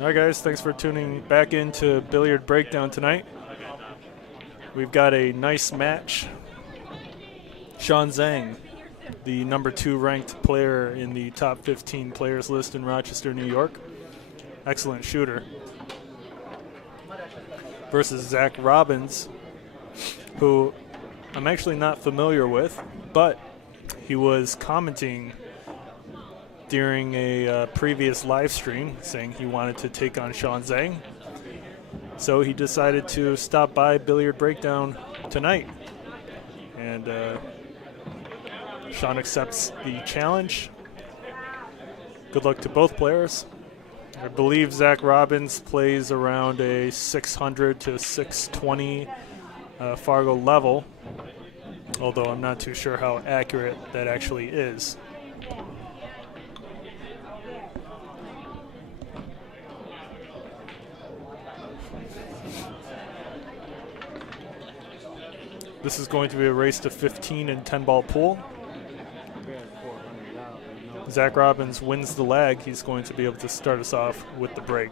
All right, guys, thanks for tuning back into Billiard Breakdown tonight. We've got a nice match. Shaun Zink, the number 2 ranked player in the top 15 players list in Rochester, New York. Excellent shooter. Versus Zac Robbins, who I'm actually not familiar with, but he was commenting during a previous live stream saying he wanted to take on Shaun Zink. So he decided to stop by Billiard Breakdown tonight. And Shaun accepts the challenge. Good luck to both players. I believe Zac Robbins plays around a 600 to 620 Fargo level, although I'm not too sure how accurate that actually is. This is going to be a race to 15 and 10-ball pool. Zac Robbins wins the lag. He's going to be able to start us off with the break.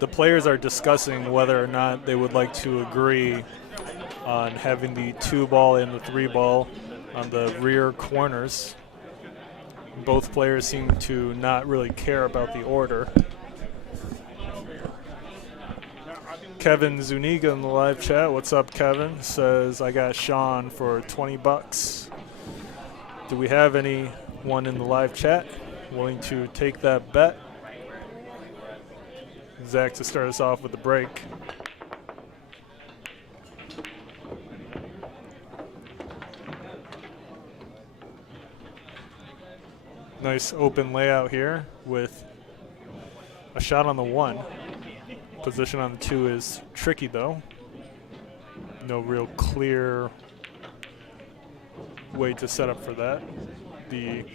The players are discussing whether or not they would like to agree on having the 2-ball and the 3-ball on the rear corners. Both players seem to not really care about the order. Kevin Zuniga in the live chat, what's up, Kevin? Says, I got Shaun for 20 bucks. Do we have anyone in the live chat willing to take that bet? Zach to start us off with the break. Nice open layout here with a shot on the 1. Position on the 2 is tricky though. No real clear way to set up for that. The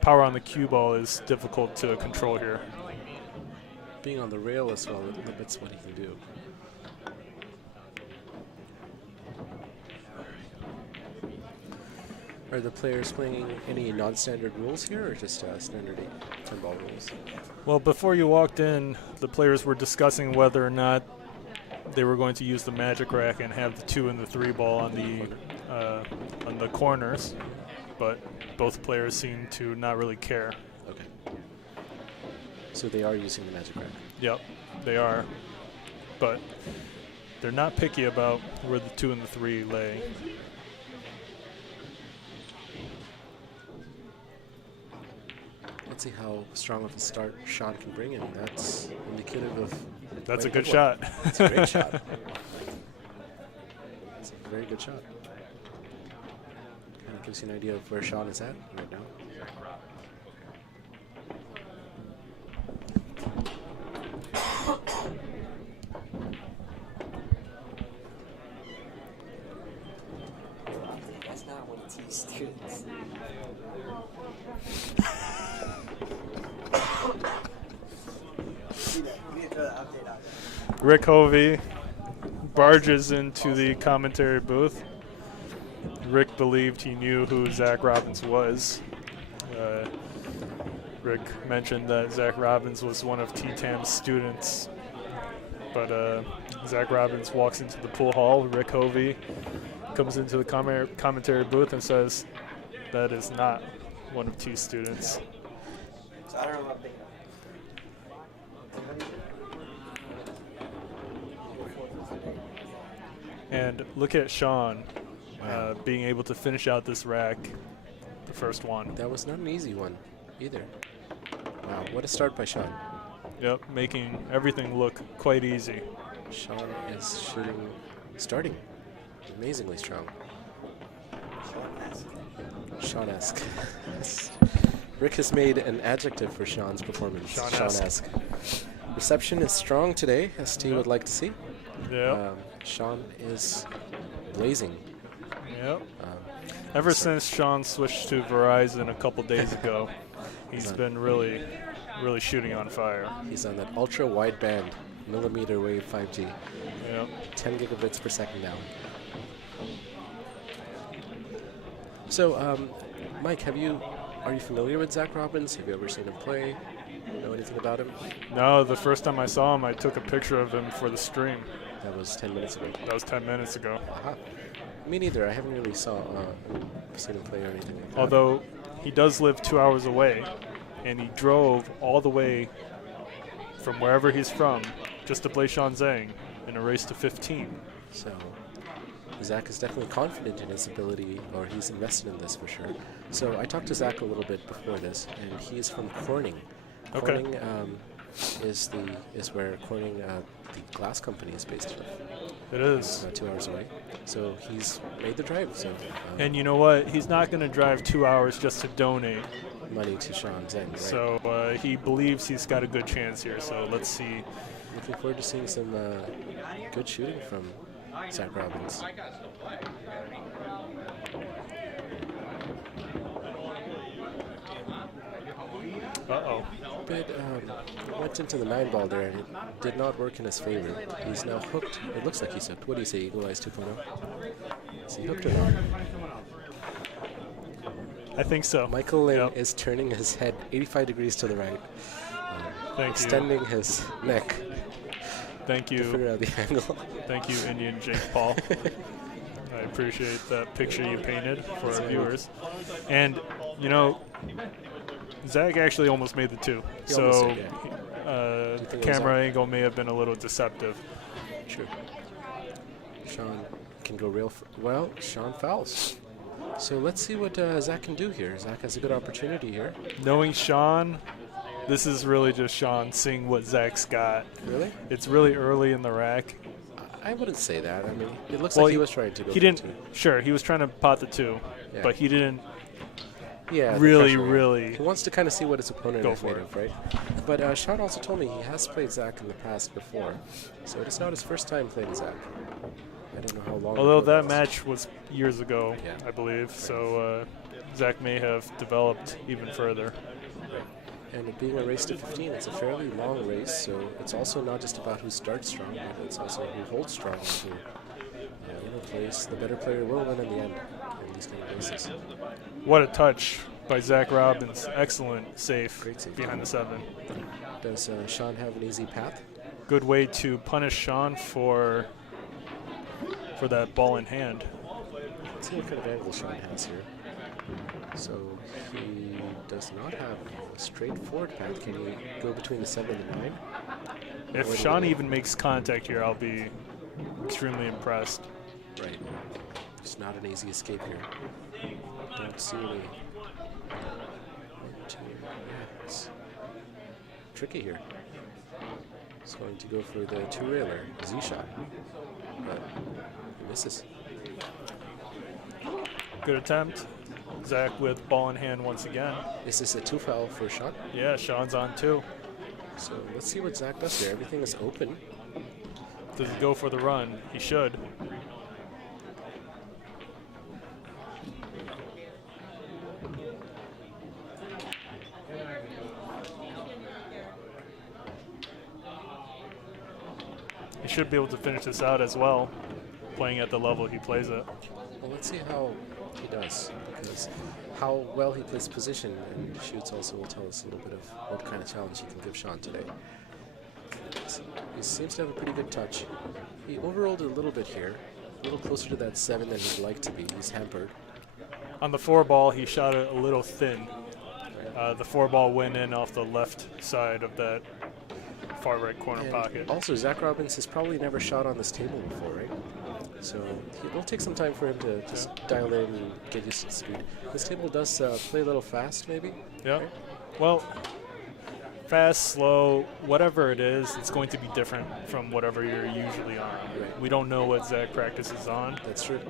power on the cue ball is difficult to control here. Being on the rail as well limits what he can do. Are the players playing any non-standard rules here, or just standard 10-ball rules? Well, before you walked in, the players were discussing whether or not they were going to use the magic rack and have the 2 and the 3-ball on the corners, but both players seem to not really care. Okay. So they are using the magic rack? Yep, they are. But they're not picky about where the 2 and the 3 lay. Let's see how strong of a start Shaun can bring in. That's indicative of... That's a good shot. That's a great shot. It's a very good shot. Kind of gives you an idea of where Shaun is at right now. That's not one of these students. Rick Hovey barges into the commentary booth. Rick believed he knew who Zac Robbins was. Rick mentioned that Zac Robbins was one of T-Tam's students. But Zac Robbins walks into the pool hall. Rick Hovey comes into the commentary booth and says, that is not one of T's students. So I don't know what I'm thinking. And look at Shaun being able to finish out this rack, the first one. That was not an easy one either. Wow, what a start by Shaun. Yep, making everything look quite easy. Shaun is starting amazingly strong. Shaun-esque. Rick has made an adjective for Shaun's performance. Shaun-esque. Reception is strong today, as T would like to see. Yep. Shaun is blazing. Yep. Ever since Shaun switched to Verizon a couple days ago, he's been really shooting on fire. He's on that ultra wideband millimeter wave 5G. Yep. 10 gigabits per second now. So, Mike, are you familiar with Zac Robbins? Have you ever seen him play? Know anything about him? No, the first time I saw him, I took a picture of him for the stream. That was 10 minutes ago. That was 10 minutes ago. Uh-huh. Me neither. I haven't really seen him play or anything like that. Although he does live 2 hours away, and he drove all the way from wherever he's from just to play Shaun Zink in a race to 15. So Zac is definitely confident in his ability, or he's invested in this for sure. So I talked to Zac a little bit before this, and he's from Corning. Okay. Corning is where Corning, the glass company, is based out of. It is. 2 hours away. So he's made the drive. So And you know what? He's not going to drive 2 hours just to donate. money to Shaun Zink, right? So he believes he's got a good chance here. So let's see. Looking forward to seeing some good shooting from Zac Robbins. Uh-oh. But went into the 9-ball there, and it did not work in his favor. He's now hooked. It looks like he's hooked. What do you say, Eagle Eyes 2.0? Is he hooked or not? I think so. Michael Lin Yep. is turning his head 85 degrees to the right, Thank extending his neck Thank to you. figure out the angle. Thank you, Indian Jake Paul. I appreciate that picture you painted for our viewers. And, you know, Zac actually almost made the 2. He almost So did, yeah. think it was camera up? angle may have been a little deceptive. Sure. Shaun can go real well. Shaun fouls. So let's see what Zac can do here. Zac has a good opportunity here. Knowing Shaun, this is really just Shaun seeing what Zac's got. Really? It's really early in the rack. I wouldn't say that. I mean, it looks Well, like he was trying to go He for didn't. 2. Sure, he was trying to pot the 2, Yeah. but he didn't Yeah, the really, pressure. really He wants to kind of see what his opponent go is for made it. of, right? But Shaun also told me he has played Zac in the past before, so it's not his first time playing Zac. I don't know how long. Although ago that was. match was years ago, Yeah. I believe. So Zac may have developed even further. And it being a race to 15, it's a fairly long race, so it's also not just about who starts strong, but it's also who holds strong and who plays. The better player will win in the end in these kind of races. What a touch by Zac Robbins. Excellent save Great save. behind the 7. Does Shaun have an easy path? Good way to punish Shaun for that ball in hand. Let's see what kind of angle Shaun has here. So he does not have a straightforward path. Can he go between the 7 and the 9? If Shaun even makes contact here, I'll be extremely impressed. Right. It's not an easy escape here. Don't see any. It's tricky here. He's going to go for the 2-railer, Z shot, but he misses. Good attempt. Zac with ball in hand once again. Is this a 2-foul for Shaun? Yeah, Shaun's on 2. So let's see what Zac does here. Everything is open. Does he go for the run? He should. He should be able to finish this out as well, playing at the level he plays at. Well, let's see how he does, because how well he plays position and shoots also will tell us a little bit of what kind of challenge he can give Shaun today. He seems to have a pretty good touch. He overrolled a little bit here, a little closer to that 7 than he'd like to be. He's hampered. On the 4 ball, he shot it a little thin. The 4 ball went in off the left side of that far right corner And pocket. also, Zac Robbins has probably never shot on this table before, right? So it'll take some time for him to just dial in and get used to the speed. This table does play a little fast, maybe. Yeah. Right? Well, fast, slow, whatever it is, it's going to be different from whatever you're usually on. Right. We don't know what Zac practices on, That's true.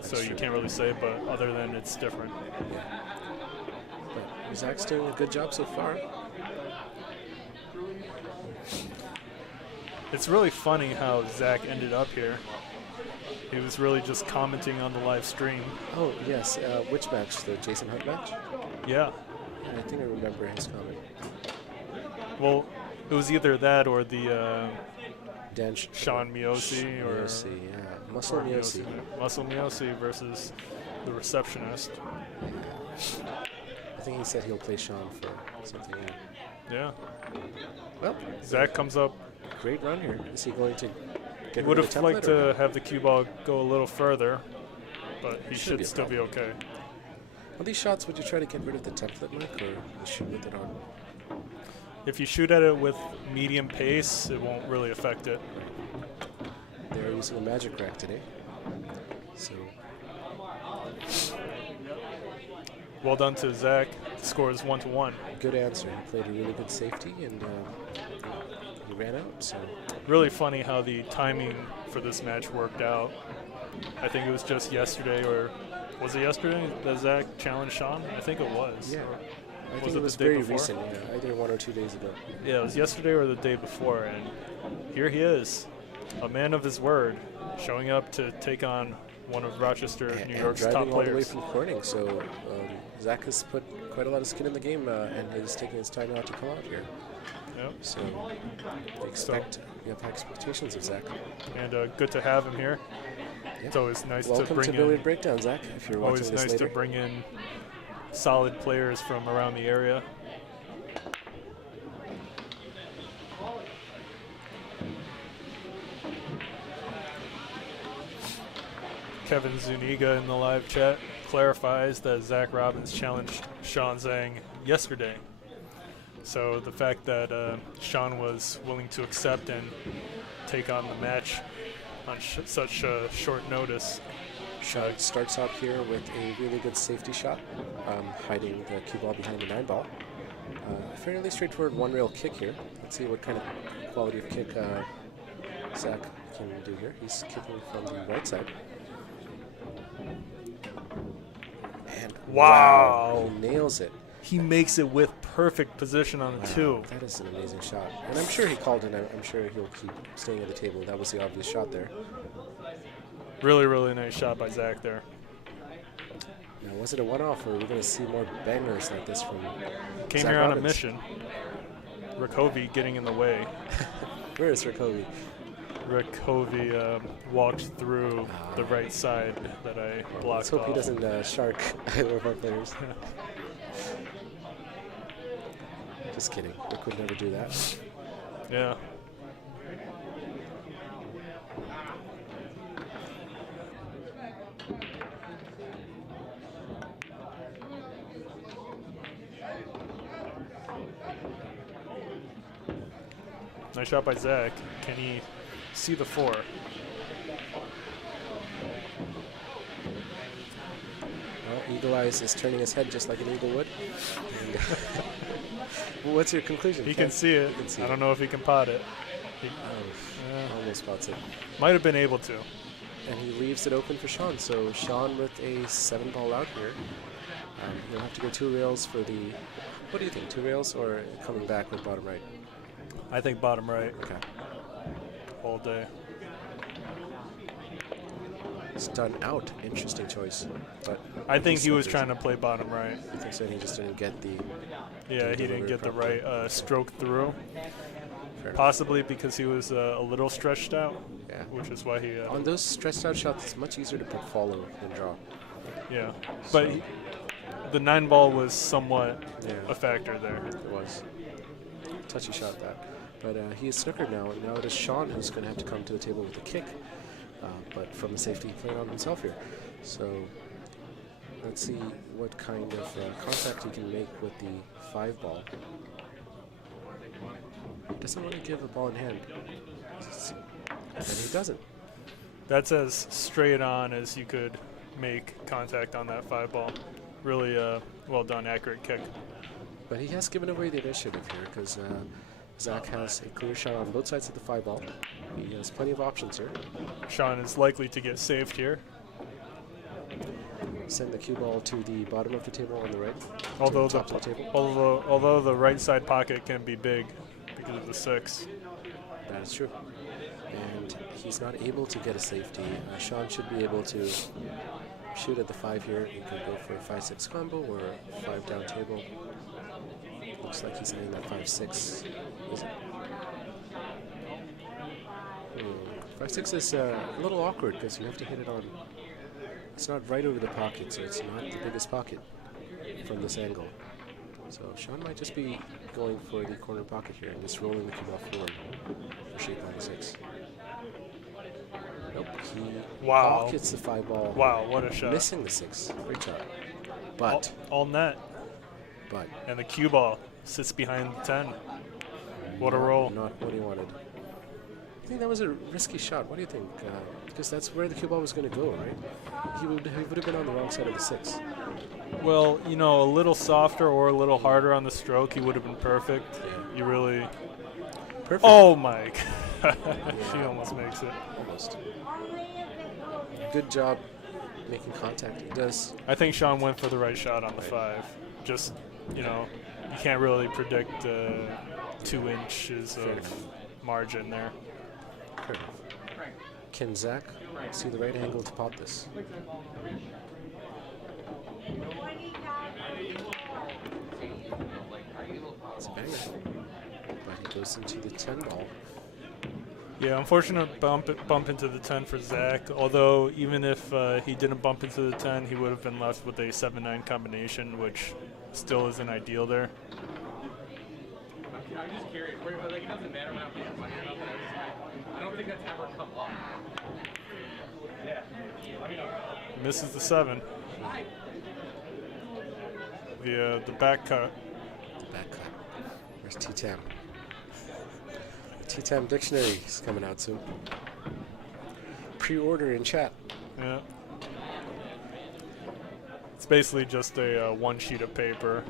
so you can't really say, but other than it's different. Yeah. But Zac's doing a good job so far. It's really funny how Zac ended up here. He was really just commenting on the live stream. Oh, yes. Which match? The Jason Hunt match? Yeah. I think I remember his comment. Well, it was either that or the Shaun Miosi or Miosi, yeah. Muscle Miosi. Muscle Miosi versus the receptionist. I think he said he'll play Shaun for something. Yeah. Well, Zach comes up. great run here. Is he going to get Would rid of have the template liked or to have the cue ball go a little further, but he Should be should still be okay. On these shots, would you try to get rid of the template, Mike, or you shoot with it on? If you shoot at it with medium pace, it won't really affect it. They're using a magic rack today. So, Well done to Zach. The score is 1-1. good answer. He played a really good safety, and he ran out. So, Really funny how the timing for this match worked out. I think it was just yesterday, or was it yesterday that Zach challenged Shaun? I think it was. yeah. I Was think it it was the day very before? recent, yeah, either 1 or 2 days ago. Yeah, it was yesterday or the day before, and here he is, a man of his word, showing up to take on one of Rochester, New York's top driving all the way players. from Corning, so Zach has put quite a lot of skin in the game and is taking his time out to come out here. Yep. So we have high expectations of Zach. And good to have him here. Yeah. It's always nice Welcome to bring Billiard in. Breakdown, Zach. If you're Always watching this nice later. to bring in solid players from around the area. Kevin Zuniga in the live chat clarifies that Zac Robbins challenged Shaun Zink yesterday. So the fact that Shaun was willing to accept and take on the match on such short notice. Shaun starts out here with a really good safety shot, hiding the cue ball behind the 9 ball. A fairly straightforward one-rail kick here. Let's see what kind of quality of kick Zach can do here. He's kicking from the right side. And Wow. he nails it. He makes it with perfect position on the two. That is an amazing shot. And I'm sure he called it. I'm sure he'll keep staying at the table. That was the obvious shot there. Really, really nice shot by Zach there. Now, was it a one-off, or are we going to see more bangers like this from Came Zac here on a Robbins? mission. Rakovi getting in the way. Where is Rakovi? Rakovi walked through the right side that I blocked Let's hope off. he doesn't shark either of our players. Just kidding. Rick would never do that. Yeah. Nice shot by Zach. Can he see the 4? Well, Eagle Eyes is turning his head just like an eagle would. And, well, what's your conclusion? He can see it. can see I it. don't know if he can pot it. He Almost spots it. might have been able to. And he leaves it open for Shaun. So Shaun with a 7-ball out here. He'll have to go 2 rails for the. What do you think? 2 rails or coming back with bottom right? I think bottom right Okay. all day. It's done out. Interesting choice. But I think he was still trying to play bottom right. I think so. He just didn't get the. Yeah, he didn't get the right stroke through. Fair enough. Possibly because he was a little stretched out, Yeah. which is why he. On those stretched out shots, it's much easier to put follow than draw. Yeah, but So- the 9 ball was somewhat Yeah. a factor there. It was. Touchy shot that. But he is snookered now, and now it is Shaun who's going to have to come to the table with a kick. But from the safety playing on himself here. So let's see what kind of contact he can make with the 5 ball. He doesn't want to give a ball in hand. And he doesn't. That's as straight on as you could make contact on that 5 ball. Really well done, accurate kick. But he has given away the initiative here because Zach has a clear shot on both sides of the 5 ball. He has plenty of options here. Shaun is likely to get saved here, Send the cue ball to the bottom of the table on the right. although to the top of the table. although the right side pocket can be big because of the 6. That is true. and he's not able to get a safety. Shaun should be able to shoot at the 5 here. He could go for a 5-6 combo or a 5 down table. Looks like he's hitting that 5-6. Is it? 5-6 is a little awkward because you have to hit it on. It's not right over the pocket, so it's not the biggest pocket from this angle. So Shaun might just be going for the corner pocket here and just rolling the cue ball forward for shape on the 6. Nope, he pockets the 5 ball. Wow, what a shot. Missing the 6. Great shot. But. All net. But. And the cue ball sits behind the 10. What a roll. Not what he wanted. I think that was a risky shot. What do you think? Because that's where the cue ball was going to go, right? He would have been on the wrong side of the 6. Well, you know, a little softer or a little harder on the stroke, he would have been perfect. Yeah. You really. Perfect. Oh my God. She almost makes it. Almost. Good job making contact. He does. I think Shaun went for the right shot on the 5. Just, you know, you can't really predict 2 inches of margin there. Fair enough. Can Zac see the right angle to pop this? It's a banger. But he goes into the 10 ball. Yeah, unfortunate bump into the 10 for Zac. Although even if he didn't bump into the 10, he would have been left with a 7-9 combination, which still isn't ideal there. I'm just curious. Like, it doesn't matter when I'm playing money or nothing. I don't think that's ever come up. Yeah. Misses the 7. The back cut. The back cut. Where's T-Tam? The T-Tam dictionary is coming out soon. Pre-order in chat. Yeah. It's basically just a one sheet of paper.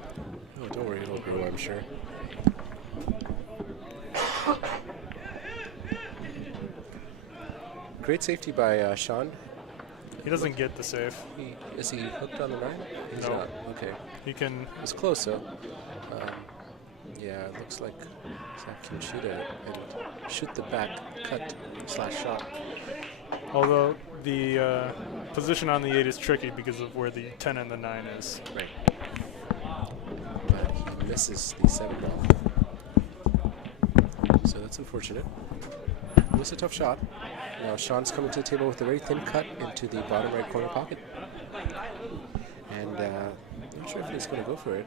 Oh, don't worry, it'll grow, I'm sure. Great safety by Shaun. He doesn't get the save. Is he hooked on the 9? He's No. not. Okay. He can. It was close, though. Yeah, it looks like Zac can shoot it and shoot the back cut / shot. Although the position on the 8 is tricky because of where the 10 and the 9 is. Right. But he misses the 7 ball. So that's unfortunate. It was a tough shot. Now Shaun's coming to the table with a very thin cut into the bottom right corner pocket. And I'm not sure if he's going to go for it,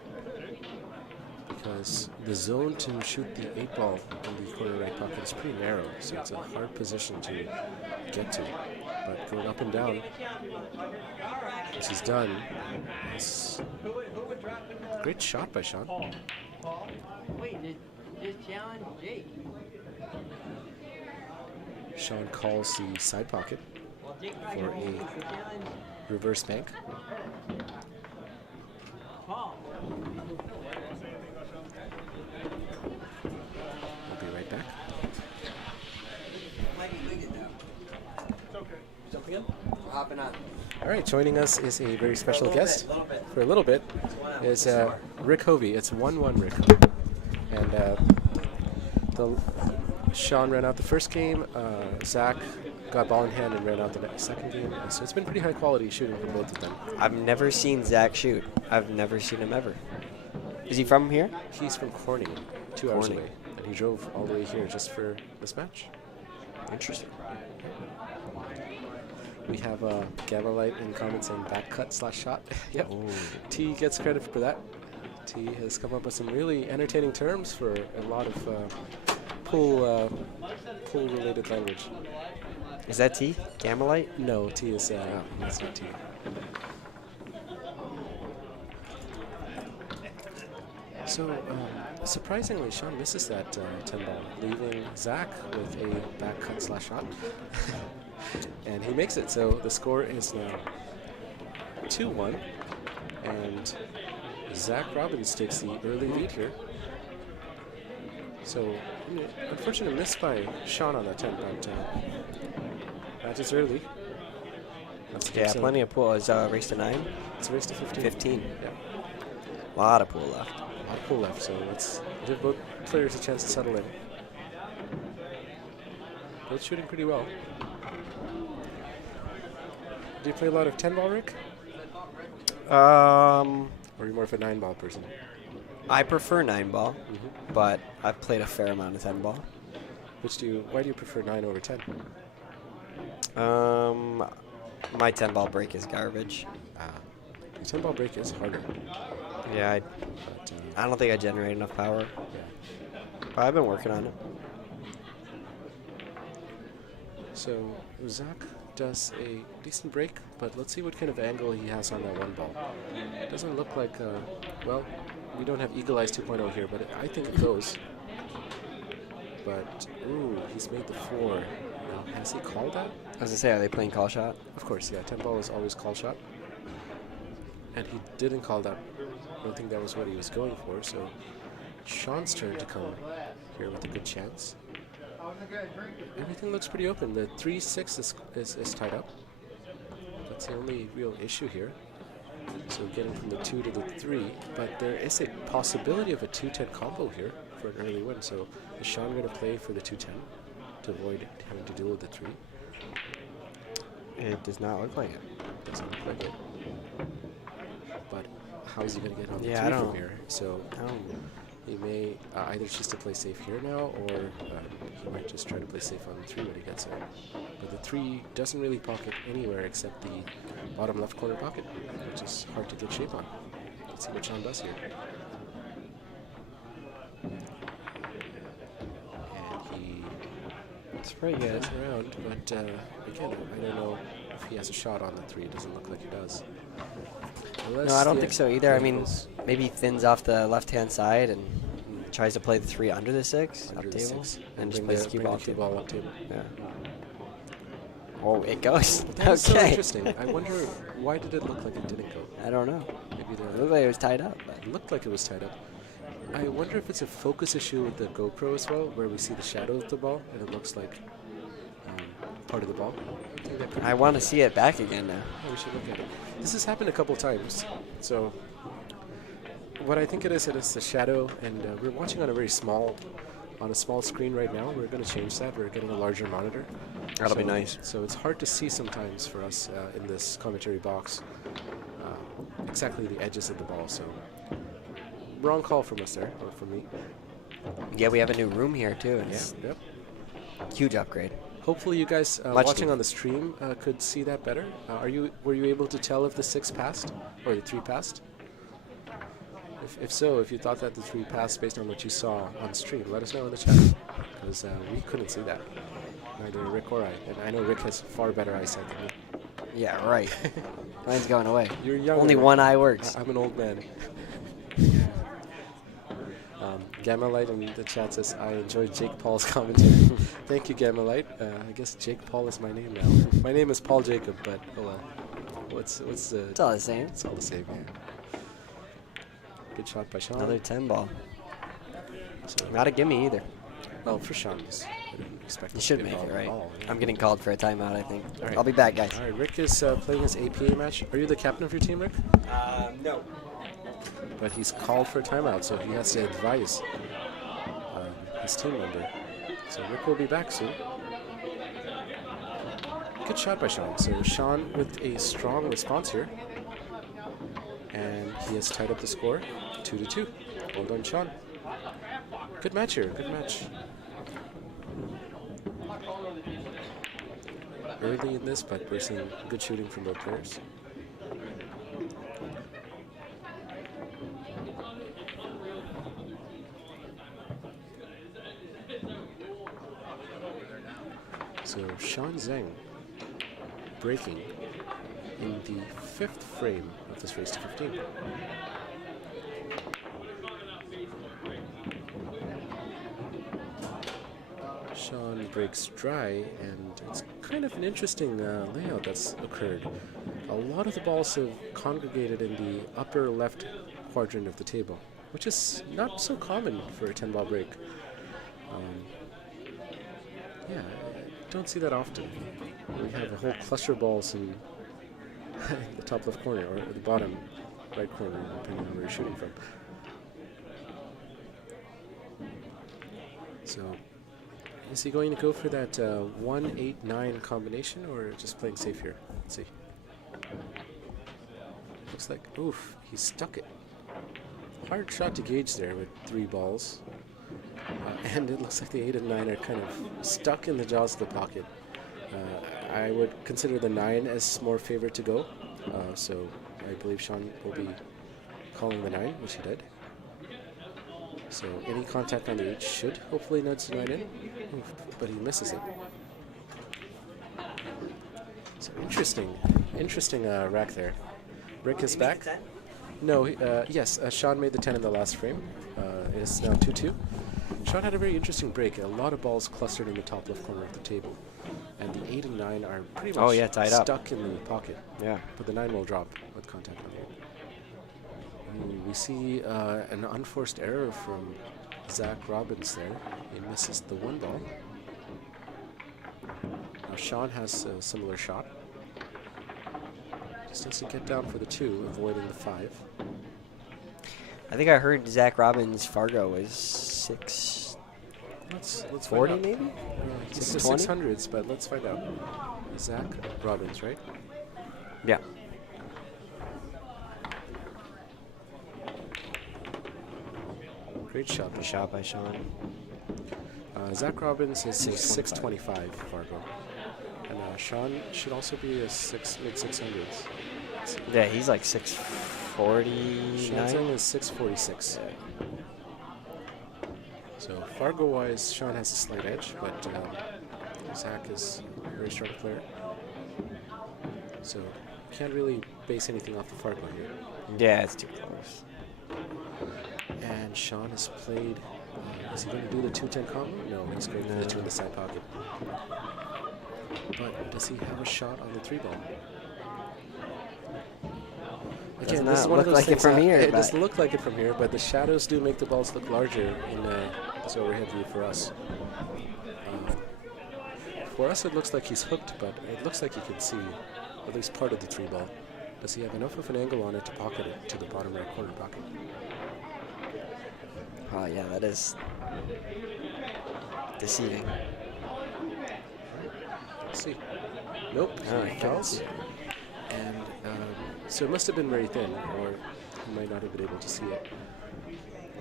because the zone to shoot the 8 ball in the corner right pocket is pretty narrow, so it's a hard position to get to. But going up and down, which he's done, it's a great shot by Shaun. Wait, just challenge Jake. Shaun calls the side pocket for a reverse bank. Paul. We'll be right back. We're hopping on. All right, joining us is a very special guest Little bit. for a little bit. Is Rick Hovey. It's 1-1 Rick. And Shaun ran out the first game. Zac got ball in hand and ran out the second game. So it's been pretty high quality shooting from both of them. I've never seen Zac shoot. I've never seen him ever. Is he from here? He's from Corning, 2 hours Corning. away. And he drove all the way here just for this match. Interesting. We have Gamma Light in comments saying back cut / shot. Yep. Ooh. T gets credit for that. T has come up with some really entertaining terms for a lot of pool related language. Is that T? Gamma light? No, T is that's not T. So surprisingly, Shaun misses that 10 ball, leaving Zac with a back cut / shot. And he makes it, so the score is now 2-1, and Zac Robbins takes the early lead here. So, unfortunate miss by Shaun on that 10, but match is early. That's Yeah, plenty of pool. Is race to 9? It's a race to 15. 15. Yeah, A lot of pool left. a lot of pool left, so let's give both players a chance to settle in. both shooting pretty well. Do you play a lot of 10-ball, Rick? Or are you more of a 9-ball person? I prefer 9-ball, but I've played a fair amount of 10-ball. Why do you prefer 9 over 10? My 10-ball break is garbage. The 10-ball break is harder. Yeah, But, I don't think I generate enough power. yeah. But I've been working on it. So Zac does a decent break, but let's see what kind of angle he has on that 1 ball. It doesn't look like, well, we don't have Eagle Eyes 2.0 here, but I think it goes. But, ooh, he's made the 4. Now, has he called that? I was gonna say, are they playing call shot? Of course, yeah. 10-ball is always call shot. And he didn't call that. I don't think that was what he was going for, so Shaun's turn to come here with a good chance. Everything looks pretty open. The 3-6 is tied up. That's the only real issue here. So getting from the 2 to the 3, but there is a possibility of a 2-10 combo here for an early win. So is Shaun going to play for the 2-10 to avoid having to deal with the 3? It does not look like it. Doesn't look like it. But how is he going to get on the Yeah, 3 I from don't- here? So I don't he may either choose to play safe here now, or he might just try to play safe on the 3 when he gets there. But the 3 doesn't really pocket anywhere except the bottom left corner pocket, which is hard to get shape on. Let's see what Shaun does here. And he It's pretty good. goes around, but again, I don't know if he has a shot on the 3. It doesn't look like he does. Unless No, I don't the think so either. I mean, angles maybe he thins off the left-hand side and tries to play the 3 under the 6 under up the table, 6 and just bring plays the the cue bring ball the cue too. ball up table. Yeah. Oh, it goes. That's so Okay. interesting. I wonder why did it look like it didn't go? I don't know. Maybe It the looked like it was tied up. But it looked like it was tied up. I wonder if it's a focus issue with the GoPro as well, where we see the shadow of the ball and it looks like part of the ball. I think that could I be want to it. see it back again now. Yeah, we should look at it. This has happened a couple times. So what I think it is the shadow, and we're watching on a small screen right now. We're going to change that. We're getting a larger monitor. That'll be nice. So it's hard to see sometimes for us in this commentary box exactly the edges of the ball. So wrong call from us there, or from me. Yeah, we have a new room here too, and Yeah. it's Yep. a huge upgrade. Hopefully you guys Much watching needed. on the stream could see that better. Were you able to tell if the 6 passed or the 3 passed? If so, if you thought that the 3 passed based on what you saw on stream, let us know in the chat, because we couldn't see that. Neither Rick or I. And I know Rick has far better eyesight than me. Yeah, right. Mine's going away. You're younger. Only Rick. one eye works. I'm an old man. Gamma Light in the chat says, I enjoyed Jake Paul's commentary. Thank you, Gamma Light. I guess Jake Paul is my name now. My name is Paul Jacob, but oh well. What's the... It's all the same. It's all the same, yeah. Good shot by Shaun. Another 10 ball. So, Not a gimme either. well, for Shaun, I didn't expect You him should to make get it, right? all, yeah. I'm getting called for a timeout, I think. All right. I'll be back, guys. All right, Rick is playing his APA match. Are you the captain of your team, Rick? No. But he's called for a timeout, so he has to advise his team member. So Rick will be back soon. Good shot by Shaun. So Shaun with a strong response here. And he has tied up the score 2-2. Well done, Shaun. Good match here. Good match. Early in this, but we're seeing good shooting from both players. So Shaun Zeng breaking in the 5th frame of this race to 15. Shaun breaks dry, and it's kind of an interesting layout that's occurred. A lot of the balls have congregated in the upper left quadrant of the table, which is not so common for a 10-ball break. Yeah, I don't see that often. We have a whole cluster of balls in the top left corner, or the bottom right corner, depending on where you're shooting from. So Is he going to go for that 1-8-9 combination or just playing safe here? Let's see. Looks like, oof, he stuck it. Hard shot to gauge there with 3 balls. And it looks like the 8 and 9 are kind of stuck in the jaws of the pocket. I would consider the 9 as more favored to go. So I believe Shaun will be calling the 9, which he did. So any contact on the 8 should hopefully nudge the 9 in. Oof, but he misses it. So interesting rack there. Rick is back. No, yes, Shaun made the 10 in the last frame. It is now 2-2. Shaun had a very interesting break. A lot of balls clustered in the top left corner of the table. And the 8 and 9 are pretty much tied stuck in the pocket. Yeah. But the 9 will drop with contact on the 8. Ooh, we see an unforced error from Zac Robbins there. He misses the 1 ball. Now Shaun has a similar shot. Just needs to get down for the 2, avoiding the 5. I think I heard Zac Robbins' Fargo was 6. Let's 40 find out. maybe? It's the 620? 600s, but let's find out. Zac Robbins, right? Yeah. Great shot. Good shot by Shaun. Zac Robbins is 625. 625 Fargo. And Shaun should also be a mid-600s. Yeah, he's like 649. Shaun Zink is 646. So Fargo-wise, Shaun has a slight edge, but Zac is a very strong player. So can't really base anything off the Fargo here. Yeah, it's too close. And Shaun has played. Is he going to do the 2-10 combo? No, he's going for the 2 in the side pocket. But does he have a shot on the 3 ball? Again, this is one of those like it things from that- here, It but- doesn't look like it from here, but the shadows do make the balls look larger in this overhead view for us. For us, it looks like he's hooked, but it looks like you can see at least part of the 3 ball. Does he have enough of an angle on it to pocket it to the bottom right corner pocket? Oh, yeah, that is deceiving. Let's see. Nope, Oh, he I can't fouls. see it. And so it must have been very thin, or he might not have been able to see it.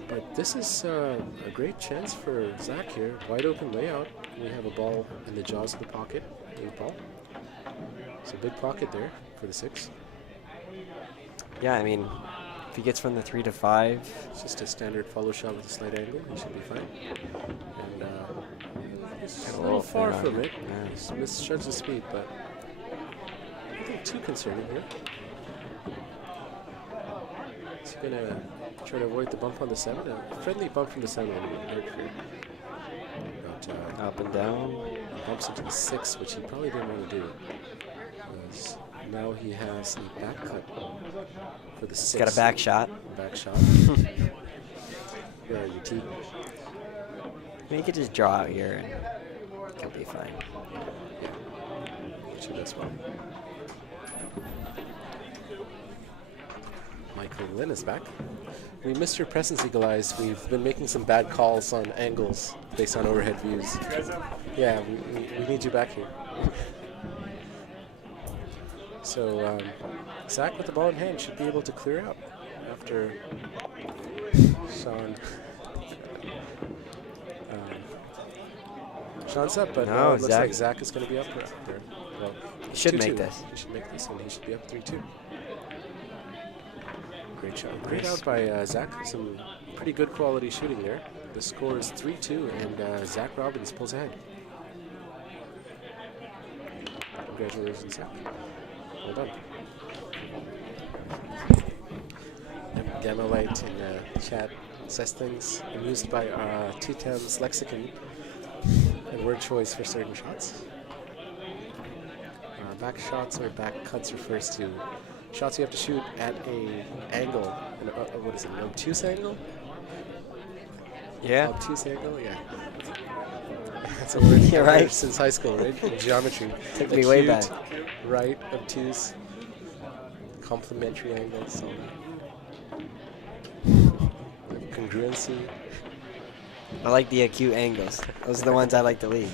But this is a great chance for Zac here. Wide open layout. We have a ball in the jaws of the pocket. 8 ball. So big pocket there for the 6. Yeah, I mean, if he gets from the 3 to 5, It's just a standard follow shot with a slight angle. He should be fine. And he's a little far thin from on it. Yeah. He's misjudged the speed, but nothing too concerning here. Is he going to try to avoid the bump on the 7? A friendly bump from the 7 would have been here. But up and down. he bumps into the 6, which he probably didn't want to do. Because now he has a back cut for the 6. He's got a back shot. Back shot. Where are you, T? I mean, he could just draw out here and he'll be fine. Which he does well. Michael Lynn is back. We missed your presence, Eagle Eyes. We've been making some bad calls on angles based on overhead views. Yeah, we need you back here. So Zac with the ball in hand should be able to clear out after Shaun. Shaun's up, but No, it looks Zac- like Zac is going to be up there. Well, He should 2-2. make this. He should make this, and he should be up 3-2. Great shot. Great out by Zac. Some pretty good quality shooting there. The score is 3-2, and Zac Robbins pulls ahead. Congratulations, Zac. Well done. Yep, Gamma Light in the chat says things amused by T-Tam's lexicon and word choice for certain shots. Back shots or back cuts refers to shots you have to shoot at a angle. What is it, an obtuse angle? Yeah. Obtuse angle, yeah. That's a word Yeah, I've right. heard since high school, right? In geometry. Took me way back. Right, obtuse, complementary angles, all that. Congruency. I like the acute angles. Those are the ones I like to leave.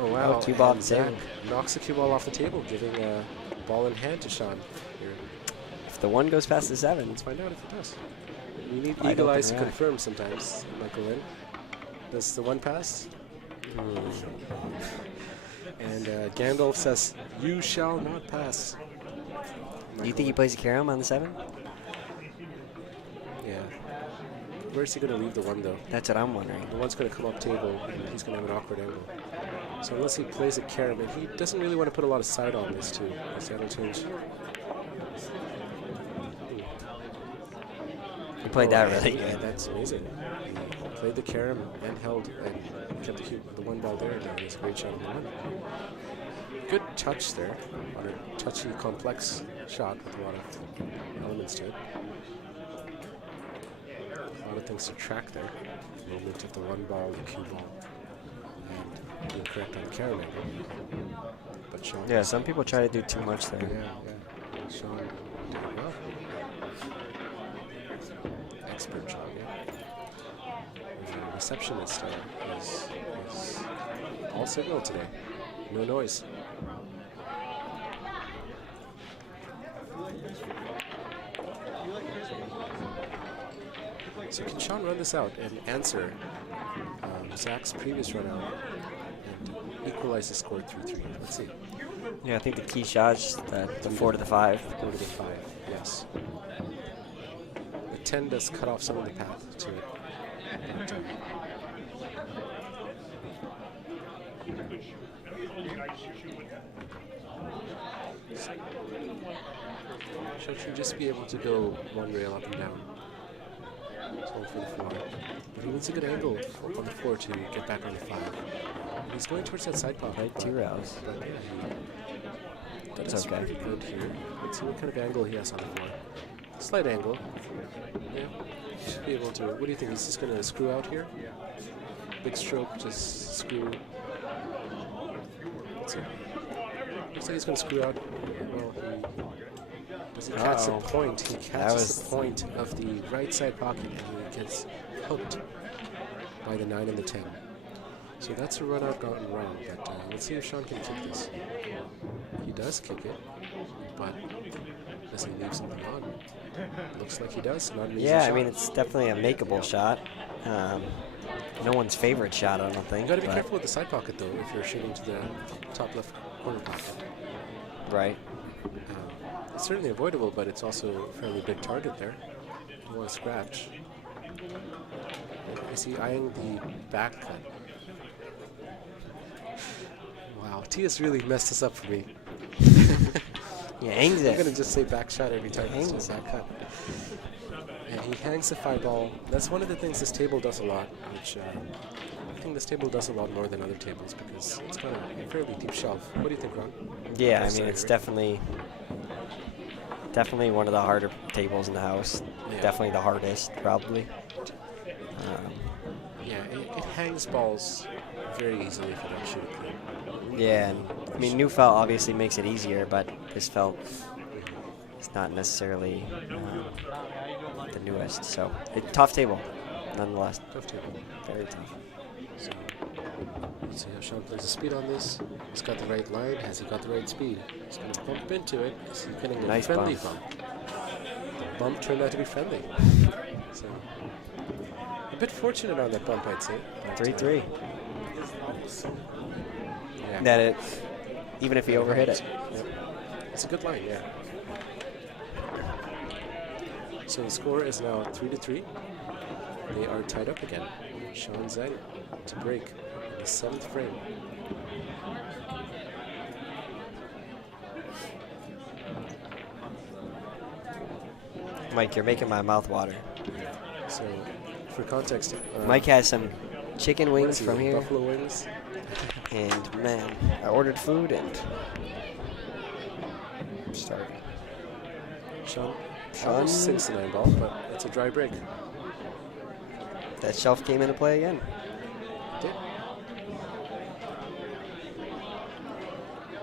Oh, wow. Oh, cue ball off And the Zach table. knocks the cue ball off the table, giving a ball in hand to Shaun here. If the 1 goes past the 7, Let's find out if it does. We need Wide eagle open eyes to rack. confirm sometimes, Michael Lynn. Does the 1 pass? And Gandalf says, "You shall not pass." do you think he plays a carom on the 7? Yeah. Where's he going to leave the 1, though? That's what I'm wondering. The 1's going to come up table, and he's going to have an awkward angle. So unless he plays a carom, and he doesn't really want to put a lot of side on this, too. Because that'll change. He played that really Yeah, good. that's amazing. He played the carom and held and kept the 1 ball there. And it's a great shot on the 1. Good touch there on a touchy, complex shot with a lot of elements to it. A lot of things to track there. Movement of the 1 ball, the cue ball, and being correct on the carom angle. But Shaun, Yeah, some people try to do too much there. yeah. Shaun did it well. Expert job, yeah. The receptionist is all signal today. No noise. So can Shaun run this out and answer Zach's previous run out and equalize the score 3-3? Let's see. Yeah, I think the key shot is the 4 to the 5. 4 to the 5, yes. The 10 does cut off some of the path to it. But, should just be able to go 1 rail up and down. So for the 4. But he needs a good angle up on the 4 to get back on the 5. He's going towards that side pocket. Right, 2 rails. But yeah, That's that's okay. pretty good here. Let's see what kind of angle he has on the 4. Slight angle. Yeah, should be able to. What do you think? He's just going to screw out here? Big stroke, just screw. Let's see. Looks like he's going to screw out. Well, he doesn't catch the point. He catches the point of the right side pocket and he gets hooked by the 9 and the 10. So that's a run out gone wrong. But let's see if Shaun can kick this. He does kick it, but does he leave something on? Looks like he does. Not an easy Yeah, I shot. mean, it's definitely a makeable shot. No one's favorite shot, I don't think. You got to be but- careful with the side pocket, though, if you're shooting to the top left corner pocket. Right. It's certainly avoidable, but it's also a fairly big target there. You want to scratch. Is he eyeing the back cut? Wow, T has really messed this up for me. He hangs I'm it. going to just say back shot every time. Hangs It's just it. back cut. And he hangs the 5 ball. That's one of the things this table does a lot, which I think this table does a lot more than other tables because it's got a fairly deep shelf. What do you think, Ron? Yeah, I Sorry, mean, it's Rick. definitely one of the harder tables in the house. Yeah. Definitely the hardest, probably. Yeah, it hangs balls very easily if you don't shoot it clean. Yeah, and I mean, new felt obviously makes it easier, but this felt is not necessarily the newest. So, tough table, nonetheless. Tough table. Very tough. So, let's see how Shaun plays the speed on this. He's got the right line. Has he got the right speed? He's going to bump into it. Is he getting a Nice friendly bump. bump? Bump turned out to be friendly. So, a bit fortunate on that bump, I'd say. but, 3-3. Yeah. That it, even if he overhit it. Yep. It's a good line, yeah. So the score is now 3-3. They are tied up again. Shaun Zink to break in the 7th frame. Mike, you're making my mouth water. So, for context, Mike has some chicken what wings is he, from here, Buffalo wings. and man, I ordered food and I'm starving. Shaun Shaun- almost sinks the 9 ball, but it's a dry break. That shelf came into play again. Did.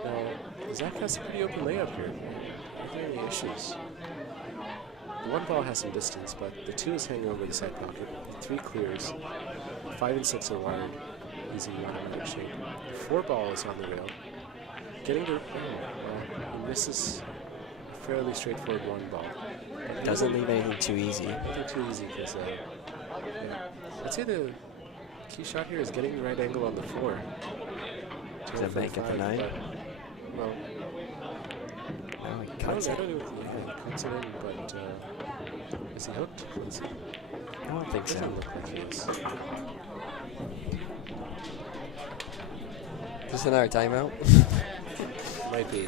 Now, Zach has a pretty open layup here. Are there any issues? The 1 ball has some distance, but the 2 is hanging over the side pocket. The 3 clears. 5 and 6 are wired. Easy automatic shape. 4 ball is on the rail. Getting to, well, he misses a fairly straightforward 1 ball. Doesn't leave anything too easy. Nothing too easy because, yeah. I'd say the key shot here is getting the right angle on the 4. Does that make it the 9? Well, No, he cuts I it. don't know if he cuts it in, but is he hooked? Let's see. I don't think so. Doesn't look like he is. Just another timeout. Might be.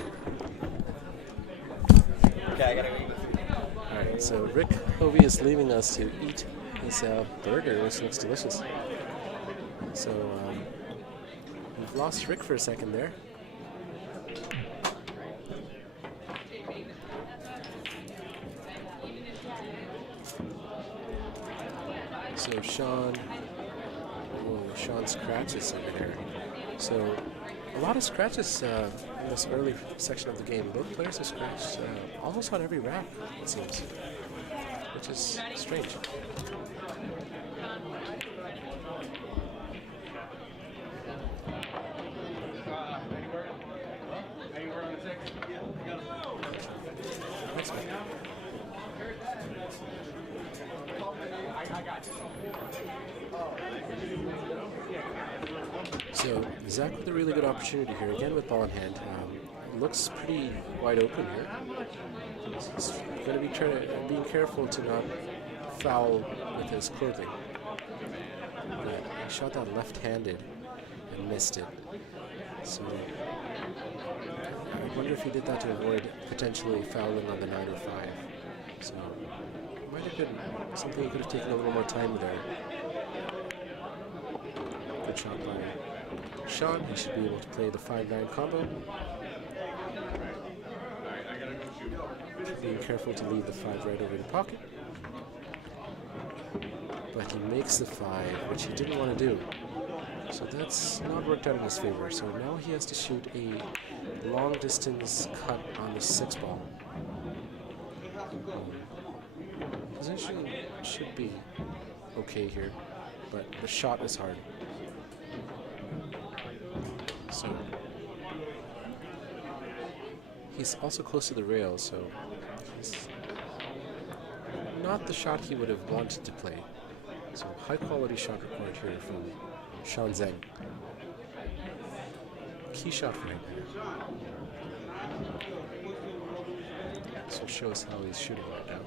Okay, I gotta go. Alright, so Rick Hovey is leaving us to eat his burger, which looks delicious. So we've lost Rick for a second there. So Shaun scratches over there. So a lot of scratches in this early section of the game. Both players have scratched almost on every rack, it seems, which is strange. Next one. So Zac with a really good opportunity here, again with ball in hand. Looks pretty wide open here. He's going to be being careful to not foul with his clothing. But he shot that left-handed and missed it. So I wonder if he did that to avoid potentially fouling on the 9 or 5. So it might have been something he could have taken a little more time there. Good shot by Shaun. He should be able to play the 5-9 combo. Being careful to leave the 5 right over the pocket. But he makes the 5, which he didn't want to do. So that's not worked out in his favor. So now he has to shoot a long distance cut on the 6 ball. Position should be okay here, but the shot is hard. So he's also close to the rail, so it's not the shot he would have wanted to play. So high quality shot required here from Shaun Zink. Key shot for him. So it shows how he's shooting right now.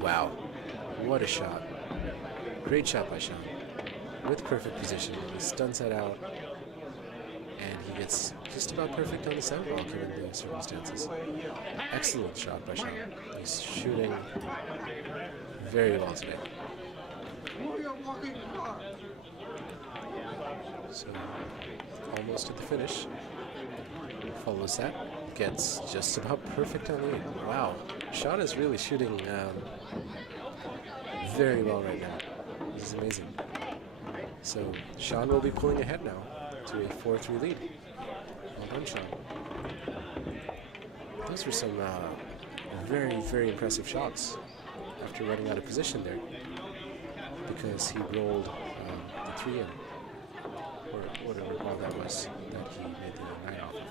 Wow, what a shot. Great shot by Shaun. With perfect position. He stuns that out. And he gets just about perfect on the 7 ball given the circumstances. Excellent shot by Shaun. He's shooting very well today. So almost at the finish. Follows that. Gets just about perfect on the 8. Wow. Shaun is really shooting very well right now. This is amazing. So Shaun will be pulling ahead now to a 4-3 lead. Well done, Shaun. Those were some very, very impressive shots after running out of position there, because he rolled the 3 in, or whatever ball that was that he made the 9 off of.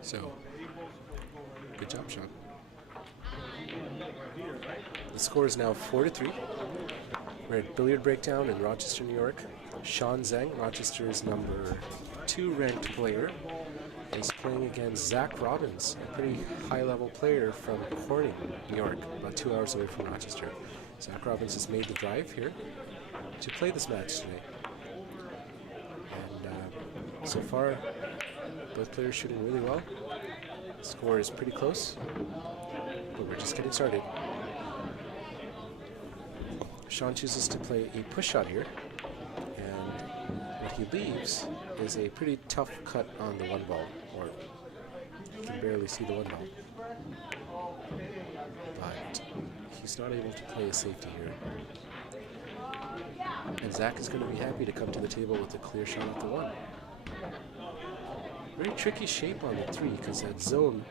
So, good job, Shaun. The score is now 4-3. We're at Billiard Breakdown in Rochester, New York. Shaun Zink, Rochester's number 2 ranked player, is playing against Zac Robbins, a pretty high-level player from Corning, New York, about 2 hours away from Rochester. Zac Robbins has made the drive here to play this match today. And so far, both players shooting really well. The score is pretty close, but we're just getting started. Shaun chooses to play a push shot here, and what he leaves is a pretty tough cut on the 1 ball, or you can barely see the 1 ball. But he's not able to play a safety here. And Zac is going to be happy to come to the table with a clear shot at the 1. Very tricky shape on the 3, because that zone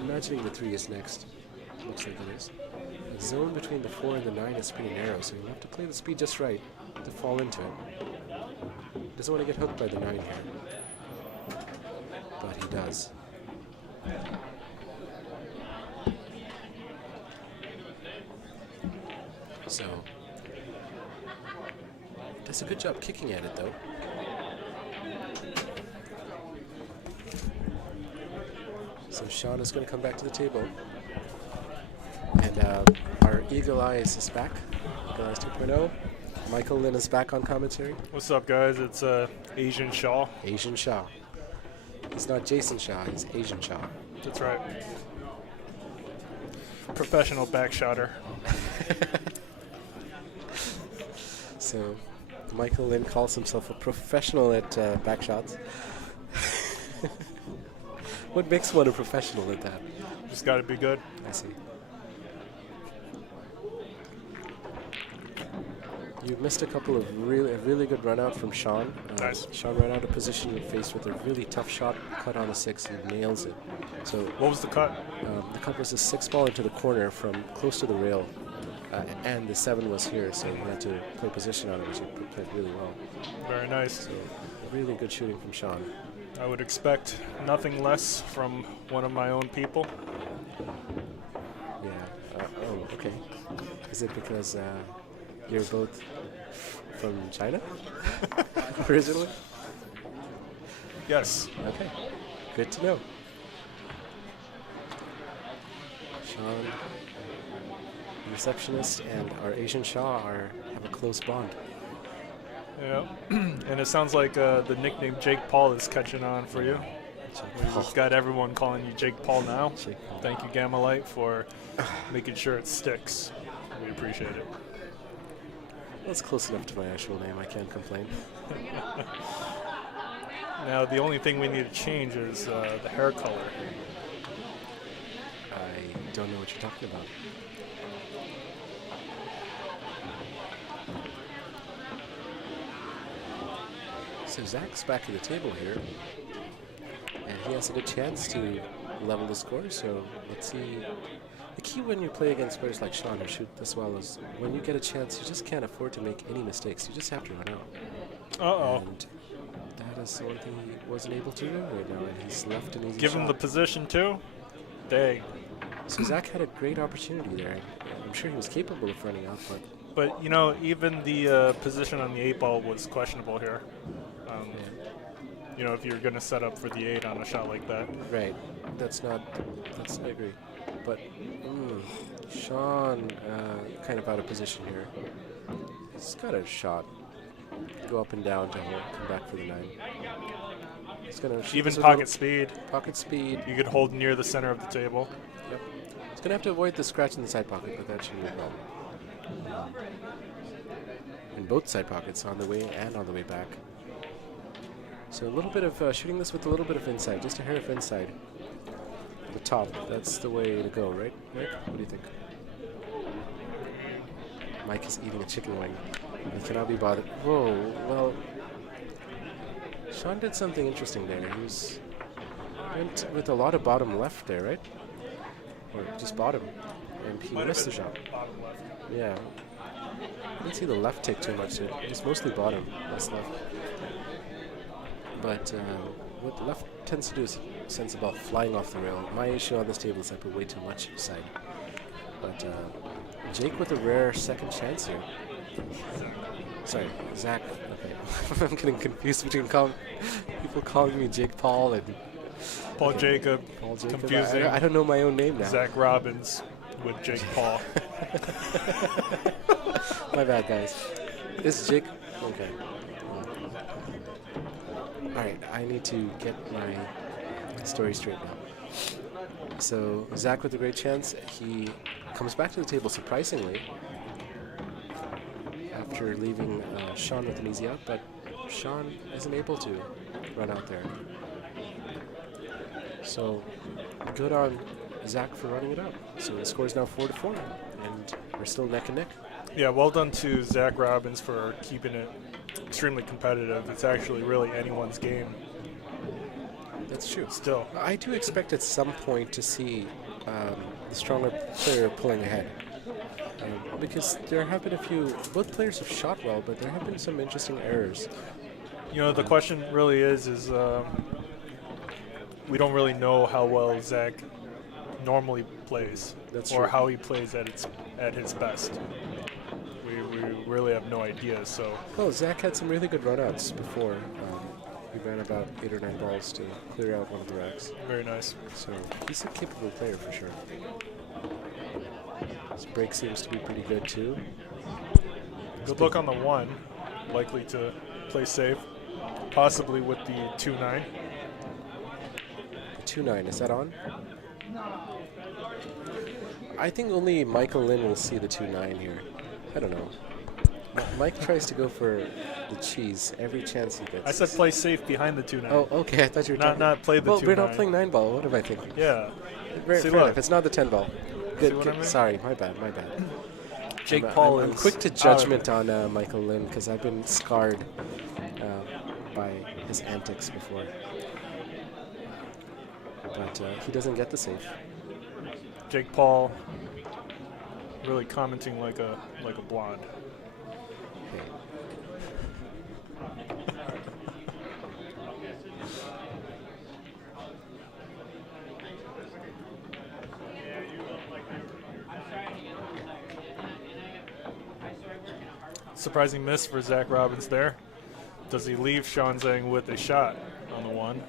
imagining the 3 is next. Looks like it is. The zone between the 4 and the 9 is pretty narrow, so you have to play the speed just right to fall into it. Doesn't want to get hooked by the 9 here. But he does. So, does a good job kicking at it though. So Shaun is going to come back to the table. And our Eagle Eyes is back. Eagle Eyes 2.0. Michael Lynn is back on commentary. What's up, guys? It's Asian Shaw. Asian Shaw. He's not Jason Shaw, he's Asian Shaw. That's right. Professional backshotter. So Michael Lynn calls himself a professional at backshots. What makes one a professional at that? Just got to be good. I see. You missed a couple of really good run out from Shaun. Nice. Shaun ran out of position and faced with a really tough shot, cut on a 6 and nails it. So What was the cut? the cut was a 6 ball into the corner from close to the rail, and the 7 was here, so he had to play position on it, which he played really well. Very nice. So really good shooting from Shaun. I would expect nothing less from one of my own people. Yeah. Oh, okay. Is it because you're both from China originally? Yes. Okay. Good to know. Shaun, the receptionist, and our Asian Shaw have a close bond. Yeah. And it sounds like the nickname Jake Paul is catching on for you. You've got everyone calling you Jake Paul now. Jake Paul. Thank you, Gamma Light, for making sure it sticks. We appreciate it. That's close enough to my actual name. I can't complain. Now, the only thing we need to change is the hair color. I don't know what you're talking about. So Zach's back at the table here, and he has a good chance to level the score. So let's see. The key when you play against players like Shaun who shoot this well is when you get a chance, you just can't afford to make any mistakes. You just have to run out. Uh-oh. And that is one thing he wasn't able to do right now, and he's left an easy Give shot. him the position, too. Dang. So Zach had a great opportunity there. I'm sure he was capable of running out, but But, you know, even the position on the 8 ball was questionable here. You know, if you're going to set up for the 8 on a shot like that. right. I agree. But Shaun kind of out of position here. He's got a shot. Go up and down to come back for the 9. He's gonna shoot Even this with pocket speed. pocket speed. You could hold near the center of the table. Yep. He's gonna have to avoid the scratch in the side pocket, but that shouldn't be a problem. In both side pockets, on the way and on the way back. So a little bit of shooting this with a little bit of inside, just a hair of inside. The top, that's the way to go, right? Mike, what do you think? Mike is eating a chicken wing. He cannot be bothered. Whoa, well, Shaun did something interesting there. He went with a lot of bottom left there, right? Or just bottom. And he missed the shot. Yeah. I didn't see the left take too much. It was mostly bottom, less left. But what left tends to do is sends the ball flying off the rail. My issue on this table is I put way too much side. But Jake with a rare second chance here. Sorry, Zach. Okay. I'm getting confused between people calling me Jake Paul and Paul Jacob. Paul Jacob. Confusing. I don't know my own name now. Zac Robbins with Jake Paul. My bad, guys. This is Jake. Okay. Alright, I need to get my story straight now. So, Zach with a great chance. He comes back to the table surprisingly after leaving Shaun with an easy out, but Shaun isn't able to run out there. So, good on Zach for running it out. So the score is now 4-4, and we're still neck and neck. Yeah, well done to Zac Robbins for keeping it extremely competitive. It's actually really anyone's game. That's true. Still. I do expect at some point to see the stronger player pulling ahead. Because there have been a few, both players have shot well, but there have been some interesting errors. You know, the question really is we don't really know how well Zach normally plays, That's or true. how he plays at his best. We really have no idea. So Well, Zach had some really good runouts before. He ran about 8 or 9 balls to clear out one of the racks. very nice. So he's a capable player for sure. His break seems to be pretty good too. Good luck on the 1. Likely to play safe, possibly with the 2-9. The 2-9, is that on? I think only Michael Lin will see the 2-9 here. I don't know. Mike tries to go for the cheese every chance he gets. I said play safe behind the 2-9. Oh, okay. I thought you were talking. Not play the 2-9. Well, we're not playing 9 ball. What am I thinking? Yeah. Fair See, enough. look. It's not the 10 ball. Good. what good. I mean? Sorry, my bad. Jake I'm, Paul I'm is quick to out of judgment on Michael Lin because I've been scarred by his antics before. But he doesn't get the safe. Jake Paul really commenting like a blonde. Okay. Surprising miss for Zac Robbins there. Does he leave Shaun Zink with a shot on the 1?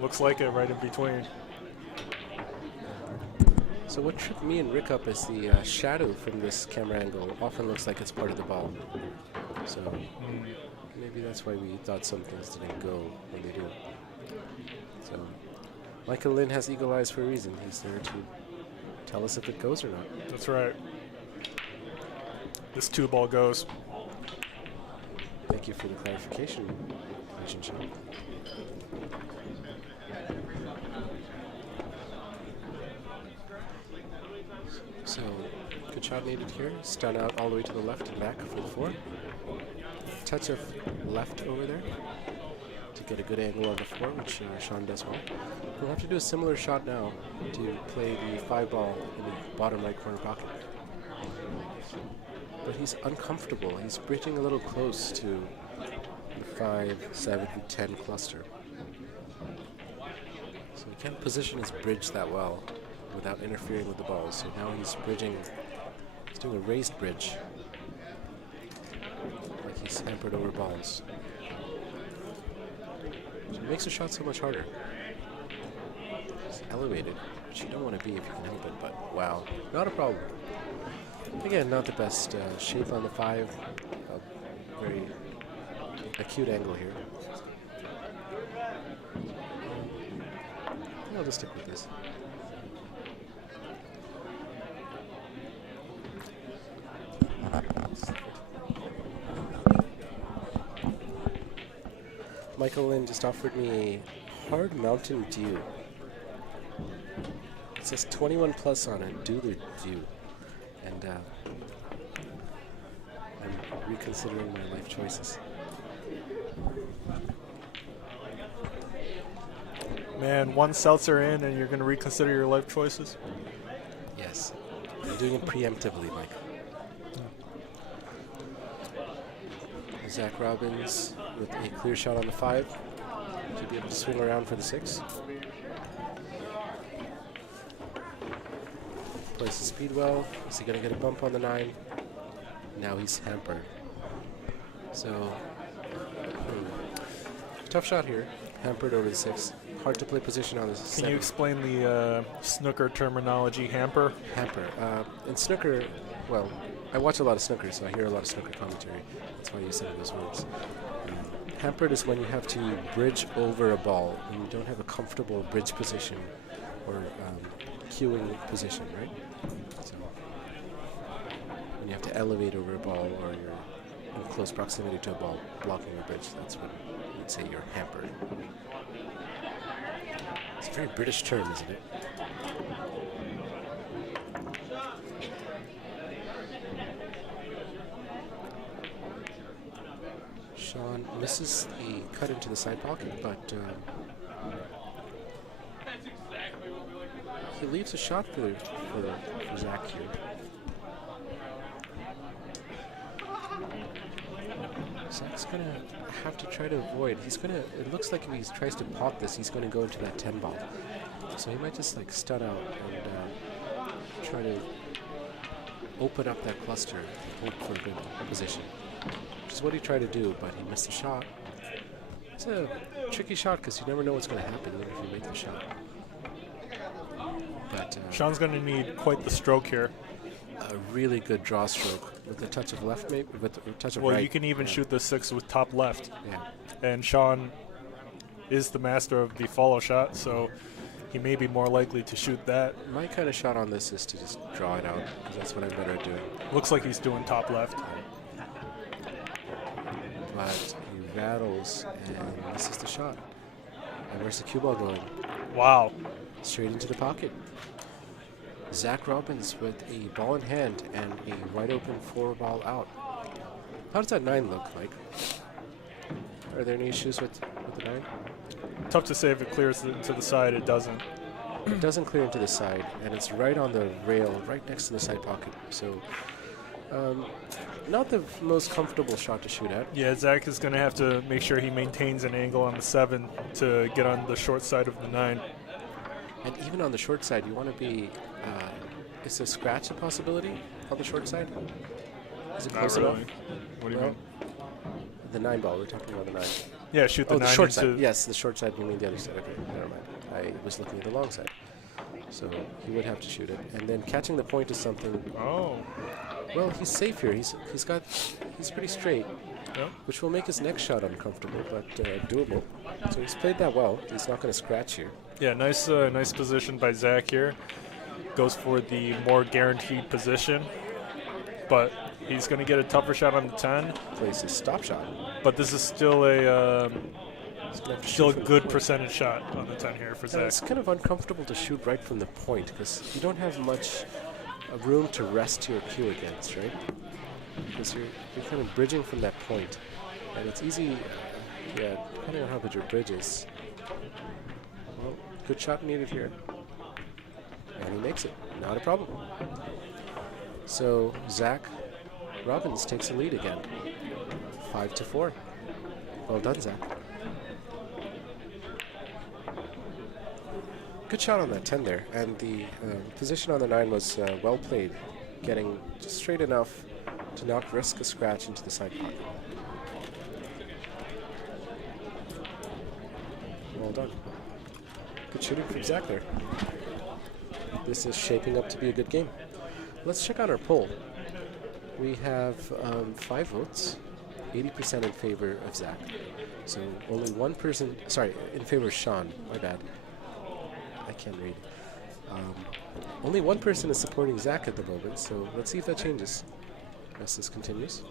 Looks like it right in between. So what tripped me and Rick up is the shadow from this camera angle often looks like it's part of the ball. So maybe that's why we thought some things didn't go when they do. So Michael Lin has eagle eyes for a reason. He's there to tell us if it goes or not. That's right. This 2-ball goes. Thank you for the clarification, relationship. So, good shot needed here. Stun out all the way to the left and back for the 4. Touch of left over there to get a good angle on the 4, which Shaun does well. We'll have to do a similar shot now to play the 5 ball in the bottom right corner pocket. But he's uncomfortable. He's bridging a little close to the 5, 7, 10 cluster. So he can't position his bridge that well without interfering with the ball. So now he's bridging, he's doing a raised bridge. Like he's hampered over balls. So it makes the shot so much harder. It's elevated, which you don't want to be if you can help it, but wow, not a problem. Again, not the best shape on the 5. A very acute angle here. I'll just stick with this. Michael Lin just offered me a hard Mountain Dew. It says 21 plus on it, do the Dew. And I'm reconsidering my life choices. Man, 1 seltzer in and you're going to reconsider your life choices? Yes. I'm doing it preemptively, Mike. Zac Robbins with a clear shot on the 5. Should be able to swing around for the 6. Plays the speed well. Is he going to get a bump on the 9? Now he's hampered. So, tough shot here. Hampered over the 6. Hard to play position on the 7. Can you explain the snooker terminology, hamper? Hamper. In snooker, well, I watch a lot of snooker, so I hear a lot of snooker commentary. That's why you said those words. Hampered is when you have to bridge over a ball and you don't have a comfortable bridge position or cueing position, right? So when you have to elevate over a ball or you're in close proximity to a ball blocking your bridge, that's when you'd say you're hampered. It's a very British term, isn't it? Shaun Misses the cut into the side pocket, but he leaves a shot for Zac here. Zac's gonna have to try to avoid. He's gonna. It looks like if he tries to pot this, he's gonna go into that 10 ball. So he might just like stun out and try to open up that cluster, hope for a good position, which is what he tried to do, but he missed the shot. It's a tricky shot because you never know what's going to happen even if you make the shot. But Shaun's going to need quite the stroke here. a really good draw stroke with a touch of left, maybe with a touch of right. Well, you can even shoot the 6 with top left. Yeah. And Shaun is the master of the follow shot, so he may be more likely to shoot that. My kind of shot on this is to just draw it out because that's what I'm better at doing. Looks like he's doing top left. But he rattles and misses the shot. And where's the cue ball going? Wow. Straight into the pocket. Zac Robbins with a ball in hand and a wide open 4 ball out. How does that 9 look like? Are there any issues with the 9? Tough to say if it clears to the side. It doesn't. It doesn't clear into the side, and it's right on the rail, right next to the side pocket. So, not the most comfortable shot to shoot at. Yeah, Zac is going to have to make sure he maintains an angle on the 7 to get on the short side of the 9. And even on the short side, you want to be. Is a scratch a possibility on the short side? Is it Not close really. enough? What do you Well, mean? The 9 ball. We're talking about the 9. Yeah, shoot the Oh, 9 the short into side. Yes, the short side. You mean the other side? Okay, never mind. I was looking at the long side. So he would have to shoot it, and then catching the point is something. Oh. Well, he's safe here. He's pretty straight, Yep. which will make his next shot uncomfortable, but doable. So he's played that well. He's not going to scratch here. Yeah, nice position by Zac here. Goes for the more guaranteed position, but he's going to get a tougher shot on the 10. Plays his stop shot. But this is still a He's gonna have to still a shoot from the good point. percentage shot on the 10 here for And Zac. it's kind of uncomfortable to shoot right from the point because you don't have much room to rest your cue against, right? Because you're kind of bridging from that point, and it's easy. Yeah, depending on how good your bridge is. Well, good shot needed here, and he makes it. Not a problem. So Zac Robbins takes the lead again, 5-4. Well done, Zac. Good shot on that 10 there, and the position on the 9 was well played, getting just straight enough to not risk a scratch into the side pocket. Well done. Good shooting from Zac there. This is shaping up to be a good game. Let's check out our poll. We have 5 votes, 80% in favor of Zac. So only one person, sorry, in favor of Shaun, my bad. I can't read. Only one person is supporting Zac at the moment, so let's see if that changes as this continues.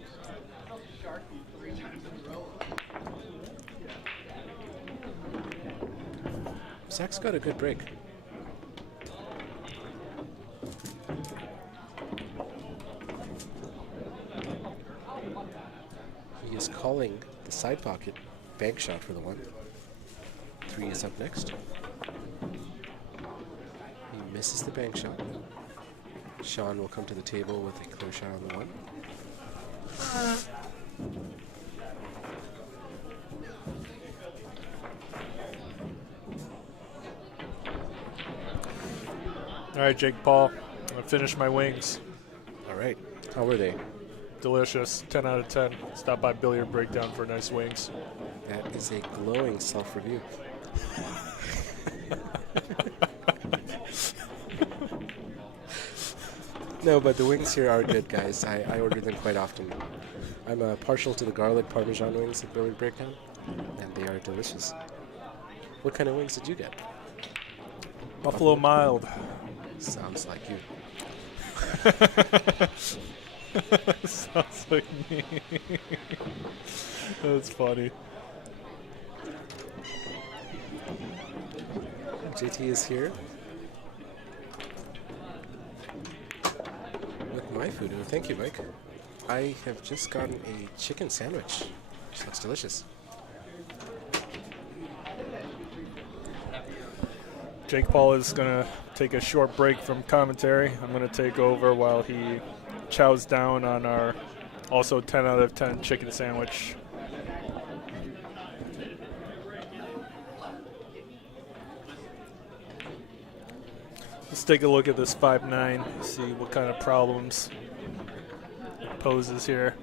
Zac's got a good break. He is calling the side pocket bank shot for the 1. 3 is up next. He misses the bank shot. Shaun will come to the table with a clear shot on the 1. All right, Jake Paul. I finished my wings. All right. How were they? Delicious. 10 out of 10. Stop by Billiard Breakdown for nice wings. That is a glowing self-review. No, but the wings here are good, guys. I order them quite often. I'm partial to the garlic Parmesan wings at Billiard Breakdown, and they are delicious. What kind of wings did you get? Buffalo Mild. Sounds like you. Sounds like me. That's funny. JT is here with my food. Oh, thank you, Mike. I have just gotten a chicken sandwich, which looks delicious. Jake Paul is going to take a short break from commentary. I'm going to take over while he chows down on our also 10 out of 10 chicken sandwich. Let's take a look at this 5'9", see what kind of problems it poses here.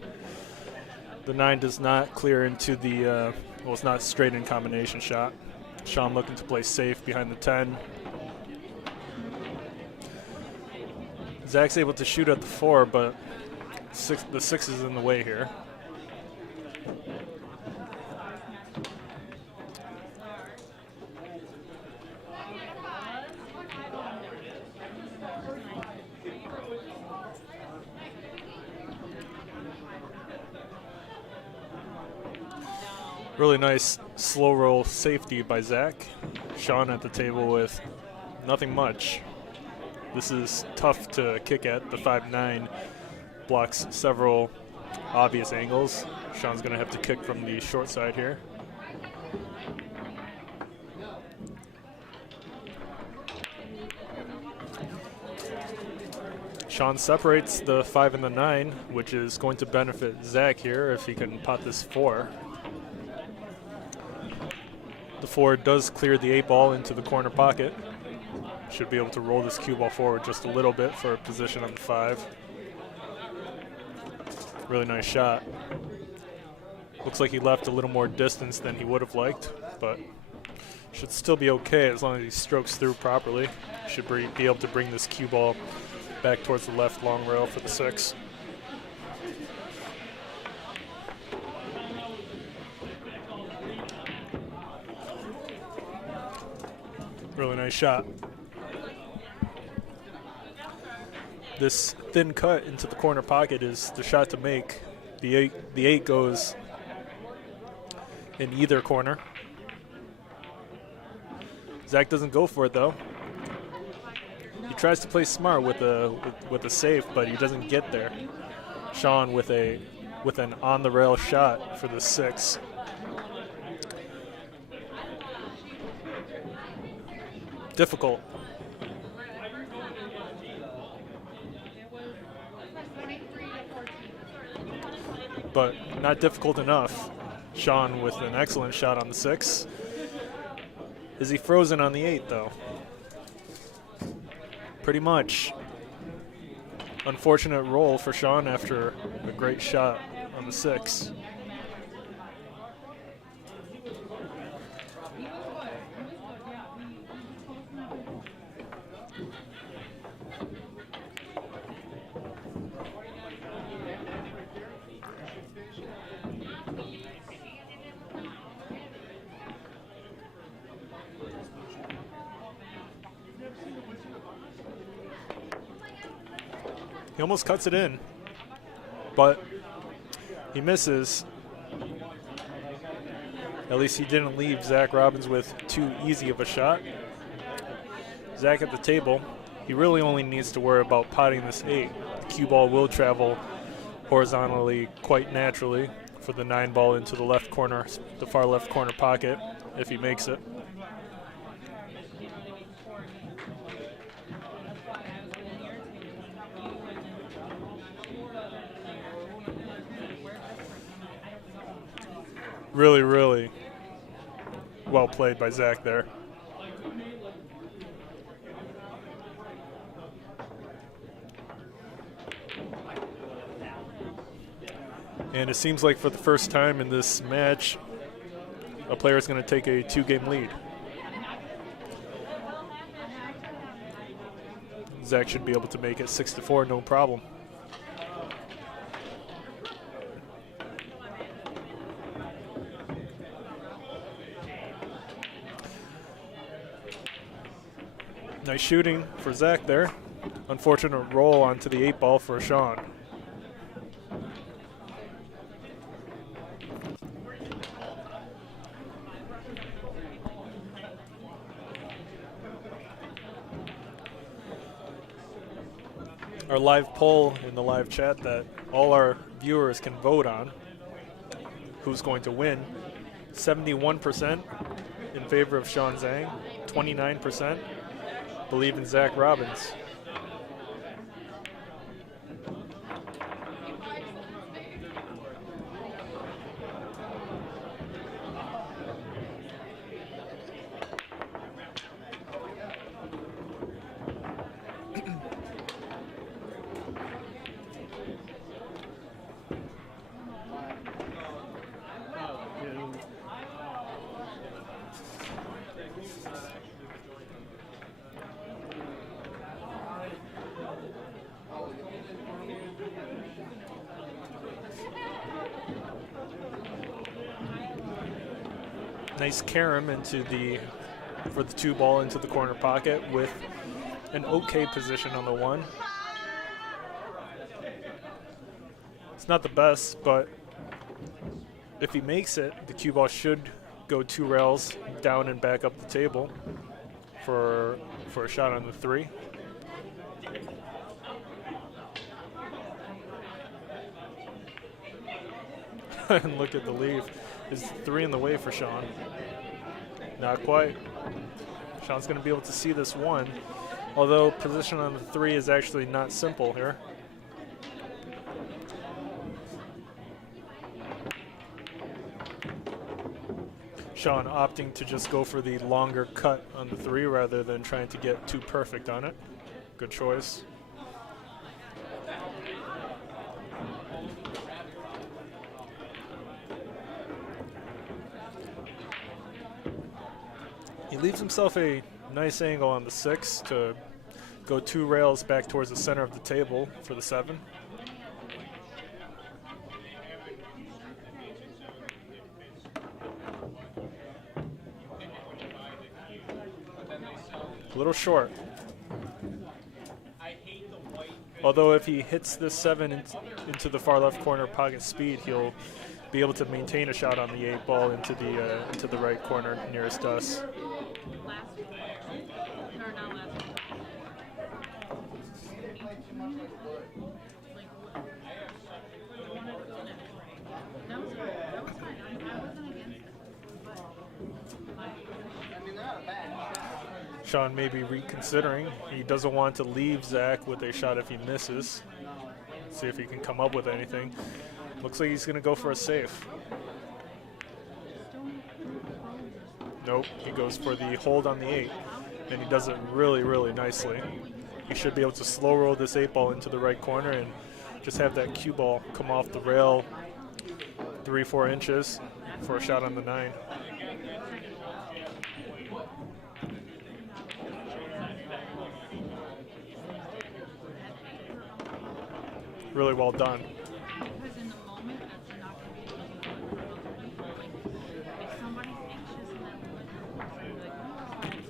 The 9 does not clear into the, well, it's not straight in combination shot. Shaun looking to play safe behind the 10. Zac's able to shoot at the 4, but the 6 is in the way here. Really nice slow roll safety by Zac. Shaun at the table with nothing much. This is tough to kick at. The 5'9" blocks several obvious angles. Shaun's going to have to kick from the short side here. Shaun separates the 5 and the 9, which is going to benefit Zac here if he can pot this 4. The 4 does clear the 8 ball into the corner pocket. Should be able to roll this cue ball forward just a little bit for a position on the 5. Really nice shot. Looks like he left a little more distance than he would have liked, but should still be okay as long as he strokes through properly. Should be able to bring this cue ball back towards the left long rail for the 6. Really nice shot. This thin cut into the corner pocket is the shot to make. The 8 goes in either corner. Zac doesn't go for it though. He tries to play smart with a safe, but he doesn't get there. Shaun with an on the rail shot for the 6. Difficult. But not difficult enough. Shaun with an excellent shot on the 6. Is he frozen on the 8 though? Pretty much. Unfortunate roll for Shaun after a great shot on the 6. He almost cuts it in, but he misses. At least he didn't leave Zac Robbins with too easy of a shot. Zac at the table, he really only needs to worry about potting this 8. The cue ball will travel horizontally quite naturally for the 9 ball into the left corner, the far left corner pocket, if he makes it. Really, really well played by Zac there. And it seems like for the first time in this match, a player is going to take a 2-game lead. Zac should be able to make it 6-4, no problem. Nice shooting for Zac there. Unfortunate roll onto the 8 ball for Shaun. Our live poll in the live chat that all our viewers can vote on who's going to win. 71% in favor of Shaun Zink, 29% believe in Zac Robbins. Nice carom for the 2 ball into the corner pocket with an okay position on the 1. It's not the best, but if he makes it, the cue ball should go 2 rails down and back up the table for a shot on the 3. And look at the leave. Is 3 in the way for Shaun? Not quite. Shaun's going to be able to see this 1, although position on the 3 is actually not simple here. Shaun opting to just go for the longer cut on the 3 rather than trying to get too perfect on it. Good choice. He leaves himself a nice angle on the 6 to go 2 rails back towards the center of the table for the 7. A little short. Although if he hits this 7 into the far left corner pocket speed, he'll be able to maintain a shot on the 8 ball into the right corner nearest us. Shaun may be reconsidering. He doesn't want to leave Zac with a shot if he misses. See if he can come up with anything. Looks like he's going to go for a safe. Nope, he goes for the hold on the 8, and he does it really, really nicely. He should be able to slow roll this 8 ball into the right corner and just have that cue ball come off the rail 3-4 inches for a shot on the 9. Really well done. Because in the moment, that's not going to be like if somebody's anxious and then they're like, oh, it's fine,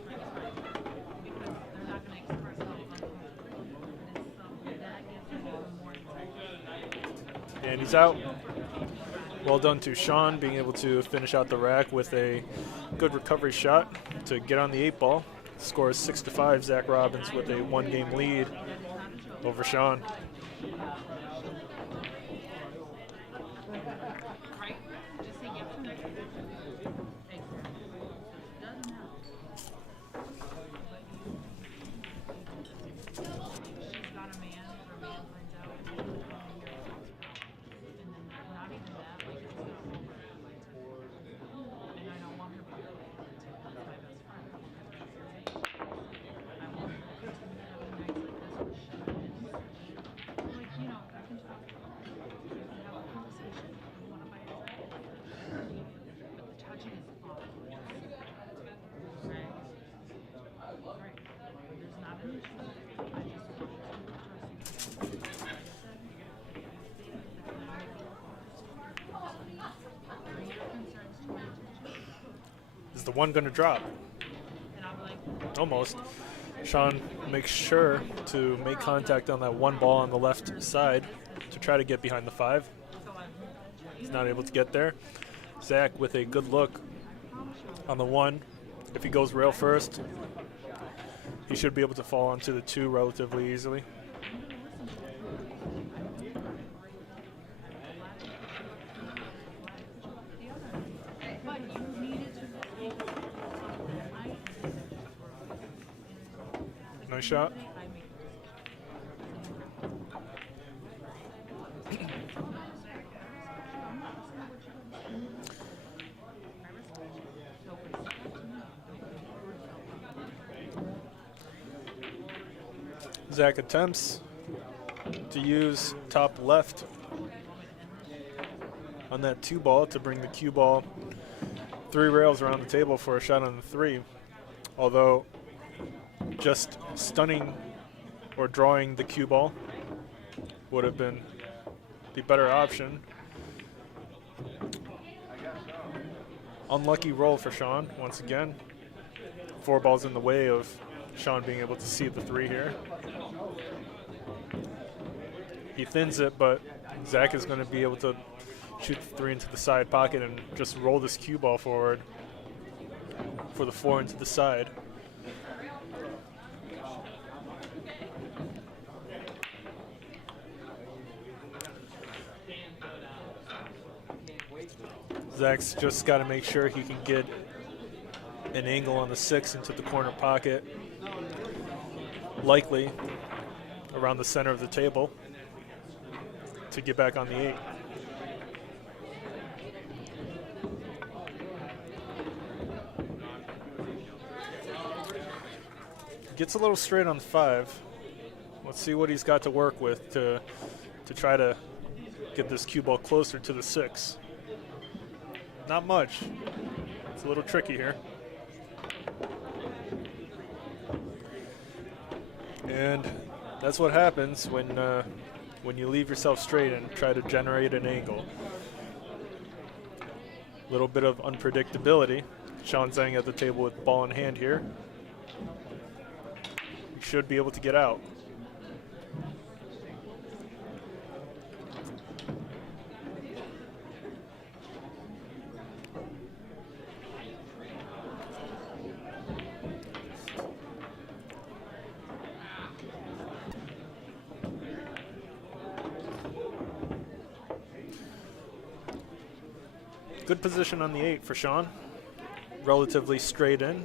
because they're not going to express how uncomfortable it is. So that gives them more anxiety. And he's out. Well done to Shaun, being able to finish out the rack with a good recovery shot to get on the 8 ball. Score is 6-5. Zac Robbins with a 1-game lead over Shaun. Is the 1 going to drop? Almost. Shaun makes sure to make contact on that 1 ball on the left side to try to get behind the 5. He's not able to get there. Zac with a good look on the 1. If he goes rail first, he should be able to fall onto the 2 relatively easily. Nice shot. Zac attempts to use top left on that 2 ball to bring the cue ball 3 rails around the table for a shot on the 3. Although just stunning or drawing the cue ball would have been the better option. Unlucky roll for Shaun once again. 4 balls in the way of Shaun being able to see the 3 here. He thins it, but Zac is going to be able to shoot the 3 into the side pocket and just roll this cue ball forward for the 4 into the side. Zac's just got to make sure he can get an angle on the 6 into the corner pocket, likely around the center of the table, to get back on the 8. Gets a little straight on the 5. Let's see what he's got to work with to try to get this cue ball closer to the 6. Not much. It's a little tricky here. And that's what happens when you leave yourself straight and try to generate an angle. A little bit of unpredictability. Shaun Zink at the table with the ball in hand here. He should be able to get out. Good position on the 8 for Shaun. Relatively straight in.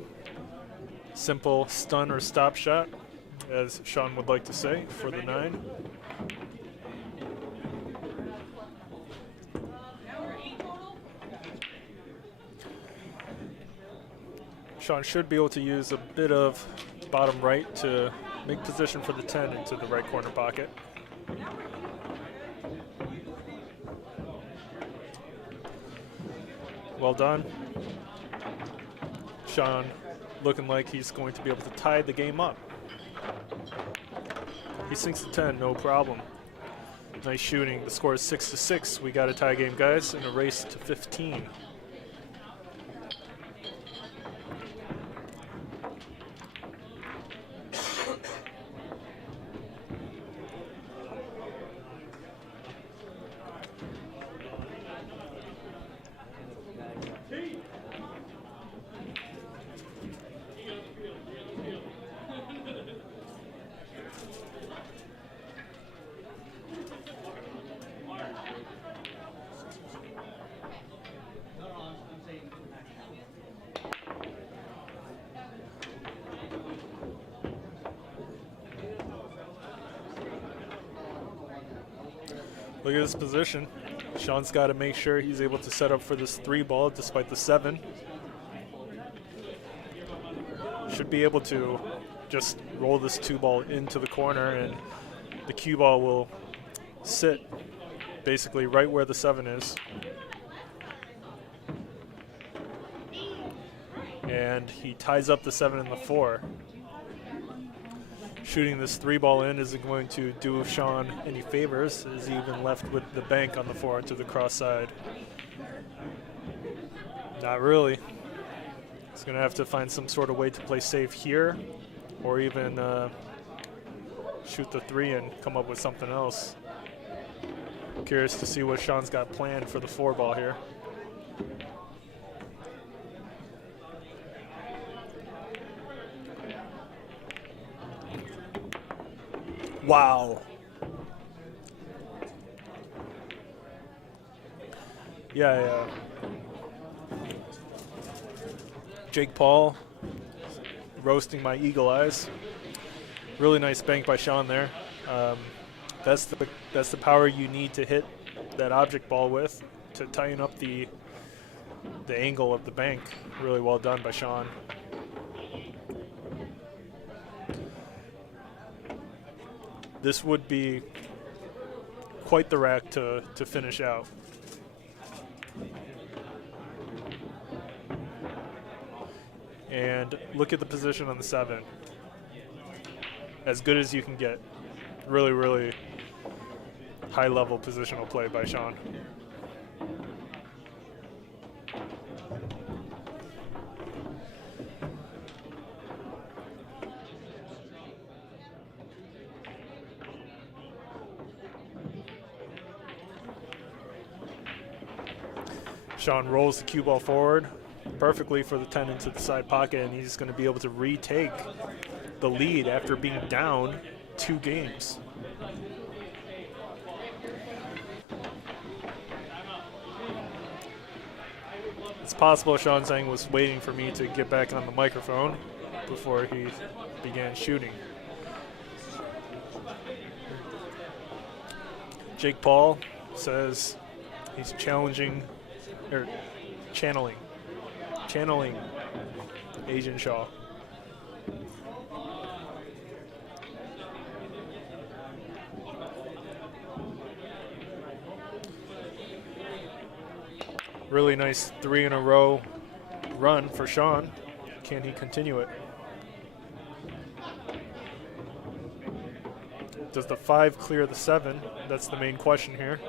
Simple stun or stop shot, as Shaun would like to say, for the 9. Shaun should be able to use a bit of bottom right to make position for the 10 into the right corner pocket. Well done. Shaun looking like he's going to be able to tie the game up. He sinks the 10, no problem. Nice shooting. The score is 6-6. We got a tie game, guys, in a race to 15. Look at this position. Shaun's got to make sure he's able to set up for this 3 ball despite the 7. Should be able to just roll this 2 ball into the corner, and the cue ball will sit basically right where the 7 is. And he ties up the 7 and the 4. Shooting this 3 ball in isn't going to do Shaun any favors, as he even left with the bank on the 4 to the cross side. Not really. He's going to have to find some sort of way to play safe here, or even shoot the 3 and come up with something else. Curious to see what Shaun's got planned for the 4 ball here. Wow. Yeah. Jake Paul roasting my eagle eyes. Really nice bank by Shaun there. That's the power you need to hit that object ball with to tighten up the angle of the bank. Really well done by Shaun. This would be quite the rack to finish out. And look at the position on the 7. As good as you can get. Really, really high level positional play by Shaun. Shaun rolls the cue ball forward perfectly for the 10 into the side pocket, and he's going to be able to retake the lead after being down 2 games. It's possible Shaun Zink was waiting for me to get back on the microphone before he began shooting. Jake Paul says he's channeling Asian Shaw. Really nice 3 in a row run for Shaun. Can he continue it? Does the 5 clear the 7? That's the main question here.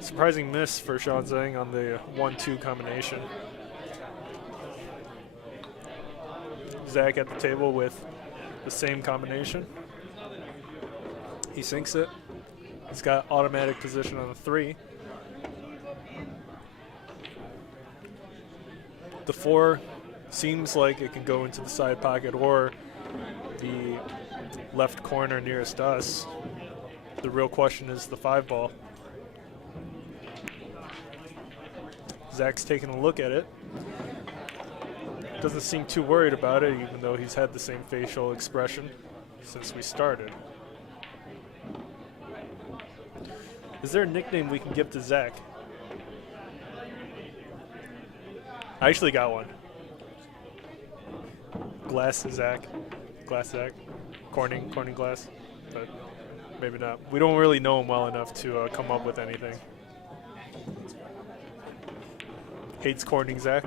Surprising miss for Shaun Zink on the 1-2 combination. Zac at the table with the same combination. He sinks it. He's got automatic position on the 3. The 4 seems like it can go into the side pocket or the left corner nearest us. The real question is the 5 ball. Zac's taking a look at it. Doesn't seem too worried about it, even though he's had the same facial expression since we started. Is there a nickname we can give to Zac? I actually got one. Glass Zac. Glass Zac. Corning Glass. But maybe not. We don't really know him well enough to come up with anything. Hates Corning Zac.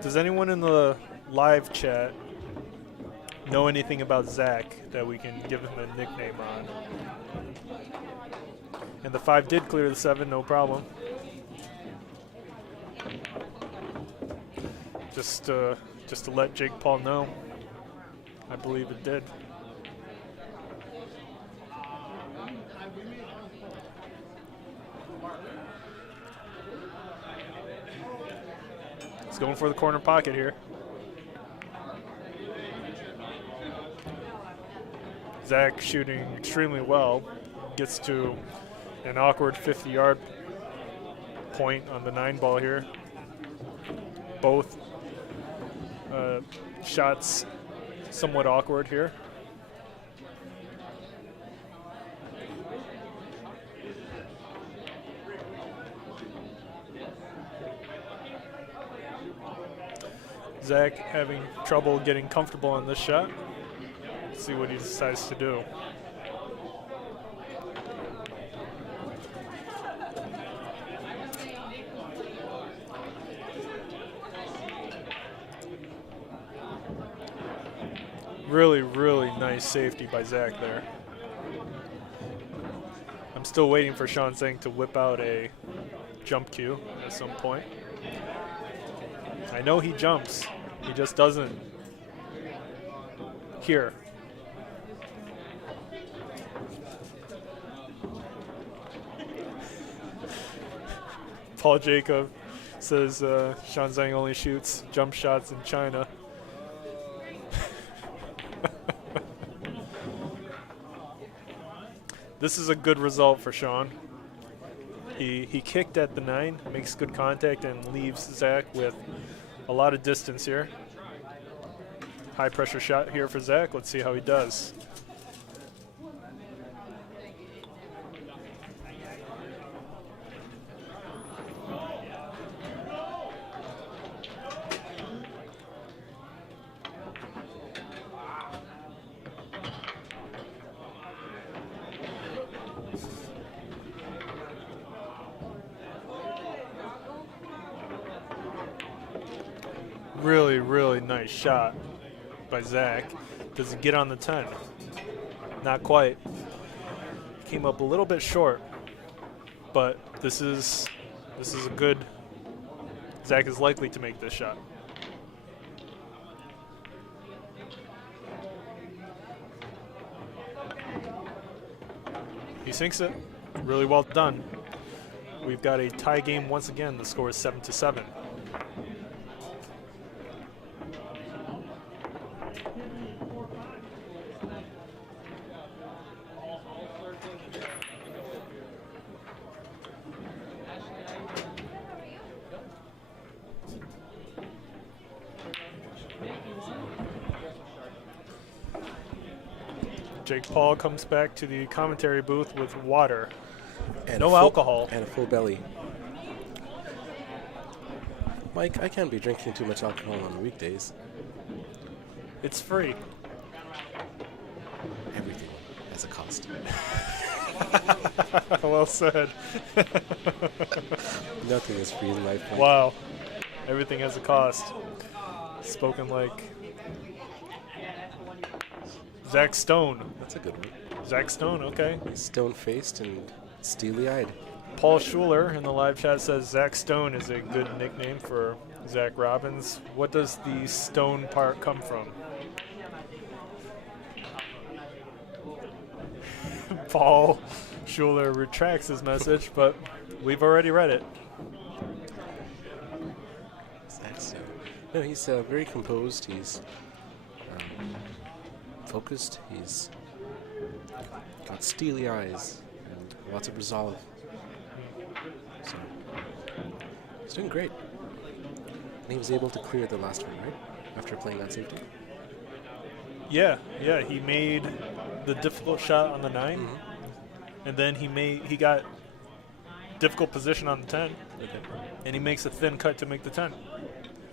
Does anyone in the live chat know anything about Zac that we can give him a nickname on? And the 5 did clear the 7, no problem. Just to let Jake Paul know, I believe it did. He's going for the corner pocket here. Zac shooting extremely well. Gets to an awkward 50-yard point on the 9 ball here. Both shots somewhat awkward here. Zac having trouble getting comfortable on this shot. Let's see what he decides to do. Really, really nice safety by Zac there. I'm still waiting for Shaun Zink to whip out a jump cue at some point. I know he jumps, he just doesn't here. Paul Jacob says Shaun Zink only shoots jump shots in China. This is a good result for Shaun. He kicked at the 9, makes good contact, and leaves Zac with a lot of distance here. High pressure shot here for Zac. Let's see how he does. Really, really nice shot by Zac. Does he get on the 10? Not quite. Came up a little bit short, but this is a good. Zac is likely to make this shot. He sinks it. Really well done. We've got a tie game once again. The score is 7-7. Jake Paul comes back to the commentary booth with water. And No alcohol. And a full belly. Mike, I can't be drinking too much alcohol on weekdays. It's free. Everything has a cost. Well said. Nothing is free in life, Mike. Wow. Everything has a cost. Spoken like Zach Stone. That's a good one. Zach Stone, okay. He's stone-faced and steely-eyed. Paul Schuler in the live chat says Zach Stone is a good nickname for Zac Robbins. What does the stone part come from? Paul Schuler retracts his message, but we've already read it. Zach Stone. No, he's very composed. He's focused. He's got steely eyes and lots of resolve. So he's doing great. And he was able to clear the last one, right? After playing that safety. Yeah, he made the difficult shot on the 9, and then he got difficult position on the 10, and he makes a thin cut to make the 10.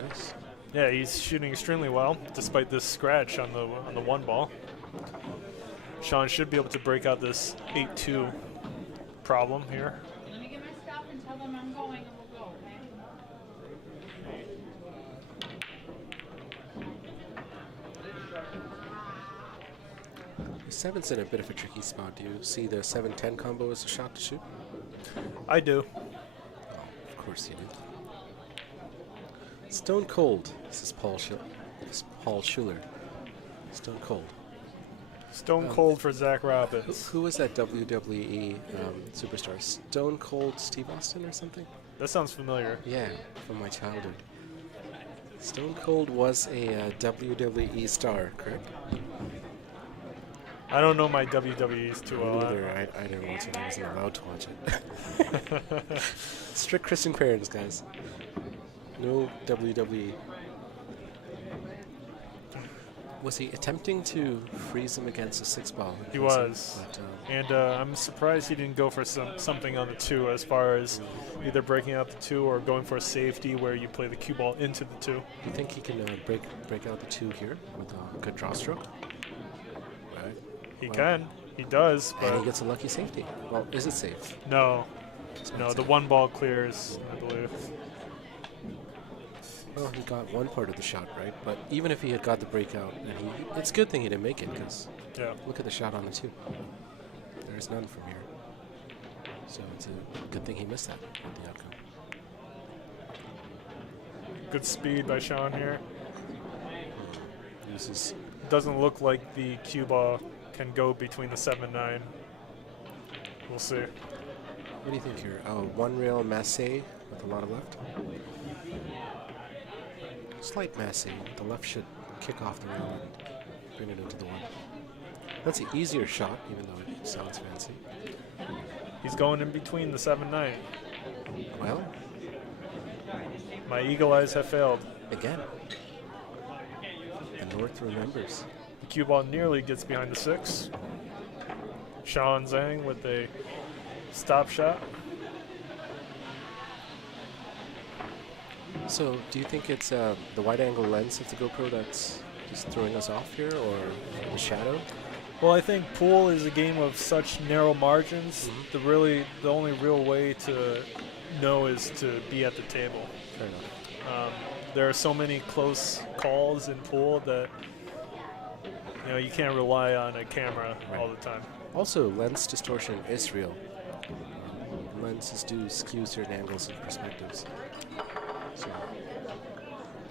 Nice. Yeah, he's shooting extremely well, despite this scratch on the 1 ball. Shaun should be able to break out this 8-2 problem here. Let me get my stuff and tell them I'm going and we'll go, okay? The 7's in a bit of a tricky spot. Do you see the 7-10 combo as a shot to shoot? I do. Oh, of course you do. Stone Cold. This is Paul Schuler. Stone Cold. Stone cold for Zac Robbins. Who was that WWE superstar? Stone Cold Steve Austin or something? That sounds familiar. Yeah, from my childhood. Stone Cold was a WWE star, correct? I don't know my WWEs too well. Neither. I didn't watch it. I wasn't allowed to watch it. Strict Christian parents, guys. No WWE. Was he attempting to freeze him against a 6-ball? He was. And I'm surprised he didn't go for something on the 2 as far as either breaking out the 2 or going for a safety where you play the cue ball into the 2. Do you think he can break out the 2 here with a good draw stroke? Right. He can. He does. But And he gets a lucky safety. Well, is it safe? No. No, the 1 ball clears, I believe. Well, he got one part of the shot right, but even if he had got the breakout, and it's a good thing he didn't make it, because look at the shot on the 2. There's none from here. So it's a good thing he missed that with the outcome. Good speed by Shaun here. Uses Doesn't look like the cue ball can go between the 7 and 9. We'll see. What do you think here? Oh, one rail massé with a lot of left. Slight massé. The left should kick off the rail and bring it into the one. That's an easier shot, even though it sounds fancy. He's going in between the 7-9. Well, My eagle eyes have failed. again, the North remembers. The cue ball nearly gets behind the 6. Shaun Zink with a stop shot. So, do you think it's the wide-angle lens of the GoPro that's just throwing us off here, or the shadow? Well, I think pool is a game of such narrow margins. The only real way to know is to be at the table. Fair enough. There are so many close calls in pool that you can't rely on a camera all the time. Also, lens distortion is real. Lenses do skew certain angles and perspectives. So,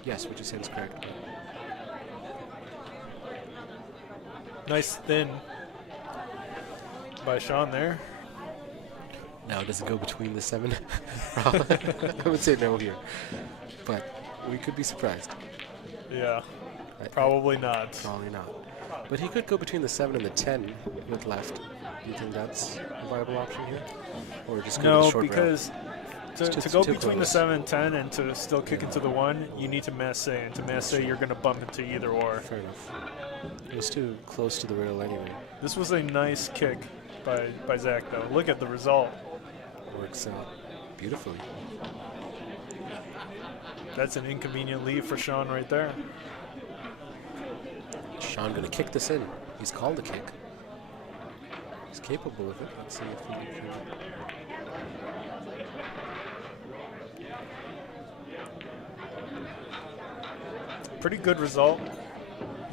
yes, what you said is correct. Nice thin by Shaun there. Now, does it go between the 7? I would say no here, but we could be surprised. Yeah, probably not. Probably not. But he could go between the 7 and the 10 with left. Do you think that's a viable option here? Or just go to the No, short because route? to go too between the close. 7 and 10 and to still kick into the 1, you need to massé. And to massé, you're going to bump into either or. Fair enough. It was too close to the rail anyway. This was a nice kick by Zac, though. Look at the result. Works out beautifully. That's an inconvenient lead for Shaun right there. Shaun going to kick this in. He's called a kick. He's capable of it. Let's see if he can. Pretty good result.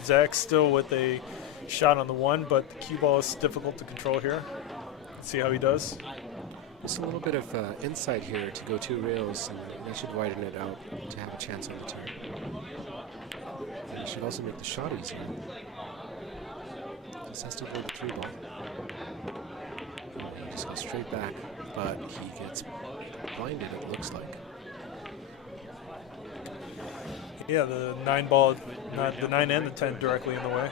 Zac still with a shot on the 1, but the cue ball is difficult to control here. Let's see how he does. Just a little bit of insight here to go 2 rails, and they should widen it out to have a chance on the turn. And it should also make the shot easier. Just has to avoid the 3 ball. He just goes straight back, but he gets blinded, it looks like. Yeah, the 9 ball, not the 9 and the 10 directly in the way.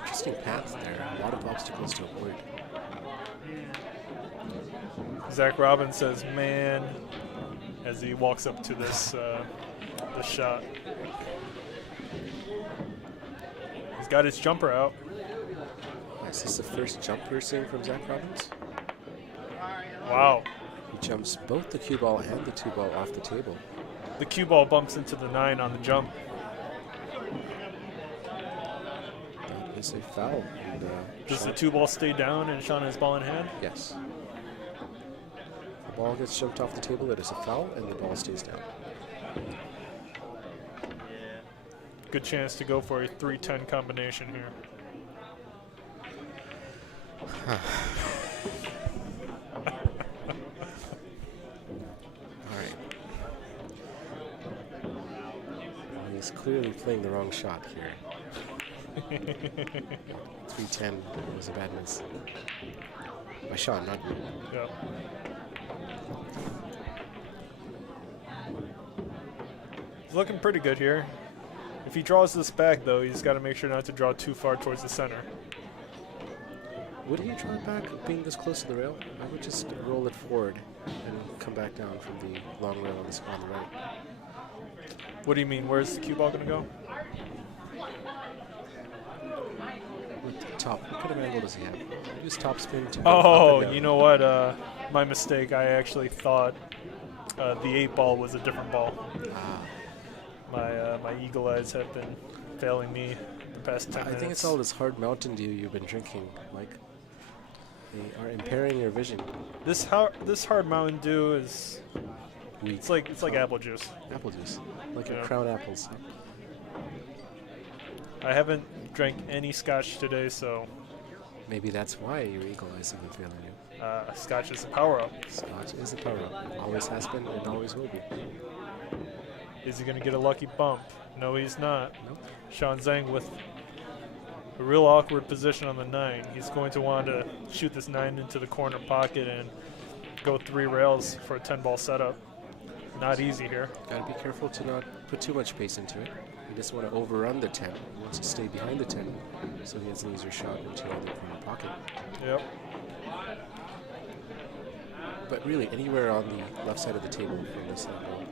Interesting path there. A lot of obstacles to avoid. Zac Robbins says, "Man," as he walks up to this shot. He's got his jumper out. Is this the first jump we're seeing from Zac Robbins? Wow. He jumps both the cue ball and the 2 ball off the table. The cue ball bumps into the 9 on the jump. That is a foul. And, Does the 2 ball stay down and Shaun has ball in hand? yes. The ball gets jumped off the table, it is a foul, and the ball stays down. Good chance to go for a 3-10 combination here. All right. He's clearly playing the wrong shot here. 3-10 was a bad miss. By Shaun, not me. Yeah. He's looking pretty good here. If he draws this back, though, he's got to make sure not to draw too far towards the center. Would he draw it back being this close to the rail? I would just roll it forward and come back down from the long rail on the right. What do you mean? Where's the cue ball going to go? With the top, what kind of angle does he have? Use top spin to go up Oh, and down. you know what? My mistake. I actually thought the 8 ball was a different ball. Ah, My eagle eyes have been failing me the past 10 minutes. I think it's all this hard Mountain Dew you've been drinking, Mike. They are impairing your vision. This hard Mountain Dew is Weak. it's like apple juice. Apple juice, like your Yeah. crown apples. I haven't drank any scotch today, so Maybe that's why your eagle eyes have been failing you. scotch is a power-up. Scotch is a power-up. Always has been and always will be. Is he going to get a lucky bump? No, he's not. Nope. Shaun Zink with a real awkward position on the 9. He's going to want to shoot this 9 into the corner pocket and go 3 rails for a 10-ball setup. Not easy here. Got to be careful to not put too much pace into it. He doesn't want to overrun the 10. He wants to stay behind the 10 so he has an easier shot into the corner pocket. Yep. But really, anywhere on the left side of the table from this angle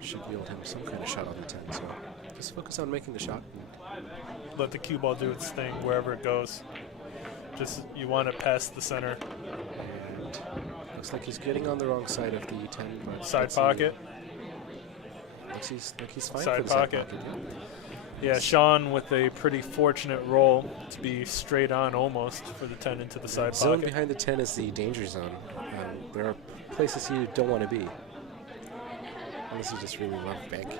should yield him some kind of shot on the 10. So just focus on making the shot. Let the cue ball do its thing wherever it goes. Just you want to pass the center. And looks like he's getting on the wrong side of the 10. But Side pocket. Looks like he's fine Side for the pocket. side pocket. Yeah, Shaun with a pretty fortunate roll to be straight on almost for the 10 into the side Zone pocket. behind the 10 is the danger zone. There are places you don't want to be. Unless you just really love banking.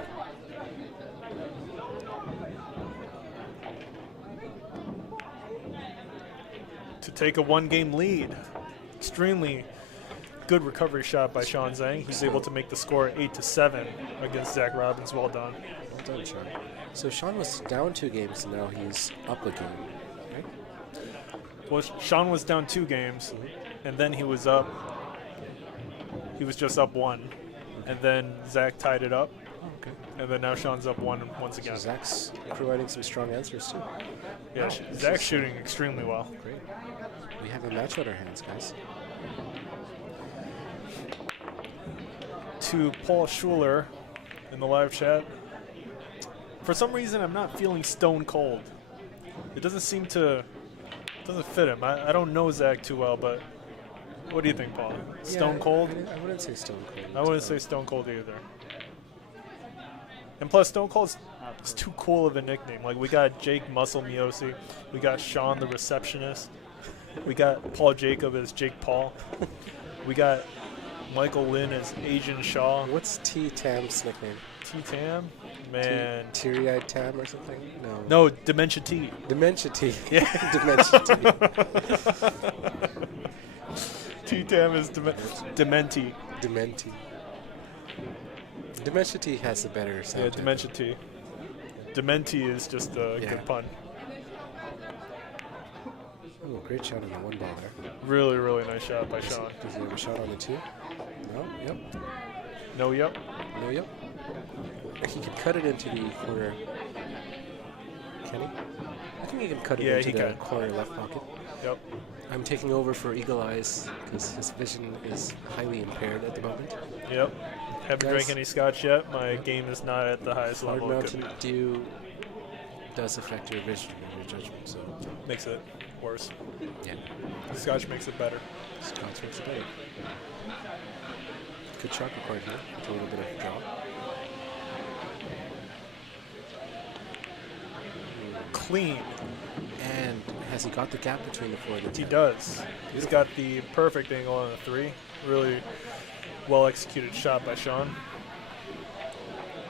To take a 1-game lead. Extremely good recovery shot by Shaun Zink. He's able to make the score 8-7 against Zac Robbins. Well done. Well done, Shaun. So Shaun was down 2 games, and now he's up a game, right? Well, Shaun was down 2 games, and then he was up. He was just up 1, and then Zac tied it up, Okay. and then now Shaun's up 1 once So again. Zac's providing some strong answers, too. Yeah, Zac's shooting extremely well. Great. We have a match on our hands, guys. To Paul Schuler in the live chat. For some reason, I'm not feeling stone cold. It doesn't seem to, doesn't fit him. I don't know Zac too well, but what do you think, Paul? Stone cold? I wouldn't say stone cold. I wouldn't say stone cold either. And plus, Stone Cold's it's too cool of a nickname. Like, we got Jake Muscle Miosi. We got Shaun the receptionist. We got Paul Jacob as Jake Paul. We got Michael Lynn as Asian Shaw. What's T. Tam's nickname? T-Tam? Man. Teary-eyed Tam or something? No. No, Dementia T. Dementia T. Yeah. Dementia T. T-Tam is Dementi. Dementi. Dementia T has a better sound. Yeah, to it. Dementia T. Dementi is just a Yeah. good pun. Oh, great shot on the 1 ball there. Really, really nice shot by Shaun. Does he have a shot on the 2? No? Yep. No, yep. No, yep. He can cut it into the corner. Can he? I think he can cut it Yeah, into he the can. corner left pocket. Yep. I'm taking over for Eagle Eyes because his vision is highly impaired at the moment. Yep. Haven't Guys. drank any scotch yet. My game is not at the highest Hard level it could Mountain be. Dew does affect your vision and your judgment, so Makes it worse. yeah, Scotch makes it better. Scotch makes it better. Good shot required here with a little bit of draw. Clean. And has he got the gap between the 4 and the 10? He does. He's got the perfect angle on the 3. Really well executed shot by Shaun.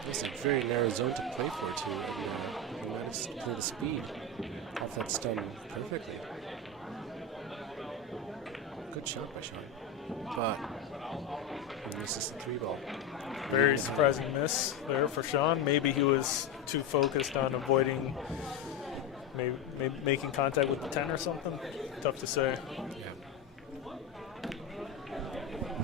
It's a very narrow zone to play for, too, and he managed to play the speed off that stun perfectly. Good shot by Shaun. But he misses the 3 ball. Very surprising miss there for Shaun. Maybe he was too focused on avoiding, maybe making contact with the 10 or something. Tough to say. Yeah.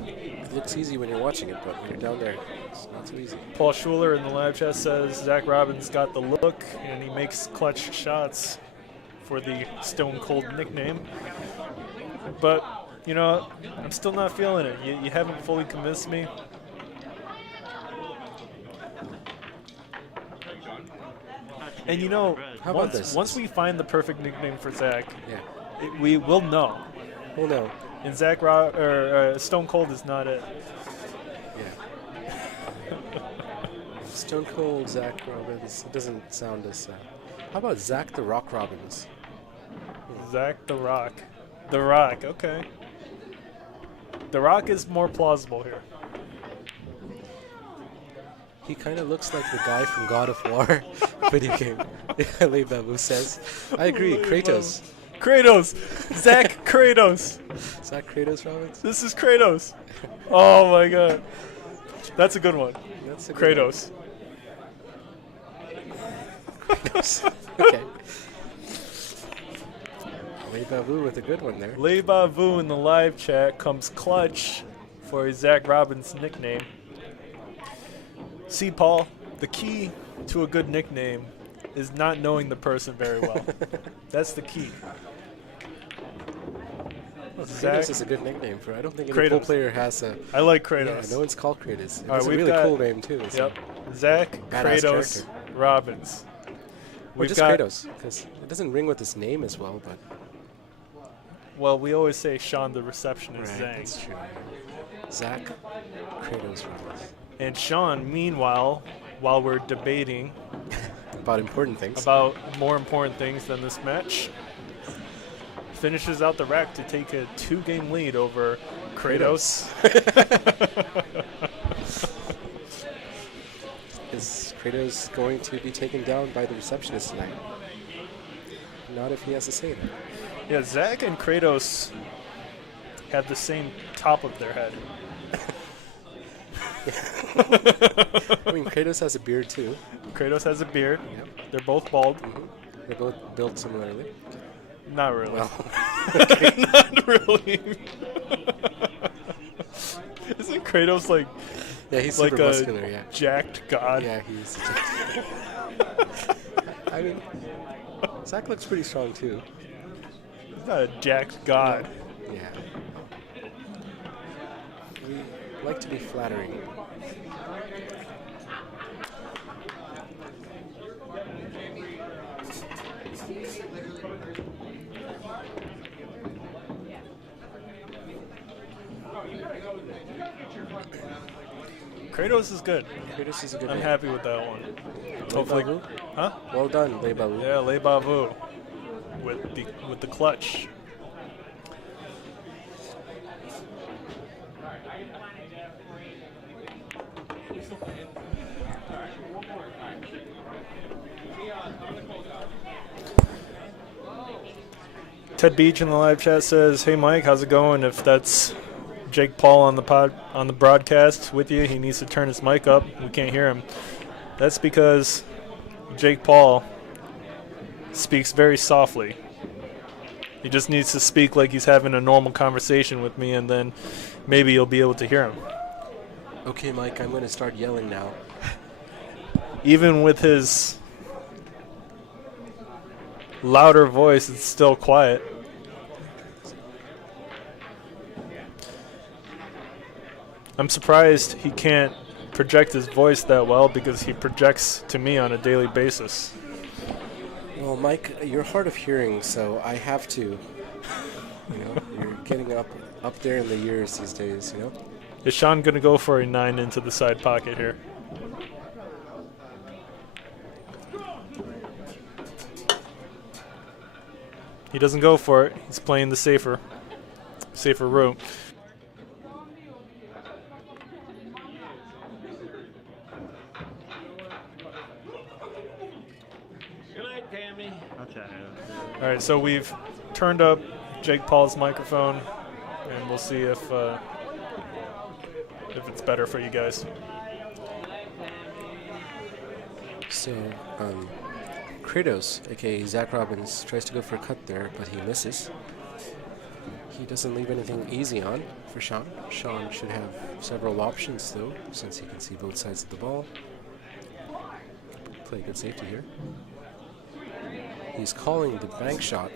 It looks easy when you're watching it, but when you're down there, it's not so easy. Paul Schuler in the live chat says Zac Robbins got the look and he makes clutch shots for the Stone Cold nickname. But, you know, I'm still not feeling it. You haven't fully convinced me. And you know, How about this? once we find the perfect nickname for Zac, Yeah. we will know. Well, no. And Stone Cold is not it. Yeah. Stone Cold Zac Robbins. It doesn't sound as. How about Zac the Rock Robbins? Zac the Rock. The Rock, okay. The Rock is more plausible here. He kind of looks like the guy from God of War video game. LA Babu says. I agree. Kratos. Kratos! Zac Kratos! Is that Kratos Robbins? This is Kratos. Oh my god. That's a good one. That's a good Kratos. one. Kratos. Okay. Lei Bavu with a good one there. Le Bavu in the live chat comes clutch for his Zac Robbins nickname. See, Paul, the key to a good nickname is not knowing the person very well. That's the key. Well, Zac- Kratos is a good nickname for. I don't think any pool Kratos. player has a. I like Yeah, Kratos. no one's called Kratos. All right, It's a we've really got- cool name too. It's Yep. Zac, Badass Kratos, Robbins. Or We've just got, Kratos, because it doesn't ring with his name as well. But well, we always say Shaun the receptionist, right, Zeng. that's true. Zac, Kratos, Robbins. And Shaun, meanwhile, while we're debating About important things. about more important things than this match, finishes out the rack to take a 2-game lead over Kratos. Is Kratos going to be taken down by the receptionist tonight? Not if he has to say that. Yeah, Zac and Kratos have the same top of their head. I mean, Kratos has a beard too. Kratos has a beard. Yep. They're both bald. They're both built similarly. Not really. Well, Not really. Isn't Kratos like yeah, he's like super a muscular. Yeah, jacked god? yeah, he's. I mean, Zac looks pretty strong too. He's not a jacked god. Yeah. We like to be flattering. Kratos is good. Kratos is a good I'm name. happy with that one. Lei Hopefully, Bavu? huh? Well done, Lei Bavu. Yeah, Le Bavu with the clutch. Ted Beach in the live chat says, "Hey Mike, how's it going? If that's Jake Paul on the broadcast with you, he needs to turn his mic up. We can't hear him. That's because Jake Paul speaks very softly. He just needs to speak like he's having a normal conversation with me, and then maybe you'll be able to hear him. Okay, Mike, I'm going to start yelling now. Even with his louder voice, it's still quiet. I'm surprised he can't project his voice that well because he projects to me on a daily basis. Well, Mike, you're hard of hearing, so I have to. You know, you're getting up there in the years these days, you know? Is Shaun going to go for a 9 into the side pocket here? He doesn't go for it. He's playing the safer route. Good night, Tammy. All right, so we've turned up Jake Paul's microphone, and we'll see if it's better for you guys. So, Kratos, aka Zac Robbins, tries to go for a cut there, but he misses. He doesn't leave anything easy on for Shaun. Shaun should have several options, though, since he can see both sides of the ball. Play good safety here. He's calling the bank shot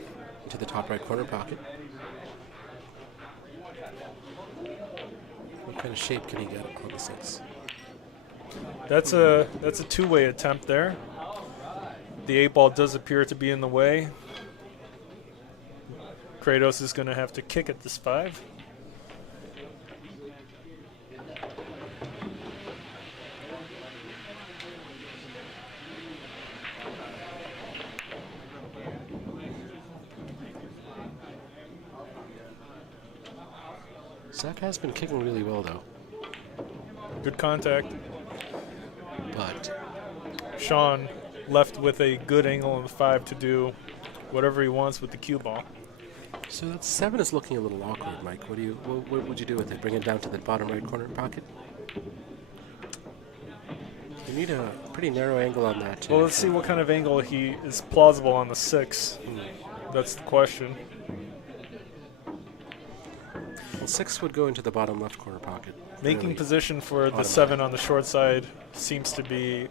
into the top right corner pocket. What kind of shape can he get on the 6? That's a two-way attempt there. The 8-ball does appear to be in the way. Kratos is going to have to kick at this 5. Zac has been kicking really well, though. Good contact. But Shaun left with a good angle on the 5 to do whatever he wants with the cue ball. so that 7 is looking a little awkward, Mike. What would you do with it? Bring it down to the bottom right corner pocket? You need a pretty narrow angle on that. Well, let's see what kind of angle he is plausible on the 6. That's the question. 6 would go into the bottom left corner pocket. Making Fairly position for the automatic. 7 on the short side seems to be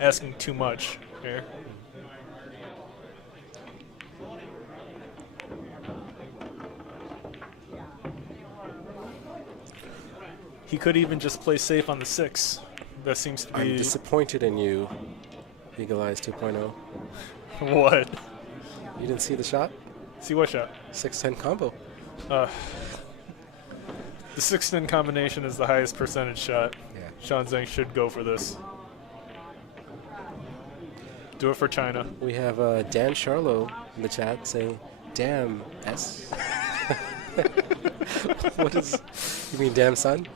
asking too much here. He could even just play safe on the 6. That seems to I'm be disappointed in you, Eagle Eyes 2.0. what? You didn't see the shot? See what shot? 6-10 combo. The 6-10 combination is the highest percentage shot. Yeah. Shaun Zink should go for this. Do it for China. We have Dan Charlo in the chat saying, "Damn S." What is? You mean damn son?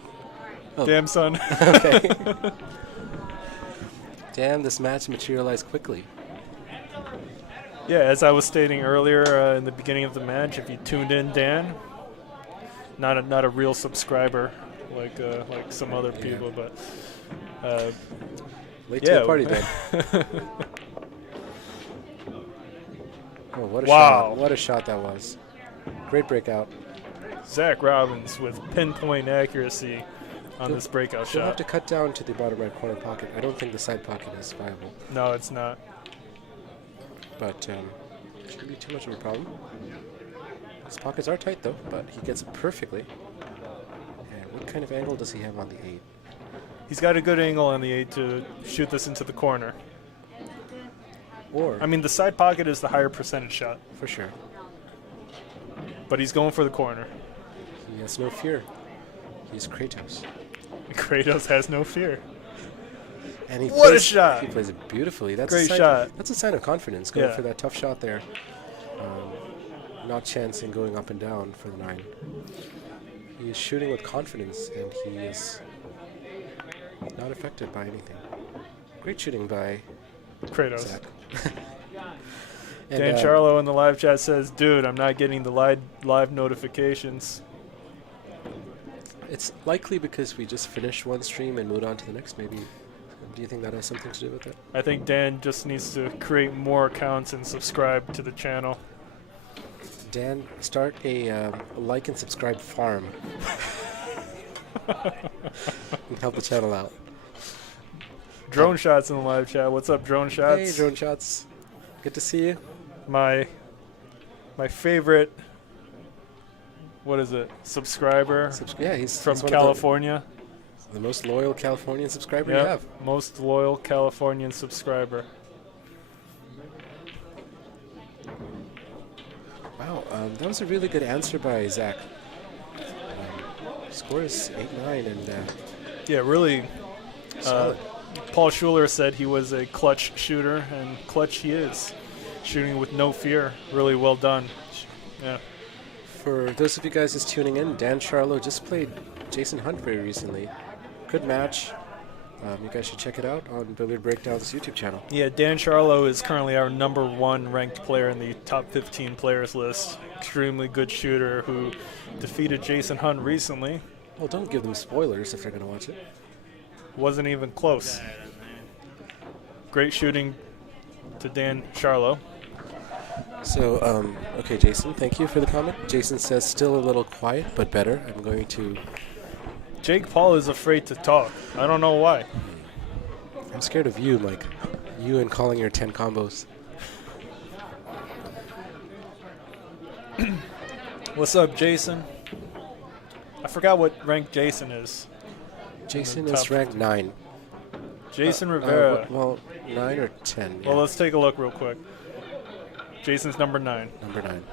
Oh. Damn, son. Okay. Damn, this match materialized quickly. Yeah, as I was stating earlier in the beginning of the match, if you tuned in, Dan, not a real subscriber like some other people, but Late to the party, Dan. Oh, what a Wow. shot! What a shot that was! Great breakout. Zac Robbins with pinpoint accuracy on You'll- this breakout You'll have shot. to cut down to the bottom right corner pocket. I don't think the side pocket is viable, No, it's not. but shouldn't be too much of a problem. His pockets are tight though, but he gets it perfectly. And what kind of angle does he have on the 8? He's got a good angle on the 8 to shoot this into the corner. Or, I mean, the side pocket is the higher percentage shot, for sure, but he's going for the corner. he has no fear. He's Kratos. Kratos has no fear. And he What a plays, shot. He plays it beautifully. That's Great a sign, shot. That's a sign of confidence, going Yeah. for that tough shot there. Not chancing going up and down for the 9. He is shooting with confidence, and he is not affected by anything. Great shooting by Kratos. Zach. And, Dan Charlo in the live chat says, "Dude, I'm not getting the live notifications." it's likely because we just finished one stream and moved on to the next, maybe. Do you think that has something to do with it? I think Dan just needs to create more accounts and subscribe to the channel. Dan, start a like and subscribe farm. And help the channel out. Drone Shots in the live chat. What's up, Drone Shots? Hey, Drone Shots. Good to see you. My favorite, what is it, subscriber Yeah, he's from he's one California. of the most loyal Californian subscriber you Yep, have. most loyal Californian subscriber. Wow, that was a really good answer by Zach. Score is 8-9 and Yeah, really. solid. Paul Schuler said he was a clutch shooter, and clutch he is. Shooting with no fear. Really well done. Yeah. For those of you guys just tuning in, Dan Charlo just played Jason Hunt very recently. Good match. You guys should check it out on Billiard Breakdown's YouTube channel. Yeah, Dan Charlo is currently our #1 ranked player in the top 15 players list. Extremely good shooter who defeated Jason Hunt recently. Well, don't give them spoilers if they're going to watch it. Wasn't even close. Great shooting to Dan Charlo. So, okay, Jason, thank you for the comment. Jason says, still a little quiet, but better. I'm going to... Jake Paul is afraid to talk. I don't know why. I'm scared of you, Mike. You and calling your 10 combos. What's up, Jason? I forgot what rank Jason is. Jason top is ranked 9. Jason Rivera. Well, 9 or 10. Yeah. Well, let's take a look real quick. Jason's number 9. Number 9.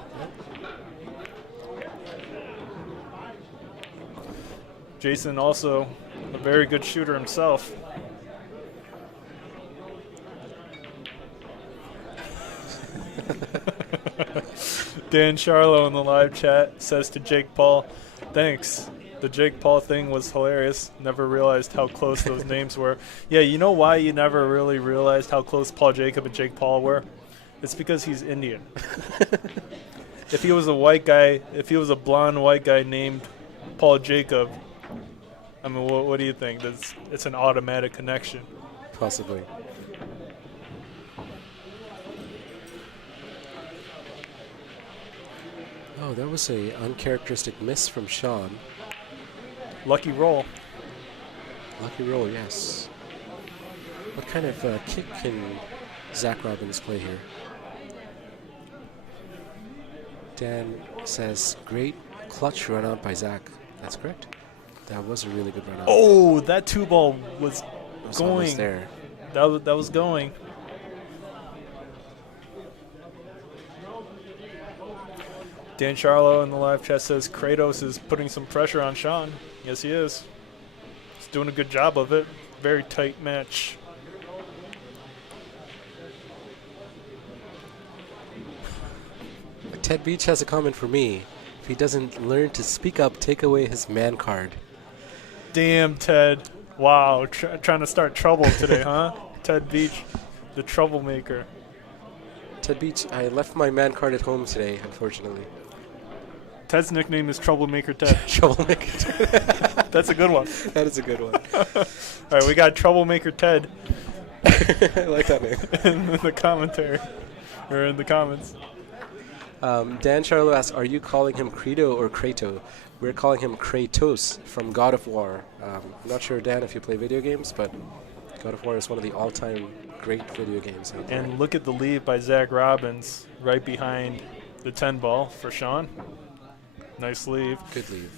Jason also a very good shooter himself. Dan Charlo in the live chat says to Jake Paul, "Thanks. The Jake Paul thing was hilarious. Never realized how close those names were." Yeah, you know why you never really realized how close Paul Jacob and Jake Paul were? It's because he's Indian. If he was a white guy, if he was a blonde white guy named Paul Jacob, I mean, what do you think? It's an automatic connection. Possibly. Oh, that was a uncharacteristic miss from Shaun. Lucky roll. Lucky roll, yes. What kind of kick can Zac Robbins play here? Dan says, great clutch run out by Zac. That's correct. That was a really good run out. Oh, that 2-ball was It was going. almost there. That was going. Dan Charlo in the live chat says Kratos is putting some pressure on Shaun. Yes, he is. He's doing a good job of it. Very tight match. Ted Beach has a comment for me. If he doesn't learn to speak up, take away his man card. Damn, Ted. Wow, trying to start trouble today, huh? Ted Beach, the troublemaker. Ted Beach, I left my man card at home today, unfortunately. Ted's nickname is Troublemaker Ted. Troublemaker. That's a good one. That is a good one. All right, we got Troublemaker Ted I like that name. in the commentary, or in the comments. Dan Charlo asks, are you calling him Credo or Kratos? We're calling him Kratos from God of War. I'm not sure, Dan, if you play video games, but God of War is one of the all-time great video games out there. And look at the lead by Zac Robbins right behind the 10-ball for Shaun. Nice leave. Good leave.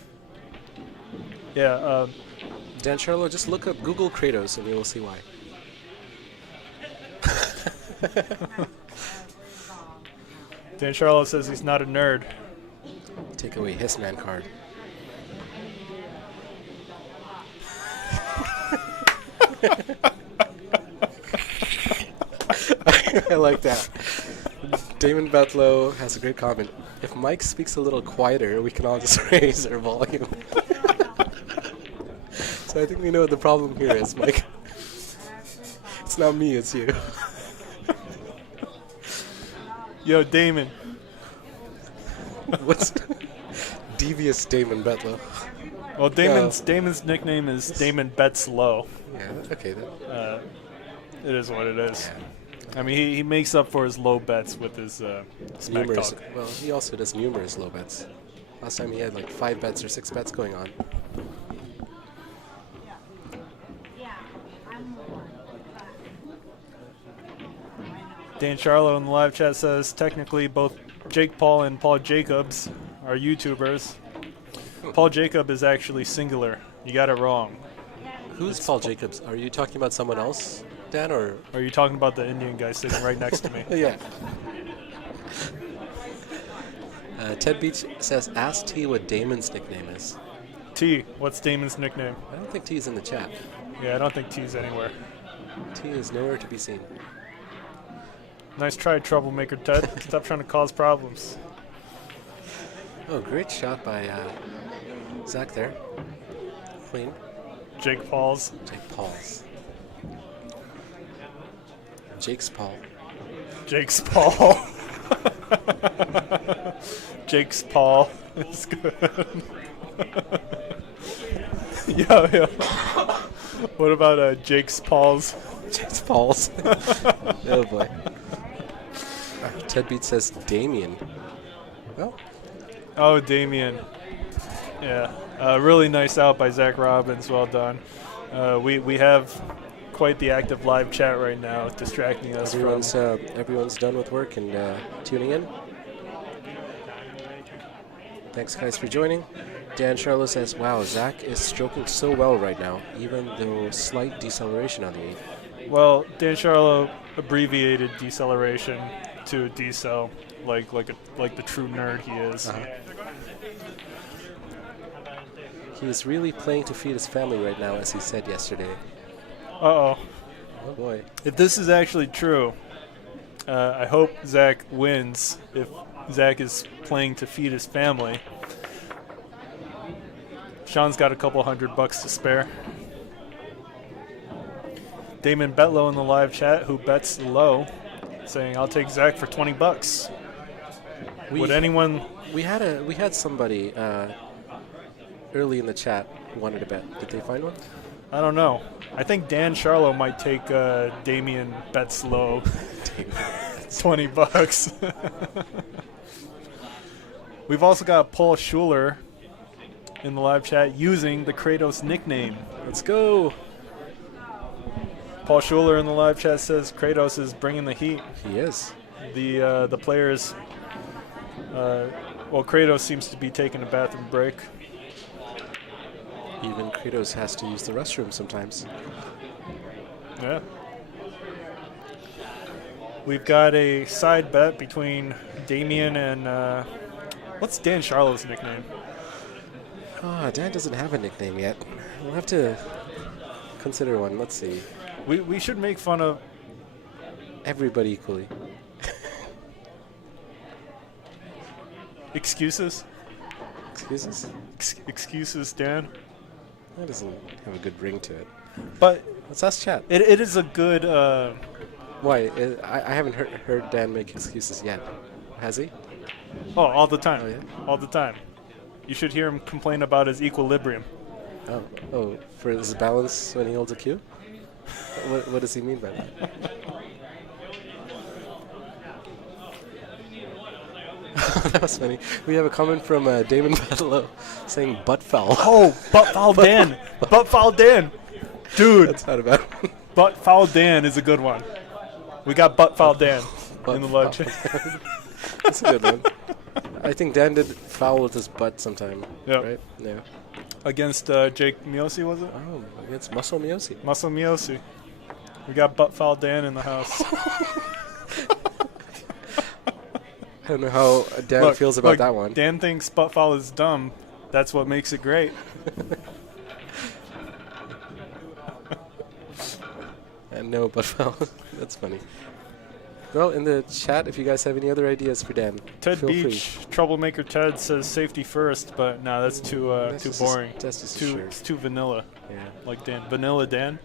Yeah, Dan Charlo, just look up Google Kratos and you will see why. Dan Charlo says he's not a nerd. Take away his man card. I like that. Damon Betlow has a great comment. If Mike speaks a little quieter, we can all just raise our volume. So I think we know what the problem here is, Mike. It's not me, it's you. Yo, Damon. What's devious Damon Betlow? Well, Damon's nickname is Damon Bets Low. Yeah, okay. It is what it is. I mean, he makes up for his low bets with his smack Numerous. talk. Well, he also does numerous low bets. Last time he had like 5 bets or 6 bets going on. Dan Charlo in the live chat says technically both Jake Paul and Paul Jacobs are YouTubers. Paul Jacob is actually singular. You got it wrong. Who's Paul Jacobs? Are you talking about someone else, Dan, or? Are you talking about the Indian guy sitting right next to me? Yeah. Ted Beach says, ask T what Damon's nickname is. T, what's Damon's nickname? I don't think T is in the chat. Yeah, I don't think T's anywhere. T is nowhere to be seen. Nice try, troublemaker Ted. Stop trying to cause problems. Oh, great shot by Zac there. Clean. Jake Paul's. Jake Paul's. Jake's Paul. Jake's Paul. Jake's Paul is good. Yo. What about Jake's Paul's? Jake's Paul's. Oh boy. Ted Beat says Damien. Well, Oh, Damien. Yeah. Really nice out by Zac Robbins. Well done. We have quite the active live chat right now, distracting us everyone's done with work and tuning in. Thanks, guys, for joining. Dan Charlo says, wow, Zac is stroking so well right now, even though slight deceleration on the 8th. Well, Dan Charlo abbreviated deceleration to decel, like the true nerd he is. He is really playing to feed his family right now, as he said yesterday. Uh-oh. Oh, boy. If this is actually true, I hope Zac wins if Zac is playing to feed his family. Shaun's got a couple $100 to spare. Damon Betlow in the live chat, who bets low, saying, I'll take Zac for $20. Would anyone... We had somebody early in the chat who wanted to bet. Did they find one? I don't know. I think Dan Charlo might take Damien bets low. $20. We've also got Paul Schuler in the live chat using the Kratos nickname. Let's go. Paul Schuler in the live chat says Kratos is bringing the heat. He is. The players, well, Kratos seems to be taking a bathroom break. Even Kratos has to use the restroom sometimes. Yeah. We've got a side bet between Damien and what's Dan Charlot's nickname? Dan doesn't have a nickname yet. We'll have to consider one. Let's see. We should make fun of Everybody equally. excuses. Excuses? Excuses, Dan. That doesn't have a good ring to it. But Let's ask chat. it is a good. Why? I haven't heard Dan make excuses yet. Has he? All the time. Oh, yeah? All the time. You should hear him complain about his equilibrium. Oh, for his balance when he holds a cue? What does he mean by that? That was funny. We have a comment from Damon Battlelow saying butt foul. Oh, butt foul Dan. Butt foul Dan. Dude, That's not a bad one. butt foul Dan is a good one. We got butt foul Dan in the live chat. That's a good one. I think Dan did foul with his butt sometime. Yep. Right? Yeah. Against Jake Miosi, was it? Oh, against Muscle Miosi. Muscle Miosi. We got butt foul Dan in the house. I don't know how Dan feels about that one. Dan thinks butt foul is dumb. That's what makes it great. And no butt foul. That's funny. Well, in the chat, if you guys have any other ideas for Dan, Ted feel Beach, Troublemaker Ted says safety first, but no, that's too That's too just boring. that's just a Too shirt. it's too vanilla, free. Yeah. like Dan. Vanilla Dan.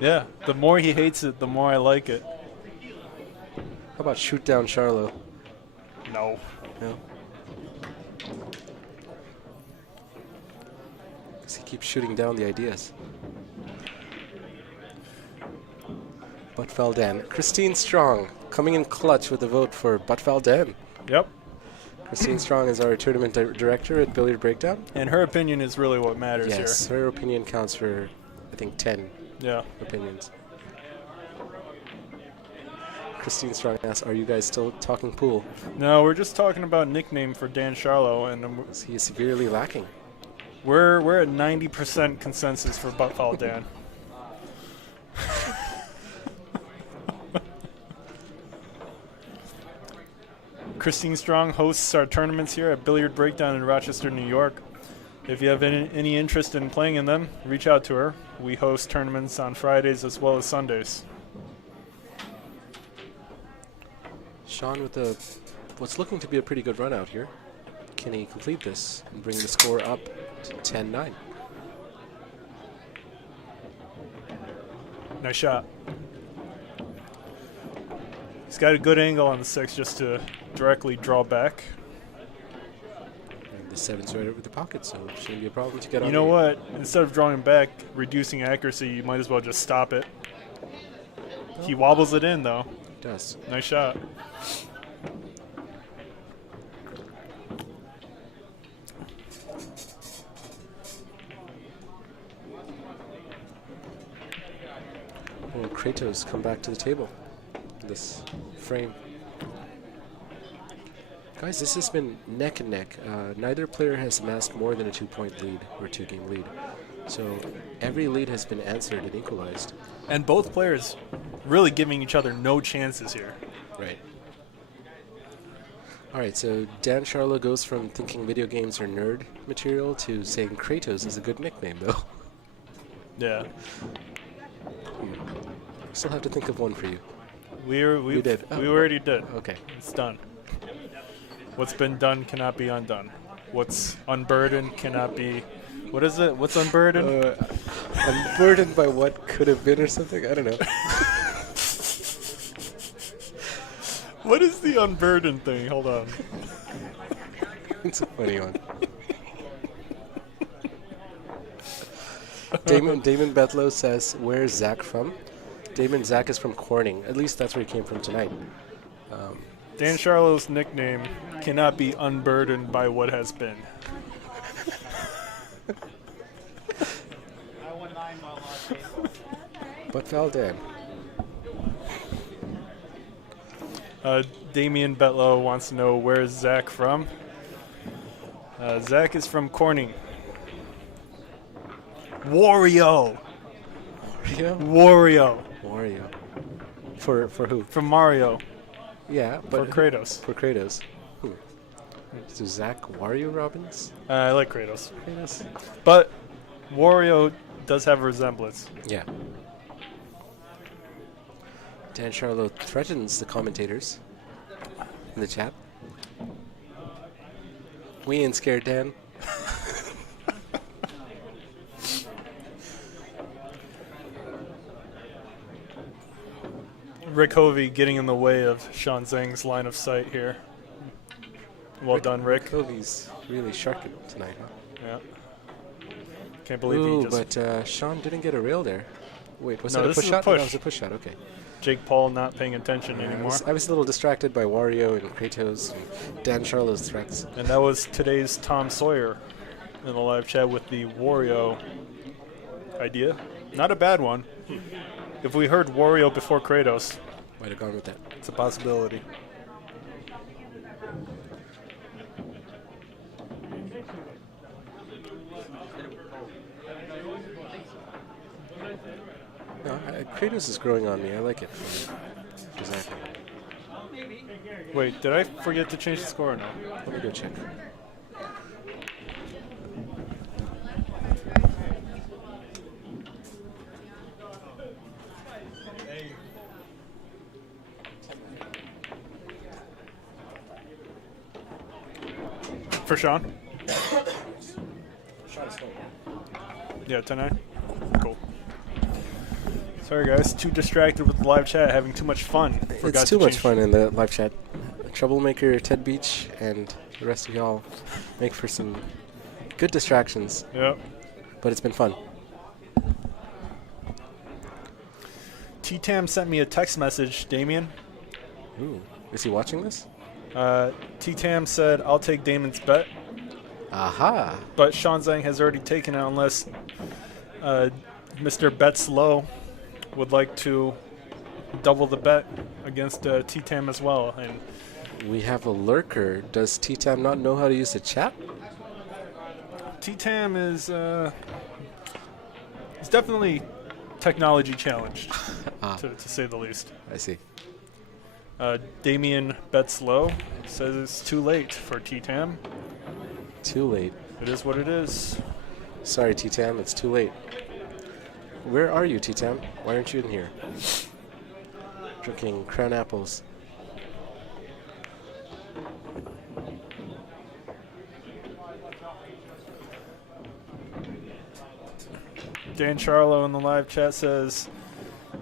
Yeah, the more he hates it, the more I like it. How about shoot down Charlo? No. No. Because he keeps shooting down the ideas. Butt foul Dan. Christine Strong coming in clutch with a vote for Butt foul Dan. Yep. Christine Strong is our tournament director at Billiard Breakdown. And her opinion is really what matters Yes, her opinion counts for, I think, 10 here. Yeah. opinions. Christine Strong asks, are you guys still talking pool? No, we're just talking about nickname for Dan Charlo, and Is he severely lacking? we're at 90% consensus for butt foul Dan. Christine Strong hosts our tournaments here at Billiard Breakdown in Rochester, New York. If you have any interest in playing in them, reach out to her. We host tournaments on Fridays as well as Sundays. Shaun with what's looking to be a pretty good run out here. Can he complete this and bring the score up to 10-9? Nice shot. He's got a good angle on the 6 just to directly draw back. And the 7's right over the pocket, so it shouldn't be a problem to get on. You know the- what? Instead of drawing back, reducing accuracy, you might as well just stop it. He wobbles it in, though. It does. Nice shot. Will Kratos come back to the table? This frame. Guys, this has been neck and neck. Neither player has amassed more than a 2-point lead or 2-game lead. So every lead has been answered and equalized. And both players really giving each other no chances here. Right. All right, so Dan Charlo goes from thinking video games are nerd material to saying Kratos is a good nickname, though. Yeah. Still have to think of one for you. We did. Oh, We already did. Okay. It's done. What's been done cannot be undone. What's unburdened cannot be... What is it? What's unburdened? I'm burdened by what could have been or something? I don't know. What is the unburdened thing? Hold on. It's a funny one. Damon Betlow says, where's Zach from? Damon Zac is from Corning. At least that's where he came from tonight. Dan Charlo's nickname cannot be unburdened by what has been. But Valdan. Damian Betlow wants to know, where's Zach from? Zach is from Corning. Wario. Wario? Wario. For who? From Mario. Yeah, For but Kratos. For Kratos. So Zac Wario Robbins? I like Kratos. Kratos? But Wario does have a resemblance. Yeah. Dan Charlo threatens the commentators in the chat. We ain't scared, Dan. Rick Hovey getting in the way of Shaun Zing's line of sight here. Well done, Rick. Kobe's really sharking tonight, huh? Yeah. Can't believe he just... but Shaun didn't get a rail there. Wait, was No, that a this push is a shot? push. That was a push shot, okay. Jake Paul not paying attention anymore. I was a little distracted by Wario and Kratos and Dan Charlo's threats. And that was today's Tom Sawyer in the live chat with the Wario idea. Not a bad one. If we heard Wario before Kratos, Might have gone with that. it's a possibility. No, Kratos is growing on me. I like it. Exactly. Wait, did I forget to change the score or no? Let me go check. For Shaun? Yeah, 10-9? Cool. Sorry, guys. Too distracted with the live chat, having too much fun. Forgot It's too to much change- fun in the live chat. Troublemaker Ted Beach and the rest of y'all make for some good distractions, Yep. but it's been fun. T-Tam sent me a text message, Damien. Ooh, is he watching this? T-Tam said, I'll take Damon's bet, Aha! but Shaun Zang has already taken it unless Mr. Bets Low would like to double the bet against T-Tam as well. And We have a lurker. Does T-Tam not know how to use the chat? T-Tam is he's definitely technology challenged, to say the least. I see. Damien Bets Low says it's too late for T-Tam. Too late. It is what it is. Sorry, T-Tam, it's too late. Where are you, T-Tam? Why aren't you in here? Drinking Crown Apples. Dan Charlo in the live chat says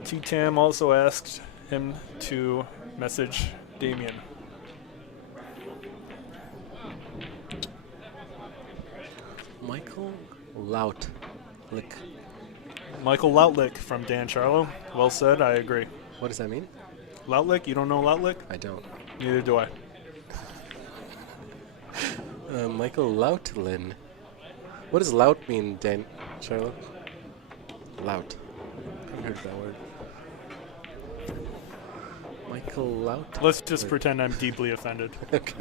T-Tam also asked him to message Damien. Michael Lautlick. Michael Loutlick from Dan Charlo. Well said, I agree. What does that mean? Loutlick? You don't know Loutlick? I don't. Neither do I. Michael Lautlin. What does lout mean, Dan Charlo? Lout. I haven't heard that word. Michael Laut. Let's just pretend I'm deeply offended. Okay.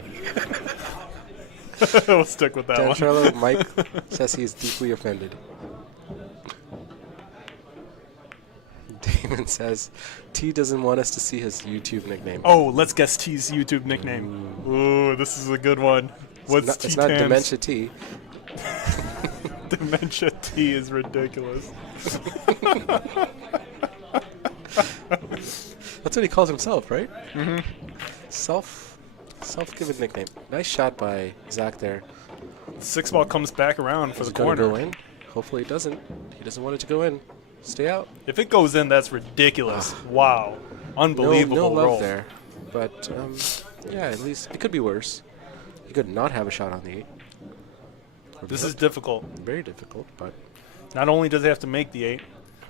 We'll stick with that Dan one. Charlo, Mike says he is deeply offended. Damon says T doesn't want us to see his YouTube nickname. Oh, let's guess T's YouTube nickname. Ooh, this is a good one. What's It's not T-Tam's? Dementia T. Dementia T is ridiculous. That's what he calls himself, right? Mm-hmm. Self-given nickname. Nice shot by Zach there. Six ball comes back around for Is the it gonna corner. go in? Hopefully it doesn't. He doesn't want it to go in. Stay out. If it goes in, that's ridiculous. Wow. Unbelievable no love roll. there. But, yeah, at least it could be worse. He could not have a shot on the 8. This is difficult. very difficult, but Not only does he have to make the 8,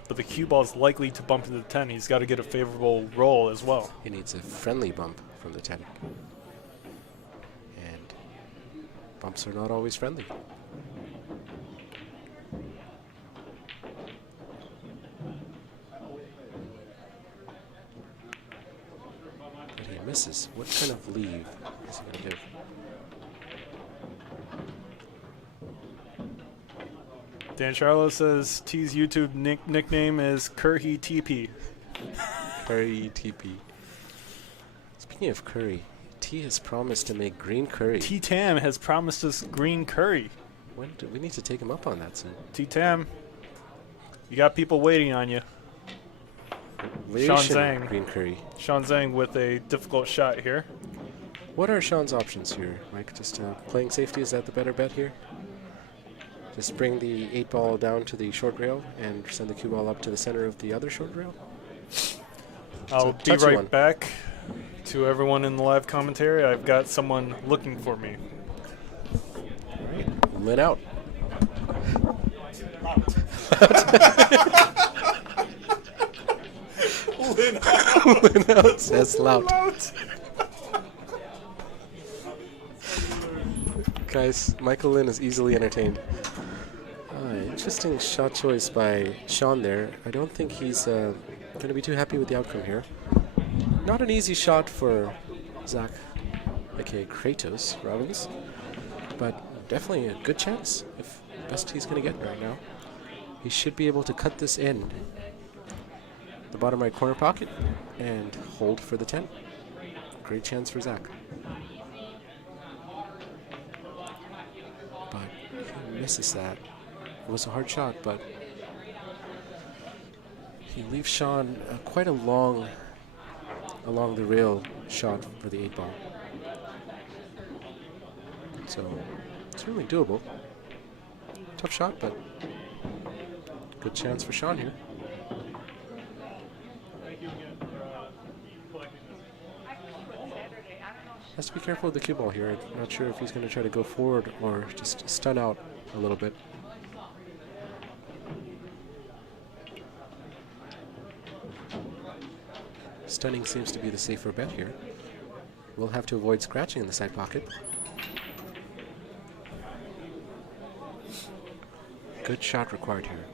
but the cue ball is likely to bump into the 10. He's got to get a favorable roll as well. He needs a friendly bump from the 10. And bumps are not always friendly. But he misses. What kind of leave is he going to give? Dan Charlo says T's YouTube nickname is Curry TP. Curry TP. Speaking of curry, T has promised to make green curry. T-Tam has promised us green curry. When do we need to take him up on that soon? T-Tam, you got people waiting on you. Shaun Zink. Green curry. Shaun Zink with a difficult shot here. What are Shaun's options here, Mike? Just playing safety, is that the better bet here? Just bring the 8-ball down to the short rail and send the cue ball up to the center of the other short rail? I'll be right back to everyone in the live commentary. I've got someone looking for me. All right, Lynn out. Lynn out says loud. Guys, Michael Lynn is easily entertained. Interesting shot choice by Shaun there. I don't think he's going to be too happy with the outcome here. Not an easy shot for Zac, aka Kratos Robbins, but definitely a good chance, if best he's going to get right now. He should be able to cut this in the bottom right corner pocket and hold for the 10. Great chance for Zac. But he misses that. It was a hard shot, but he leaves Shaun quite a long along the rail shot for the 8-ball. So it's really doable. Tough shot, but good chance for Shaun here. Has to be careful with the cue ball here. I'm not sure if he's going to try to go forward or just stun out a little bit. Stunning seems to be the safer bet here. We'll have to avoid scratching in the side pocket. Good shot required here.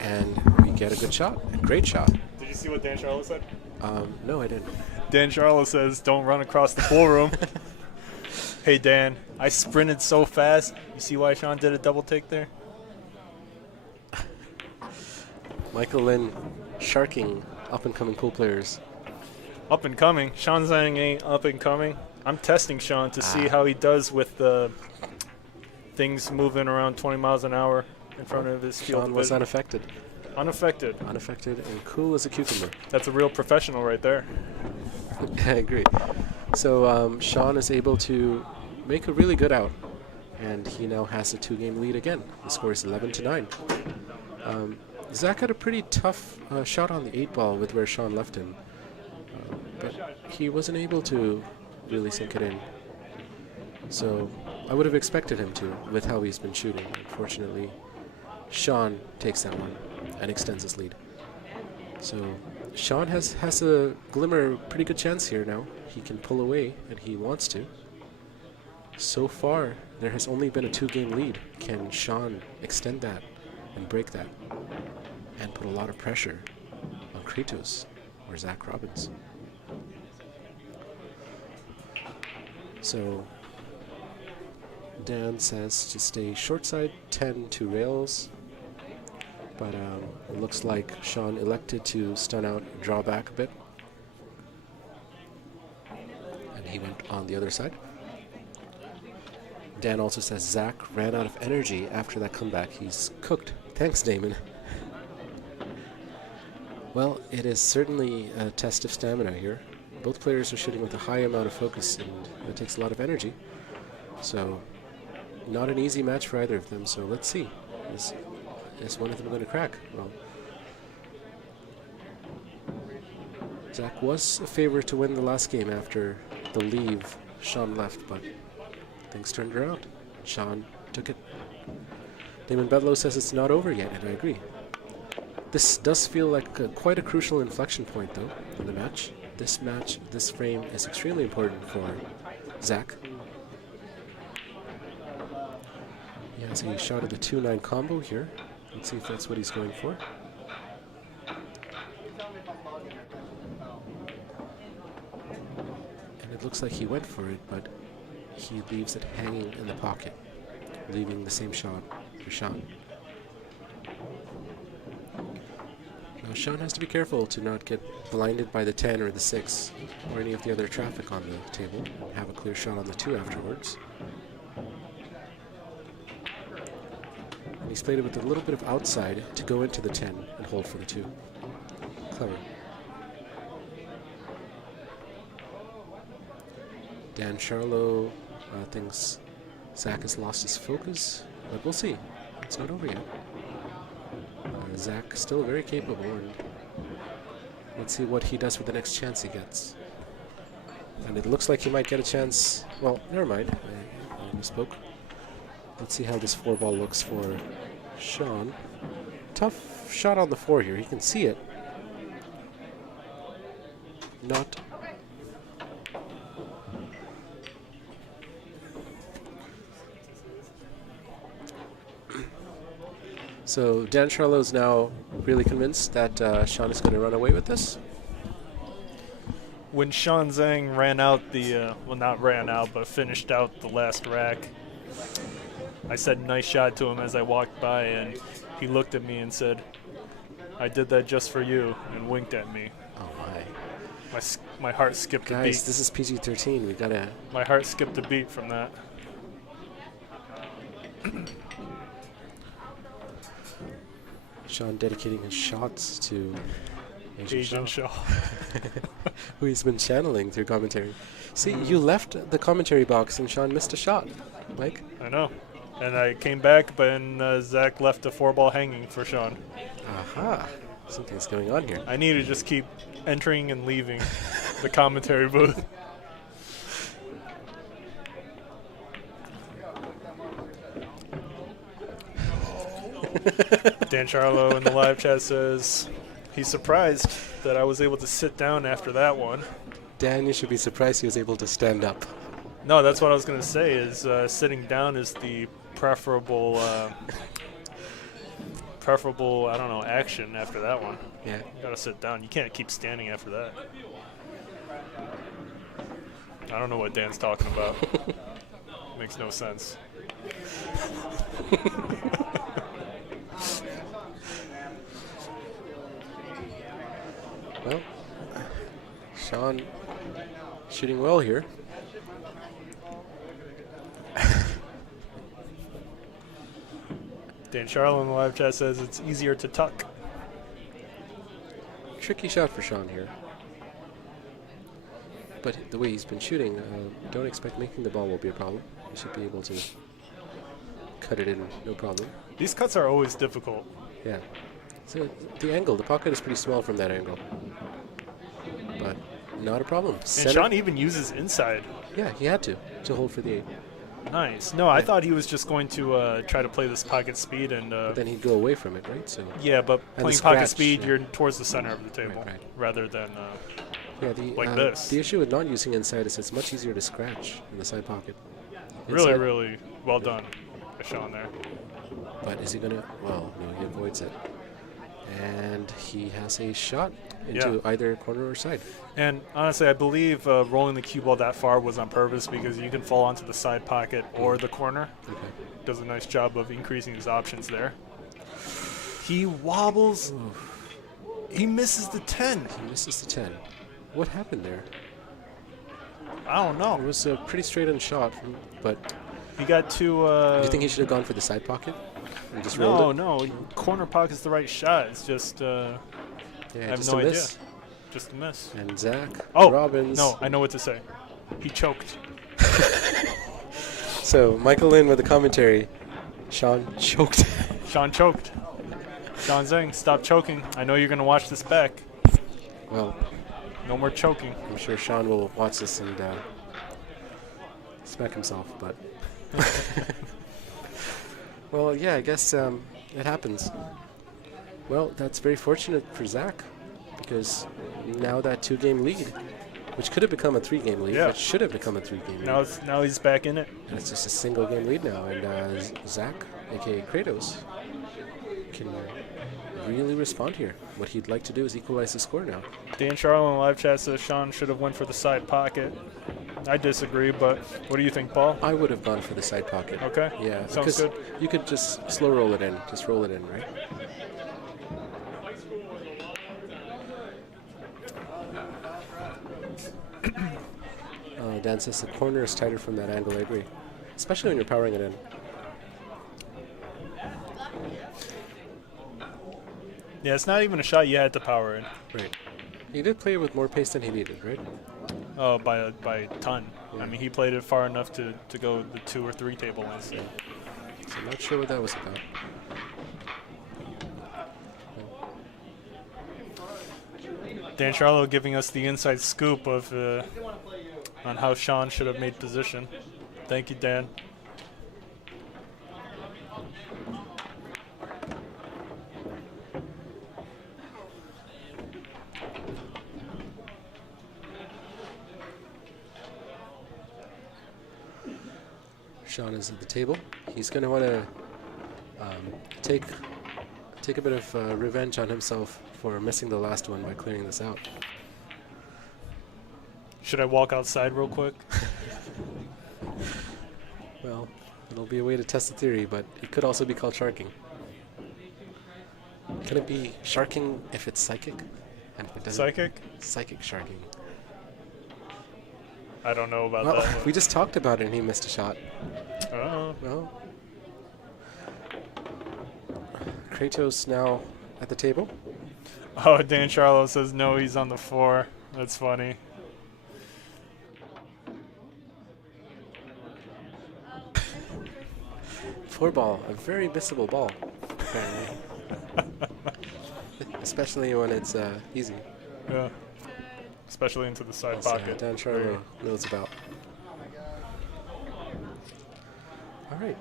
And we get a good shot, a great shot. Did you see what Dan Charlo said? No, I didn't. Dan Charlo says, don't run across the pool room. Hey, Dan, I sprinted so fast. You see why Shaun did a double take there? Michael Lynn sharking up-and-coming pool players. Up and coming. Shaun Zink ain't up and coming. I'm testing Shaun to see how he does with the things moving around 20 miles an hour in front of his field Shaun of was vision. unaffected. Unaffected. Unaffected and cool as a cucumber. That's a real professional right there. I agree. So Shaun is able to make a really good out, and he now has a 2-game lead again. The score is 11-9. Zac had a pretty tough shot on the 8-ball with where Shaun left him, but he wasn't able to really sink it in. So I would have expected him to with how he's been shooting. Unfortunately, Shaun takes that one and extends his lead. So Shaun has a glimmer, pretty good chance here now. He can pull away, and he wants to. So far, there has only been a 2-game lead. Can Shaun extend that and break that and put a lot of pressure on Kratos or Zac Robbins? So Dan says to stay short side, 10 to rails. But it looks like Shaun elected to stun out, draw back a bit. And he went on the other side. Dan also says Zac ran out of energy after that comeback. He's cooked. Thanks, Damon. Well, it is certainly a test of stamina here. Both players are shooting with a high amount of focus, and it takes a lot of energy. So, not an easy match for either of them. So let's see. Is one of them going to crack? Well, Zac was a favorite to win the last game after the leave. Shaun left, but things turned around. Shaun took it. Damon Bedlow says it's not over yet, and I agree. This does feel like quite a crucial inflection point, though, in the match. This frame is extremely important for Zac. He has a shot at the 2-9 combo here. Let's see if that's what he's going for. And it looks like he went for it, but he leaves it hanging in the pocket, leaving the same shot for Shaun. Now Shaun has to be careful to not get blinded by the 10 or the 6 or any of the other traffic on the table and have a clear shot on the 2 afterwards. And he's played it with a little bit of outside to go into the 10 and hold for the 2. Clever. Dan Charlo thinks Zac has lost his focus, but we'll see. It's not over yet. Zac still very capable, and let's see what he does with the next chance he gets. And it looks like he might get a chance. Well, never mind. I misspoke. Let's see how this 4-ball looks for Shaun. Tough shot on the 4 here. He can see it. Not. So Dan Charlo is now really convinced that Shaun is going to run away with this. When Shaun Zink ran out the, well, not ran out, but finished out the last rack, I said nice shot to him as I walked by, and he looked at me and said, I did that just for you, and winked at me. Oh my. My heart skipped a beat. Guys, this is PG-13. We gotta. My heart skipped a beat from that. Shaun dedicating his shots to Asian Shaw. who he's been channeling through commentary. See, you left the commentary box and Shaun missed a shot, Mike. I know. And I came back, but Zac left a 4-ball hanging for Shaun. Aha. Something's going on here. I need to just keep entering and leaving the commentary booth. Dan Charlo in the live chat says he's surprised that I was able to sit down after that one. Dan, you should be surprised he was able to stand up. No, that's what I was going to say, is sitting down is the preferable, I don't know, action after that one. Yeah. You got to sit down. You can't keep standing after that. I don't know what Dan's talking about. Makes no sense. Well, Shaun shooting well here. Dan Charlo in the live chat says it's easier to tuck. Tricky shot for Shaun here. But the way he's been shooting, don't expect making the ball will be a problem. He should be able to cut it in, no problem. These cuts are always difficult. Yeah. So the angle, the pocket is pretty small from that angle. But not a problem. And Center. Shaun even uses inside. Yeah, he had to hold for the 8. Nice. No, I thought he was just going to try to play this pocket speed and. But then he'd go away from it, right? So. Yeah, but the playing scratch, pocket speed, yeah. you're towards the center of the table Right. rather than Yeah, like this. The issue with not using inside is it's much easier to scratch in the side pocket. Really, Inside- really well done by Shaun there. But is he gonna? Well, no, he avoids it, and he has a shot into either corner or side. And honestly, I believe rolling the cue ball that far was on purpose because you can fall onto the side pocket or the corner. Okay. Does a nice job of increasing his options there. He wobbles. He misses the 10. He misses the 10. What happened there? I don't It know. was a pretty straight-on shot, but He got too. do you think he should have gone for the side pocket and just rolled No, it? no. Corner pocket's the right shot. It's just. Yeah, I have just no a idea. miss. Just a miss. And Zac Oh, Robbins. no, I know what to say. He choked. So Michael Lynn with the commentary. Shaun choked. Shaun choked. Shaun Zink, stop choking. I know you're going to watch this back. Well, No more choking. I'm sure Shaun will watch this and smack himself, but Well, yeah, I guess it happens. Well, that's very fortunate for Zac, because now that 2-game lead, which could have become a 3-game lead, Yeah. but should have become a 3-game lead. Now he's back in it. And it's just a single-game lead now, and Zac, a.k.a. Kratos, can really respond here. What he'd like to do is equalize the score now. Dan Charlo in live chat says Shaun should have went for the side pocket. I disagree, but what do you think, Paul? I would have gone for the side pocket. Okay. Yeah, Sounds because good. you could just slow roll it in. Just roll it in, right? Dan says the corner is tighter from that angle. I agree. Especially when you're powering it in. Yeah, it's not even a shot you had to power in. Right. He did play with more pace than he needed, right? Oh, by a ton. I mean, he played it far enough to go the 2 or 3 table lengths. So I'm not sure what that was about. Dan Charlo giving us the inside scoop of on how Shaun should have made position. Thank you, Dan. Shaun is at the table. He's going to want to take a bit of revenge on himself for missing the last one by clearing this out. Should I walk outside real quick? Well, it'll be a way to test the theory, but it could also be called sharking. Can it be sharking if it's psychic? And if it doesn't? Psychic? Psychic sharking. I don't know about Well, that. we just talked about it and he missed a shot. Oh. Well, Kratos now at the table. Oh, Dan Charlo says no, he's on the 4. That's funny. Four ball, a very missable ball, apparently. Especially when it's easy. Yeah. Especially into the side That's, pocket. Dan Charlo knows about. All right.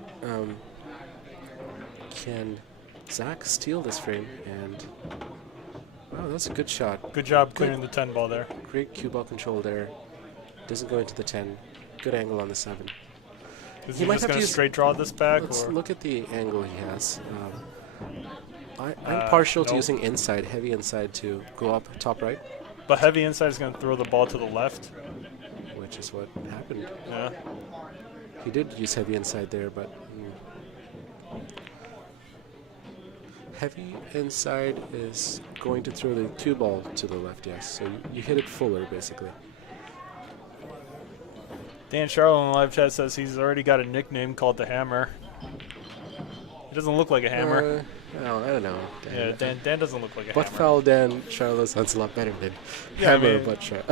Can Zac steal this frame? And wow, that's a good shot. Good job clearing the 10 ball there. Great cue ball control there. Doesn't go into the 10. Good angle on the 7. Is He he might just have to going to use- straight draw this back? Let's Or? look at the angle he has. I'm partial to nope. using inside, heavy inside to go up top right, But heavy inside is going to throw the ball to the left. which is what happened. Yeah. He did use heavy inside there, but heavy inside is going to throw the cue ball to the left, yes. So you hit it fuller, basically. Dan Charlo in the live chat says he's already got a nickname called the Hammer. He doesn't look like a hammer. Well, I don't know. Yeah, Dan doesn't look like a Butt hammer. foul Dan Charlo sounds a lot better than Yeah, I hammer mean- butt shot.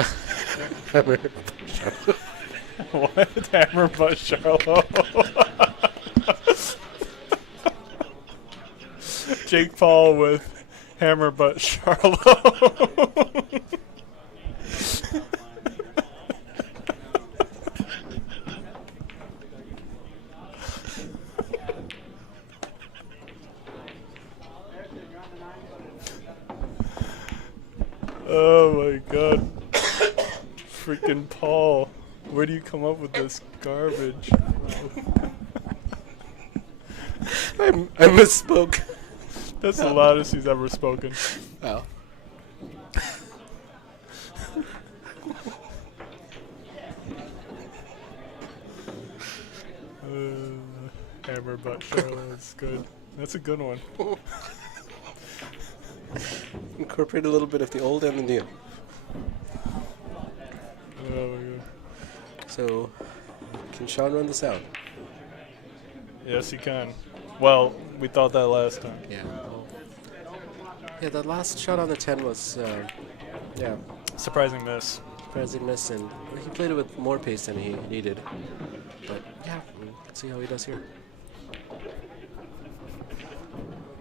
Hammer butt Charlo. What? Hammer butt Charlo. Jake Paul with hammer butt Charlo. Oh my god. Freaking Paul. Where do you come up with this garbage? I misspoke. That's the loudest he's ever spoken. Oh. Hammer butt Charlo is good. That's a good one. Incorporate a little bit of the old and the new. Oh my god. So, can Shaun run this out? Yes, he can. Well, we thought that last time. Yeah. Yeah, that last shot on the 10 was, yeah, Surprising miss. surprising miss, and he played it with more pace than he needed. But, yeah, let's see how he does here.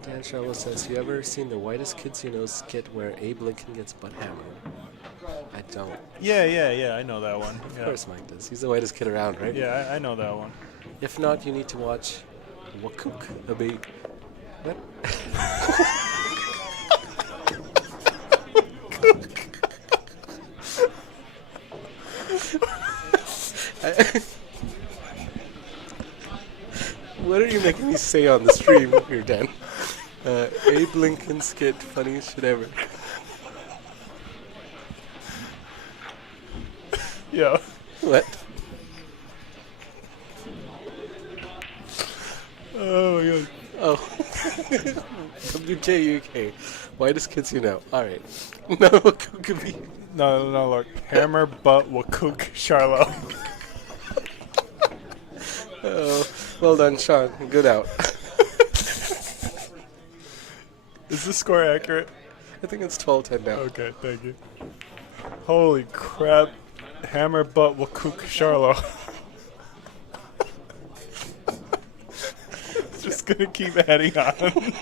Dan Charlo says, you ever seen the Whitest Kids You Know skit where Abe Lincoln gets butt hammered? I don't. Yeah, I know that one. Of course Mike does. He's the whitest kid around, right? Yeah, I know that one. If not, you need to watch Wakuk. A big. What? What are you making me say on the stream here, Dan? Abe Lincoln skit, funniest shit ever. Yeah. What? Oh my god. Oh. WJUK. Why does kids you know? Alright. No, Wakukabi. No, look. Hammer, butt, Wakuk, Charlo. Oh, well done, Shaun. Good out. Is the score accurate? I think it's 12-10 now. Okay, thank you. Holy crap. Hammer, butt, Wakuk, Charlo. It's just gonna keep adding on.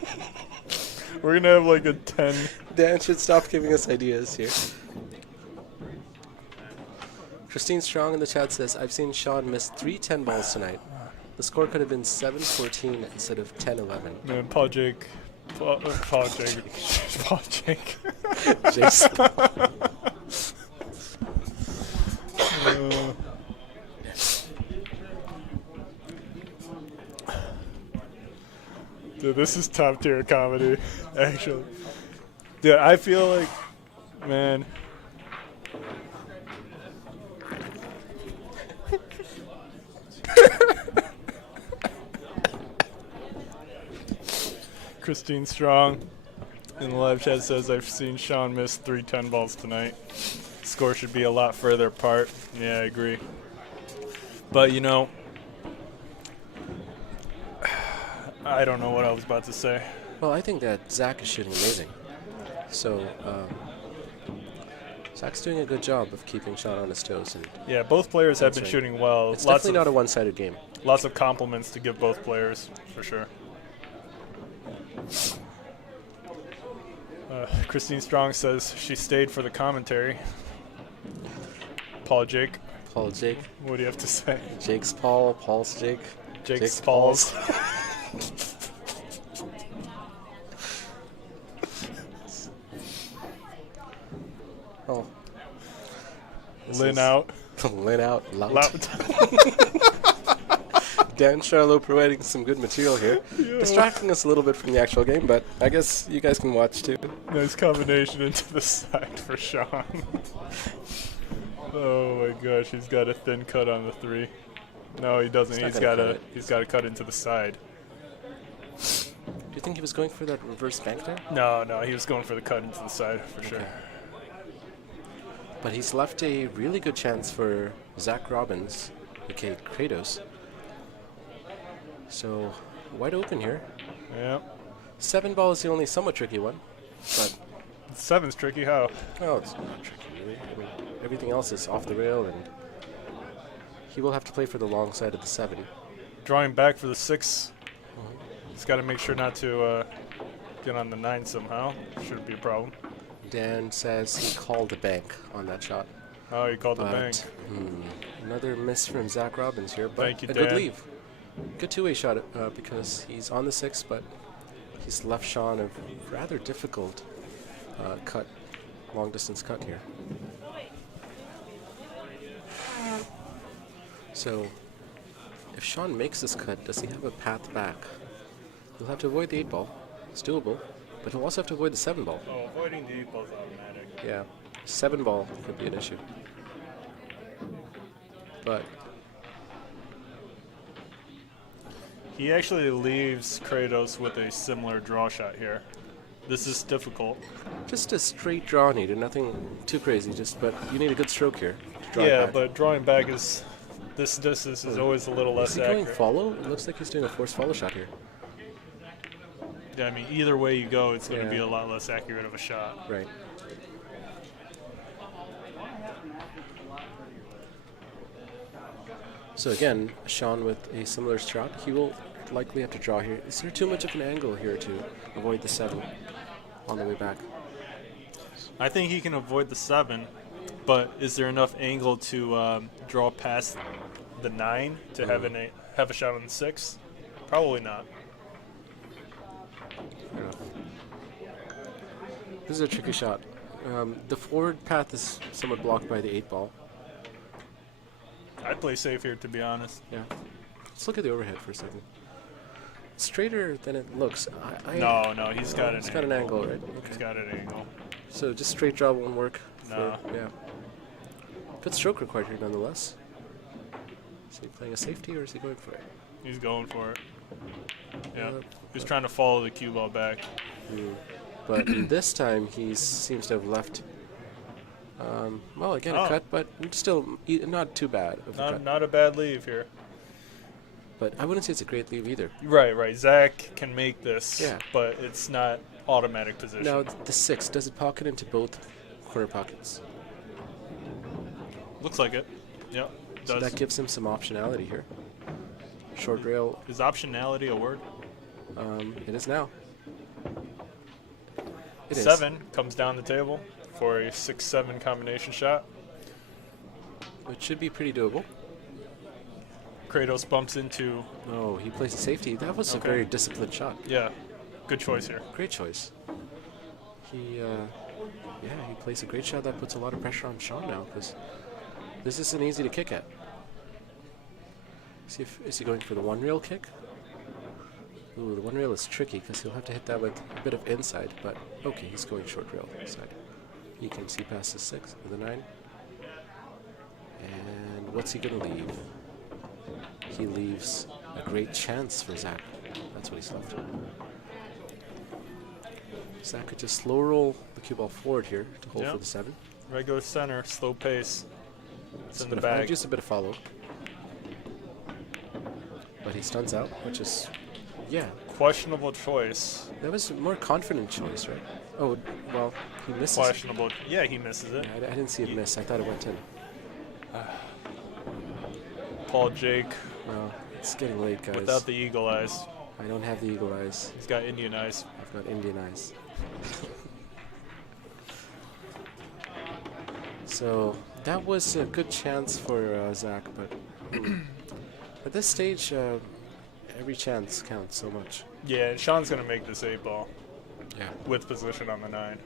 We're gonna have like a 10. Dan should stop giving us ideas here. Christine Strong in the chat says, I've seen Shaun miss 3 10 balls tonight. The score could have been 7-14 instead of 10-11. Man, Paul Jake. Paul Jake. Paul Jake. Jason. Dude, this is top tier comedy, actually. Dude, I feel like, man. Christine Strong in the live chat says, I've seen Shaun miss 3 10 balls tonight. Score should be a lot further apart. Yeah, I agree. But, you know, I don't know what I was about to say. Well, I think that Zach is shooting amazing. So, Zach's doing a good job of keeping Shaun on his toes. And Yeah, both players have been Answering. shooting well. it's Lots definitely of, not a one-sided game. lots of compliments to give both players, for sure. Christine Strong says she stayed for the commentary. Paul Jake, Paul Jake. what do you have to say? Jake's Paul. Paul's Jake. Jake's Pauls. Oh. This Lynn is- out. Lynn out. Loud. Loud. Dan Charlo providing some good material here. Distracting us a little bit from the actual game, but I guess you guys can watch too. Nice combination into the side for Shaun. Oh my gosh, he's got a thin cut on the 3. No, he doesn't. He's not He's gonna got cut a it. he's got to cut into the side. Do you think he was going for that reverse bank there? No, he was going for the cut into the side for sure. But he's left a really good chance for Zac Robbins, aka Kratos. So, wide open here. Yeah. 7 ball is the only somewhat tricky one. But, 7's tricky. How? well, it's not tricky really. I mean, everything else is off the rail, and he will have to play for the long side of the 7. Drawing back for the 6. He's got to make sure not to get on the 9 somehow. Shouldn't be a problem. Dan says he called the bank on that shot. Oh, he called the But bank. another miss from Zac Robbins here, but Thank you, a good Dan. leave. Good two-way shot because he's on the 6, but he's left Shaun a rather difficult cut, long-distance cut here. So, if Shaun makes this cut, does he have a path back? He'll have to avoid the 8 ball. It's doable, but he'll also have to avoid the 7 ball. Oh, avoiding the 8 ball's automatic. Yeah, 7 ball could be an issue. But He actually leaves Kratos with a similar draw shot here. This is difficult. just a straight draw needed, nothing too crazy. But you need a good stroke here. To draw it Yeah, back. but drawing back is this distance is always a little Is less he going accurate. follow? It looks like he's doing a forced follow shot here. Yeah, I mean, either way you go, it's going to Yeah. be a lot less accurate of a shot. Right. So again, Shaun with a similar shot. He will likely have to draw here. Is there too much of an angle here to avoid the 7 on the way back? I think he can avoid the 7, but is there enough angle to draw past the 9 to have a shot on the 6? Probably not. Fair enough. This is a tricky shot. The forward path is somewhat blocked by the 8 ball. I'd play safe here, to be honest. Yeah. Let's look at the overhead for a second. Straighter than it looks. No, he's got It's got an angle, right? He's Okay. got an angle. So just straight draw won't work. No. Yeah. Good stroke required here, nonetheless. Is he playing a safety or is he going for it? He's going for it. Yeah. Yep. He's trying to follow the cue ball back. But this time he seems to have left. Well, again, a cut, but still not too bad of a cut. Not a bad leave here. But I wouldn't say it's a great leave either. Right. Zach can make this, Yeah. but it's not automatic position. Now, the 6, does it pocket into both corner pockets? Looks like it. Yep. So Does. that gives him some optionality here. Short rail, Is optionality a word? it is now. It is. 7 comes down the table for a 6-7 combination shot. Which should be pretty doable. Kratos bumps into, Oh, he plays a safety. That was a Okay. very disciplined shot. yeah, good choice here. Great choice. He plays a great shot that puts a lot of pressure on Shaun now because this isn't easy to kick at. See if is he going for the 1 reel kick? Ooh, the 1 reel is tricky because he'll have to hit that with a bit of inside, but okay, he's going short rail inside. He can see past the 6 with the 9. And what's he going to leave? He leaves a great chance for Zac. That's what he's left. Zac could just slow roll the cue ball forward here to hold Yeah. for the 7. Regular center, slow pace. It's in the I've bag. just a bit of follow. But he stuns out, which is, yeah, Questionable choice. that was a more confident choice, right? Oh, well, he misses. Questionable. Yeah, he misses it. Yeah, I didn't see it miss. I thought it went in. Paul Jake Well, it's getting late, guys. without the eagle eyes. I don't have the eagle eyes. He's got Indian eyes. I've got Indian eyes. So that was a good chance for Zac, but at this stage, every chance counts so much. Yeah, Shaun's going to make this 8 ball Yeah, with position on the 9.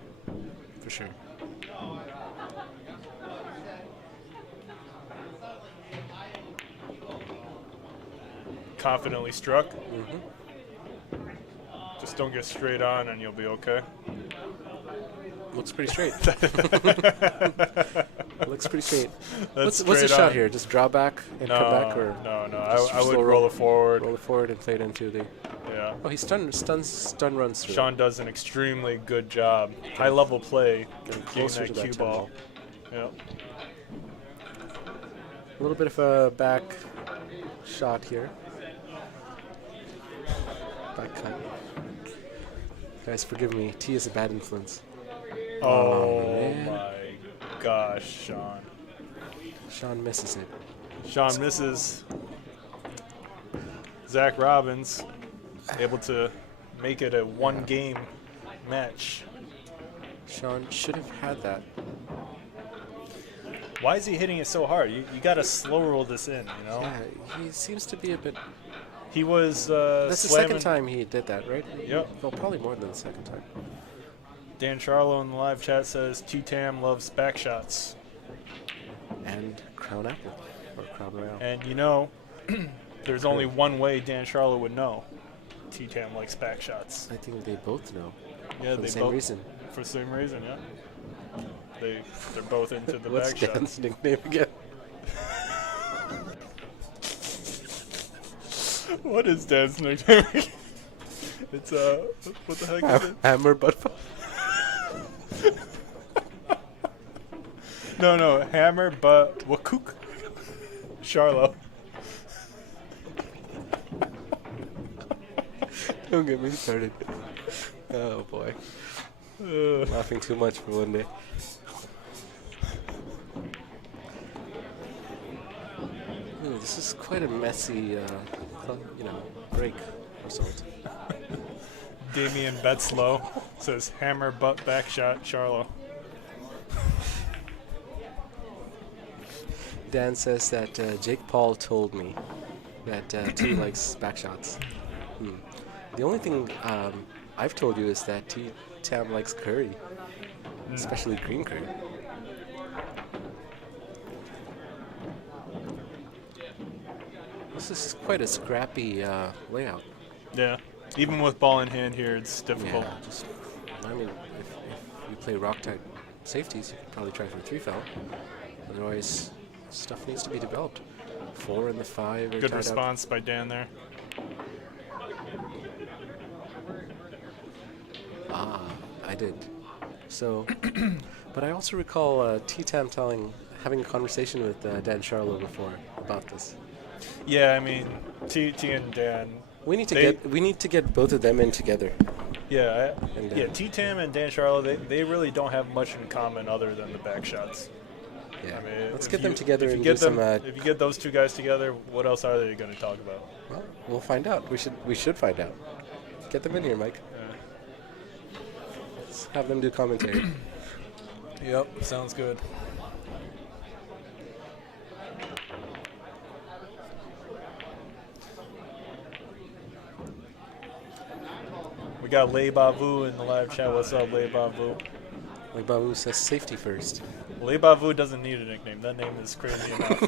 for sure. Confidently struck. Just don't get straight on and you'll be okay. Looks pretty straight. Looks pretty straight. That's What's the straight shot on. here? Just draw back and come back, or No. just I would slow roll it forward. roll it forward and play it into the? Yeah. Oh, he stun runs through. Shaun does an extremely good job. High level play. Getting Getting closer that to that cue 10 ball. ball. Yep. A little bit of a back shot here. Back cut. Guys, forgive me. T is a bad influence. Oh man. my gosh, Shaun. Shaun misses it. Shaun misses. Zac Robbins able to make it a 1-game match. Shaun should have had that. Why is he hitting it so hard? You got to slow roll this in, you know? Yeah, he seems to be a bit. He was That's the slamming. second time he did that, right? Yep. Well, probably more than the second time. Dan Charlo in the live chat says T-Tam loves back shots. And Crown Apple or Crown Royale. And you know, there's only one way Dan Charlo would know. T-Tam likes back shots. I think they both know. Yeah, for they the same both, reason. For the same reason, yeah. They're both into the What's back shots. Dan's nickname again? What is Dan's nickname? It's what the heck is it? Hammer butt. No, Hammer, but Wakuk. Charlo. Don't get me started. Oh boy. Laughing too much for one day. Ooh, this is quite a messy, break result. Damian Betzlow says Hammer, butt, back shot, Charlo. Dan says that Jake Paul told me that T likes back shots. The only thing I've told you is that Tam likes curry, especially green curry. This is quite a scrappy layout. Yeah. Even with ball in hand here, it's difficult. Yeah, I mean, if you play rock-type safeties, you could probably try for a 3 foul. Otherwise, stuff needs to be developed. 4 and the 5 are Good tied response by Dan there. up. I did. So, but I also recall T-Tam having a conversation with Dan Charlo before about this. Yeah, I mean, T and Dan. We need to get both of them in together. Yeah, And, T-Tam and Dan Charlo, they really don't have much in common other than the back shots. Yeah, I mean, let's if get them you- together if you and get do some. them, if you get those two guys together, what else are they going to talk about? Well, we'll find out. We should find out. Get them in here, Mike. Let's have them do commentary. Yep, sounds good. We got Lei Bavu in the live chat. What's up, Lei Bavu? Like Babu says, safety first. Lei Bavu doesn't need a nickname. That name is crazy enough.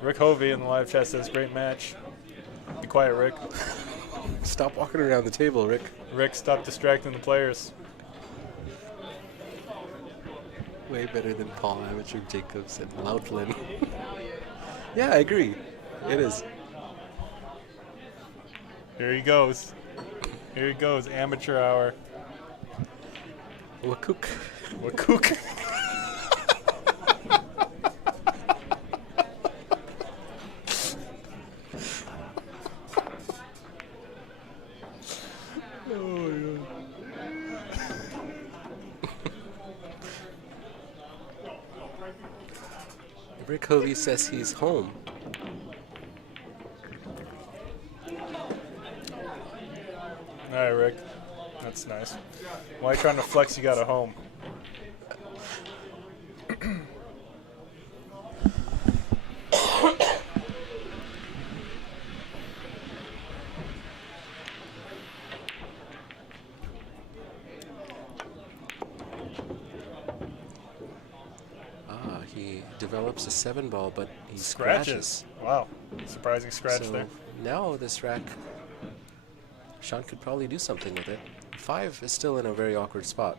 Rick Hovey in the live chat says, great match. Be quiet, Rick. Stop walking around the table, Rick. Rick, stop distracting the players. Way better than Paul Amateur Jacobs and Lautlen. Yeah, I agree. It is. Here he goes. Here he goes. Amateur hour. Wakuk. Wakook. Rick Hovey says he's home. All right, Rick. That's nice. Why are you trying to flex you got a home? He develops a 7 ball, but he Scratches. Wow. Surprising scratch So there. now this rack, Shaun could probably do something with it. 5 is still in a very awkward spot.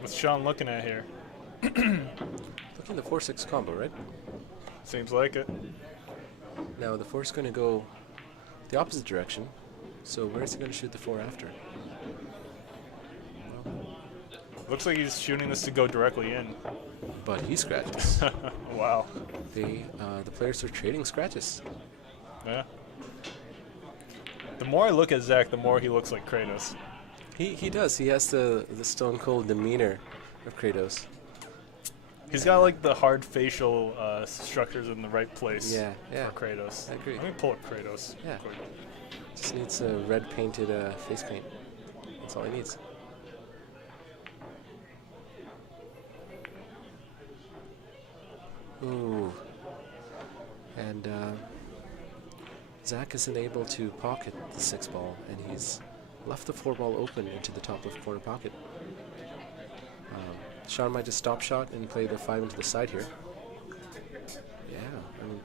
What's Shaun looking at here? Looking at the 4-6 combo, right? Seems like it. Now the 4 is going to go the opposite direction. So where is he going to shoot the 4 after? Looks like he's shooting this to go directly in. But he scratches. Wow. The players are trading scratches. Yeah. The more I look at Zach, the more he looks like Kratos. He does. He has the stone cold demeanor of Kratos. He's got like the hard facial structures in the right place Yeah. for Kratos. I agree. Let me pull up Kratos. Yeah. quick. Just needs a red painted face paint. That's all he needs. Ooh. And Zach isn't able to pocket the 6 ball, and he's left the 4 ball open into the top left corner pocket. Shaun might just stop shot and play the 5 into the side here. Yeah, I mean,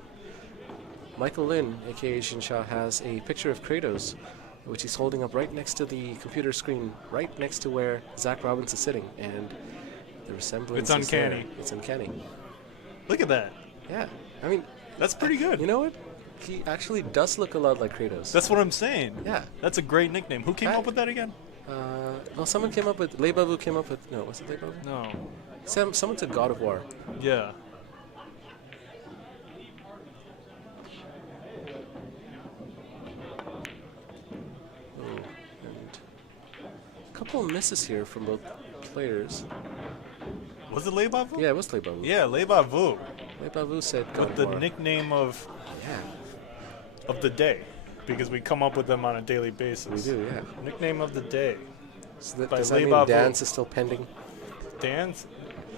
Michael Lin, aka Shinsha, has a picture of Kratos, which he's holding up right next to the computer screen, right next to where Zac Robbins is sitting, and the resemblance It's uncanny. is there. It's uncanny. Look at that. Yeah, I mean, That's pretty good. you know what? He actually does look a lot like Kratos. That's what I'm saying. Yeah. That's a great nickname. Who came up with that again? Well, someone came up with, Lei Babu came up with, no, was it Lei Babu? No. Someone said God of War. Yeah. Oh, and a couple of misses here from both players. Was it Lei Bavu? Yeah, it was Lei Babu. Yeah, Lei Bavu. Lei Babu said God With of the War. nickname of Yeah, the day. Because we come up with them on a daily basis. we do, yeah. Nickname of the day. So by does that mean Lebavu. dance is still pending? Dance?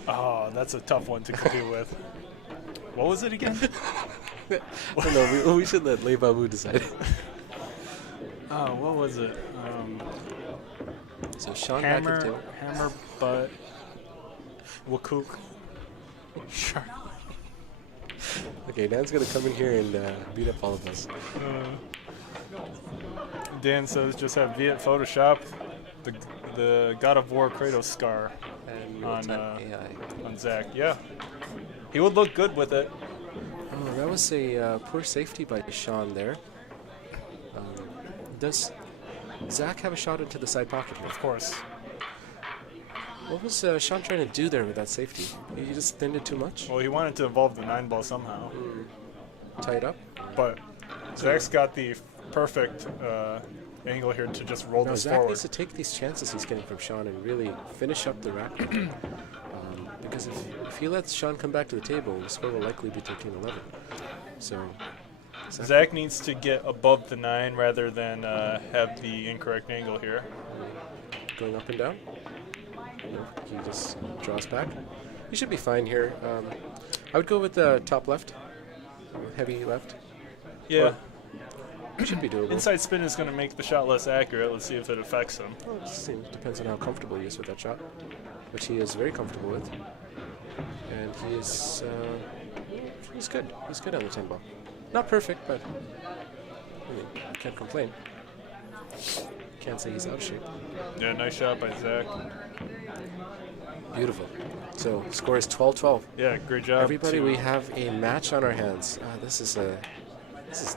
Oh, that's a tough one to compete with. What was it again? I don't know. We should let Lebavu decide. Oh, what was it? So Shaun back at the table. Hammer, butt, Wakuk. Sure. Okay, Dan's gonna come in here and beat up all of us. Dan says just have Viet Photoshop the God of War Kratos scar And on AI. on Zac. Yeah, he would look good with it. Oh, that was a poor safety by Shaun there. Does Zac have a shot into the side pocket here? Of course. What was Shaun trying to do there with that safety? He just thinned it too much? Well, he wanted to involve the 9-ball somehow, Tie it up? but Zac's got the perfect angle here to just roll No, this Zac forward. needs to take these chances he's getting from Shaun and really finish up the rack. Because if he lets Shaun come back to the table, the score will likely be 13-11. So Zac needs to get above the 9 rather than have the incorrect angle here. going up and down. No, he just draws back. He should be fine here. I would go with the top left, heavy left. Yeah. Should be doable. Inside spin is going to make the shot less accurate. Let's see if it affects him. Well, it just depends on how comfortable he is with that shot, which he is very comfortable with. And he is he's good. He's good on the 10 ball. Not perfect, but I mean, can't complain. Can't say he's out of shape. Yeah, nice shot by Zac. Beautiful. So score is 12-12. Yeah, great job. Everybody, we have a match on our hands. This is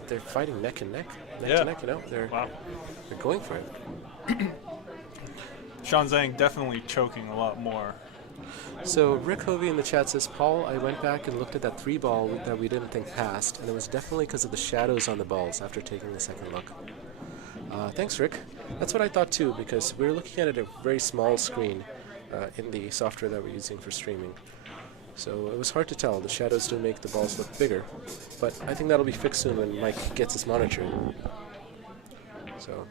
they're fighting neck and neck, Yeah. to neck. You know, they're going for it. Shaun Zink definitely choking a lot more. So Rick Hovey in the chat says, Paul, I went back and looked at that 3 ball that we didn't think passed, and it was definitely because of the shadows on the balls after taking the second look. Thanks, Rick. That's what I thought too, because we were looking at it at a very small screen in the software that we're using for streaming. So it was hard to tell. The shadows do make the balls look bigger, but I think that'll be fixed soon when Mike gets his monitor. So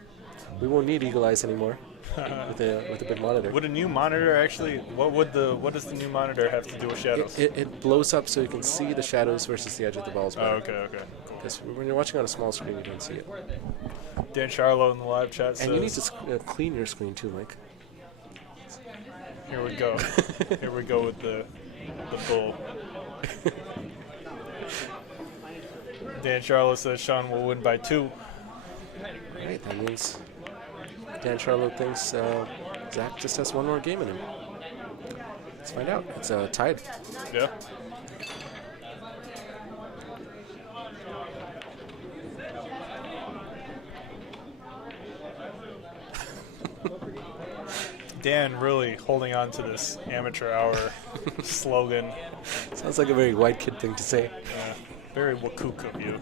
we won't need eagle eyes anymore with a big monitor. Would a new monitor actually? What does the new monitor have to do with shadows? It blows up so you can see the shadows versus the edge of the balls better. Oh, okay. Because when you're watching on a small screen, you don't see it. Dan Charlo in the live chat says. And you need to clean your screen too, Mike. Here we go. Here we go with the bull. Dan Charlo says Shaun will win by 2. Right, that means Dan Charlo thinks Zac just has one more game in him. Let's find out. It's tied. Yeah. Dan really holding on to this amateur hour slogan. Sounds like a very white kid thing to say. Yeah, very Wakuk of you.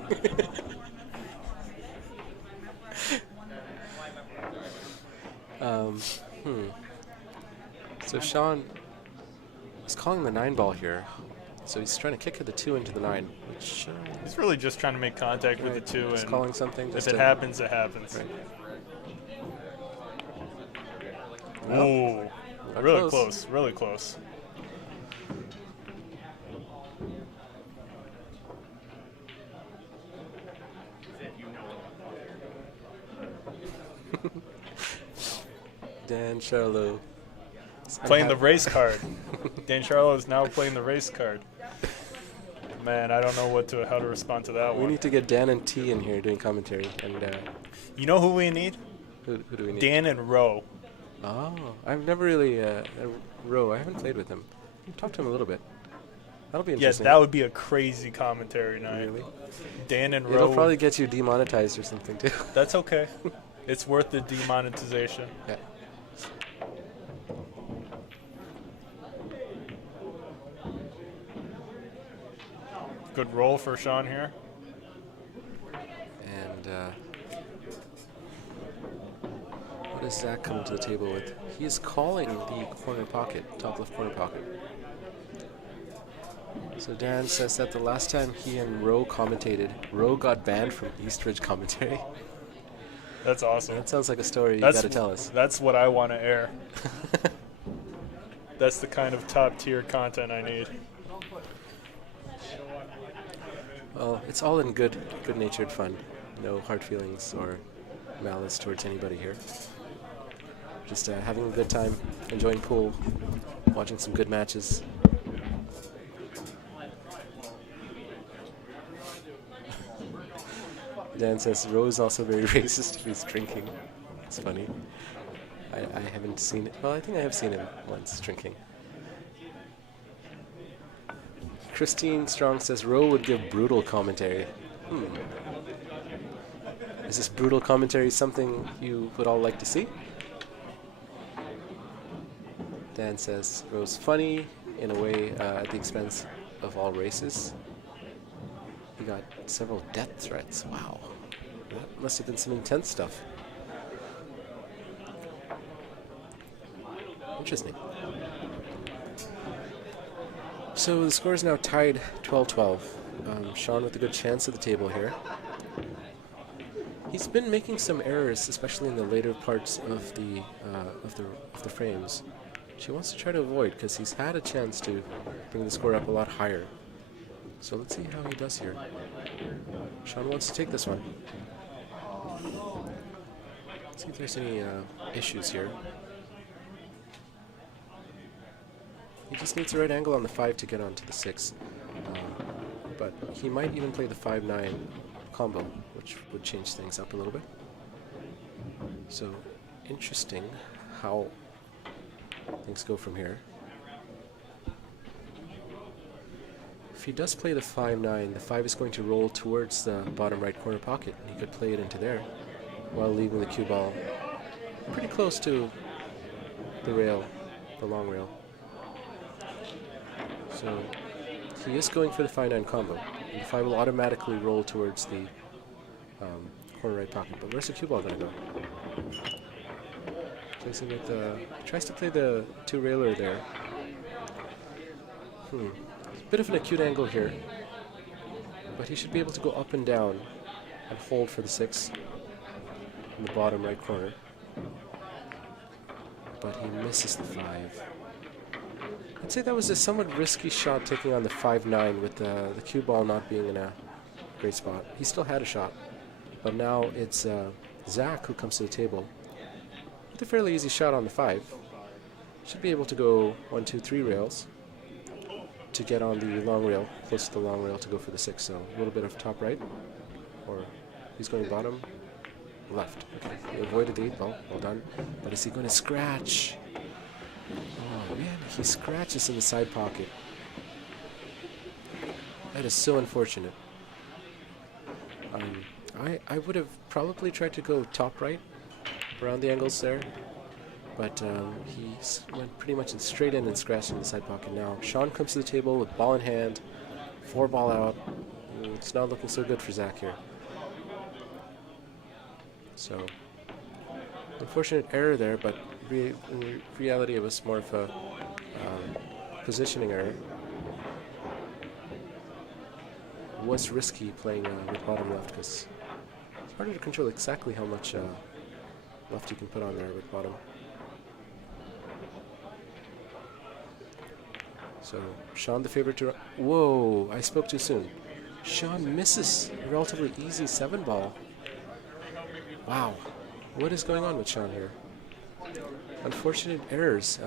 So Shaun is calling the 9 ball here. So he's trying to kick the 2 into the 9, which He's really just trying to make contact with right, the 2, he's and calling something. if Just it to- happens, it happens. Right. Ooh, Not really close. close, really close. Dan Charlo. Playing the race card. Dan Charlo is now playing the race card. Man, I don't know how to respond to that We one. need to get Dan and T in here doing commentary. And You know who we need? who do we need? Dan and Roe. Oh, I've never really Roe. I haven't played with him. Talked to him a little bit. That'll be Yeah, interesting. that would be a crazy commentary night. Really? Dan and It'll Roe. probably get you demonetized or something too. That's okay. It's worth the demonetization. Yeah. Good roll for Shaun here. And what is Zac coming to the table with? He is calling the corner pocket, top left corner pocket. So Dan says that the last time he and Roe commentated, Roe got banned from Eastridge commentary. That's awesome. That sounds like a story you got to tell us. That's what I want to air. That's the kind of top-tier content I need. Well, it's all in good-natured fun. No hard feelings or malice towards anybody here. Just having a good time, enjoying pool, watching some good matches. Dan says Ro's also very racist if he's drinking. It's funny. I haven't seen it. Well, I think I have seen him once drinking. Christine Strong says Ro would give brutal commentary. Is this brutal commentary something you would all like to see? Dan says Ro's funny in a way at the expense of all races. He got several death threats. Wow. That must have been some intense stuff. Interesting. So the score is now tied 12-12. Shaun with a good chance at the table here. He's been making some errors, especially in the later parts of the frames. She wants to try to avoid because he's had a chance to bring the score up a lot higher. So let's see how he does here. Shaun wants to take this one. Let's see if there's any issues here. He just needs the right angle on the 5 to get onto the 6. But he might even play the 5-9 combo, which would change things up a little bit. So, interesting how things go from here. If he does play the 5-9, the 5 is going to roll towards the bottom right corner pocket, and he could play it into there while leaving the cue ball pretty close to the rail, the long rail. So he is going for the 5-9 combo. And the 5 will automatically roll towards the corner right pocket. But where's the cue ball going to go? Placing with tries to play the 2 railer there. Bit of an acute angle here, but he should be able to go up and down and hold for the 6 in the bottom right corner. But he misses the 5. I'd say that was a somewhat risky shot, taking on the 5-9 with the cue ball not being in a great spot. He still had a shot, but now it's Zac who comes to the table with a fairly easy shot on the 5. Should be able to go 1, 2, 3 rails to get on the long rail, close to the long rail to go for the 6. So a little bit of top right, or he's going bottom left. Okay, he avoided the 8 ball. Well done. But is he going to scratch? Oh man, he scratches in the side pocket. That is so unfortunate. I would have probably tried to go top right around the angles there, but he went pretty much straight in and scratched in the side pocket. Now Shaun comes to the table with ball in hand, 4 ball out. It's not looking so good for Zac here. So unfortunate error there, but in reality it was more of a positioning error. It was risky playing with bottom left because it's harder to control exactly how much left you can put on there with bottom. So Shaun the favorite to... Whoa, I spoke too soon. Shaun misses a relatively easy 7 ball. Wow, what is going on with Shaun here? Unfortunate errors.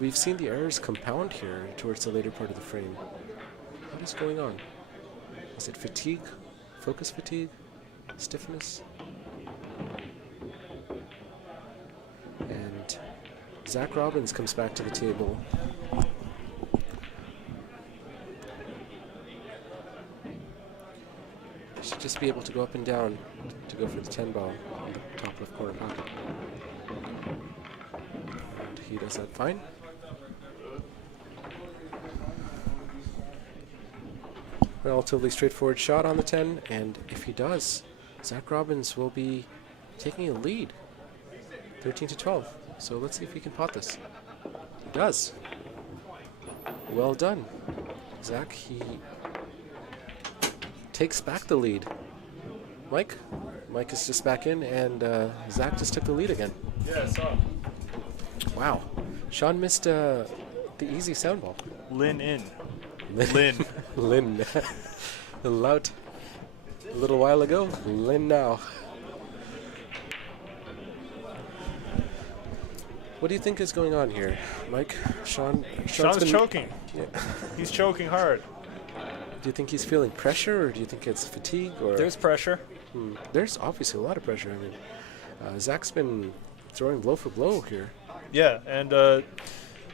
We've seen the errors compound here towards the later part of the frame. What is going on? Is it fatigue? Focus fatigue? Stiffness? And Zac Robbins comes back to the table. He should just be able to go up and down to go for the 10 ball on the top left corner pocket. And he does that fine. Relatively straightforward shot on the 10, and if he does, Zac Robbins will be taking a lead, 13-12. So let's see if he can pot this. He does. Well done. Zac, he takes back the lead. Mike? Mike is just back in, and Zac just took the lead again. Yeah, I saw. Wow. Shaun missed the easy sound ball. Lin in. Lin. Lin. The lout a little while ago. Lin now. What do you think is going on here, Mike? Shaun's Shaun's choking. Yeah. He's choking hard. Do you think he's feeling pressure, or do you think it's fatigue? Or There's pressure. There's obviously a lot of pressure. I mean, Zac's been throwing blow for blow here. Yeah, and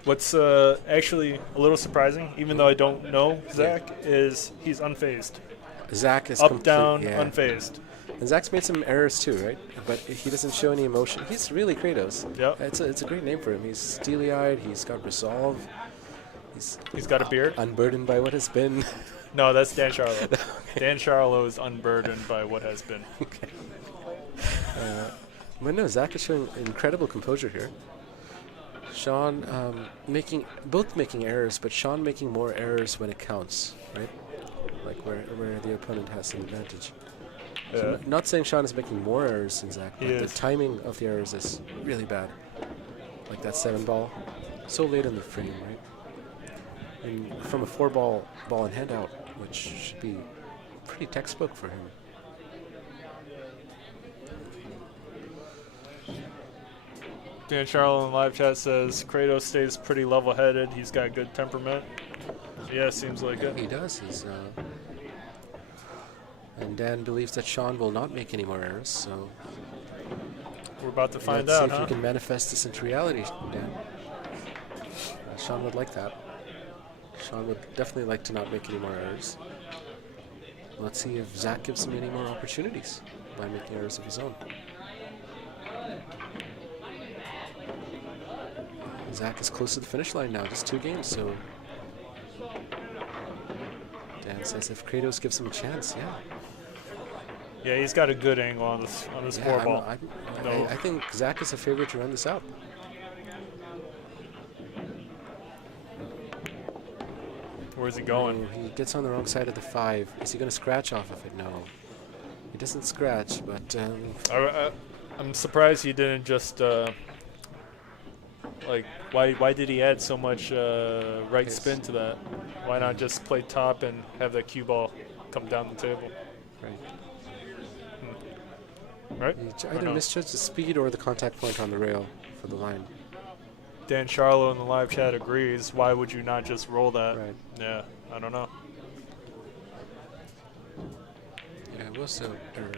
what's actually a little surprising, even though I don't know Zac, is he's unfazed. Zac is Up, down, yeah. unfazed. And Zac's made some errors too, right? But he doesn't show any emotion. He's really Kratos. Yep. It's a great name for him. He's steely-eyed. He's got resolve. He's got a beard. Unburdened by what has been. No, that's Dan Charlo. Dan Charlo is unburdened by what has been. Okay. But no, Zac is showing incredible composure here. Shaun both making errors, but Shaun making more errors when it counts, right? Like where the opponent has an advantage. So not saying Shaun is making more errors than Zac, but the timing of the errors is really bad. Like that 7 ball, so late in the frame, right? And from a 4 ball and hand out, which should be pretty textbook for him. Dan Charlo in live chat says Kratos stays pretty level-headed. He's got good temperament. Yeah, seems like it. He does. And Dan believes that Shaun will not make any more errors, so We're about to find let's out, see if huh? you can manifest this into reality, Dan. Shaun would like that. Shaun would definitely like to not make any more errors. Let's see if Zac gives him any more opportunities by making errors of his own. Zac is close to the finish line now, just 2 games, so Dan says if Kratos gives him a chance, yeah. Yeah, he's got a good angle on this Yeah, 4 ball. I think Zac is a favorite to run this out. Where's he going? He gets on the wrong side of the 5. Is he going to scratch off of it? No. He doesn't scratch, but I'm surprised he didn't just like why did he add so much right spin to that? Why not just play top and have that cue ball come down the table? right. Right? He Or either no? misjudged the speed or the contact point on the rail for the line. Dan Charlo in the live chat agrees. Why would you not just roll that? Right. Yeah, I don't know. Yeah, it was an error.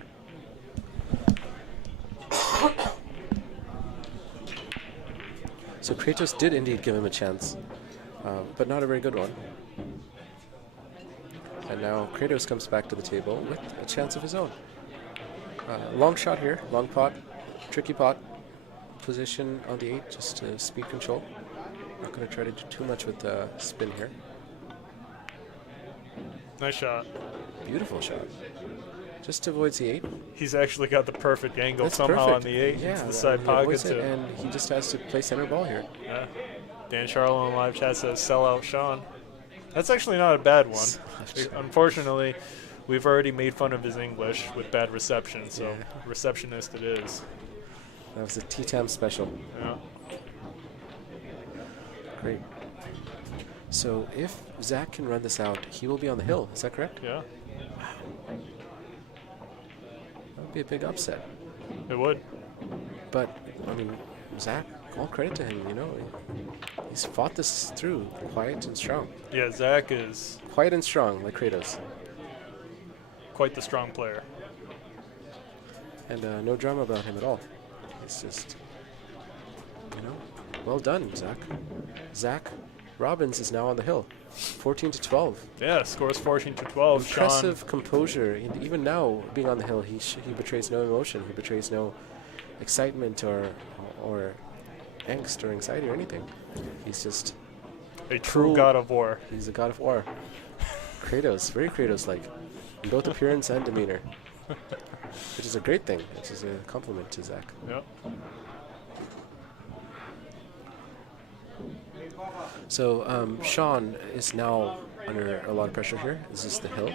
So Kratos did indeed give him a chance, but not a very good one. And now Kratos comes back to the table with a chance of his own. Long shot here, long pot, tricky pot. Position on the 8, just speed control. Not going to try to do too much with the spin here. Nice shot. Beautiful shot. Just avoids the 8. He's actually got the perfect angle That's somehow perfect. on the 8 Yeah, into the side he pocket avoids it, too. and he just has to play center ball here. Yeah. Dan Charlo in live chat says sell out Shaun. That's actually not a bad one. Unfortunately, we've already made fun of his English with bad reception, so Yeah. receptionist it is. That was a T-Tam special. Yeah. Great. So if Zac can run this out, he will be on the hill. Is that correct? Yeah, That would be a big upset. it would. But, I mean, Zac, all credit to him, you know. He's fought this through quiet and strong. Yeah, Zac is Quiet and strong, like Kratos. quite the strong player. And no drama about him at all. It's just, you know, well done, Zac. Zac Robbins is now on the hill, 14-12. Yeah, scores 14-12. Impressive composure. And even now, being on the hill, he betrays no emotion. He betrays no excitement or angst or anxiety or anything. He's just Sean, a true cool. god of war. He's a god of war. Kratos, very Kratos-like, in both appearance and demeanor, which is a great thing. Which is a compliment to Zac. Yep. So Shaun is now under a lot of pressure here. Is this the hill?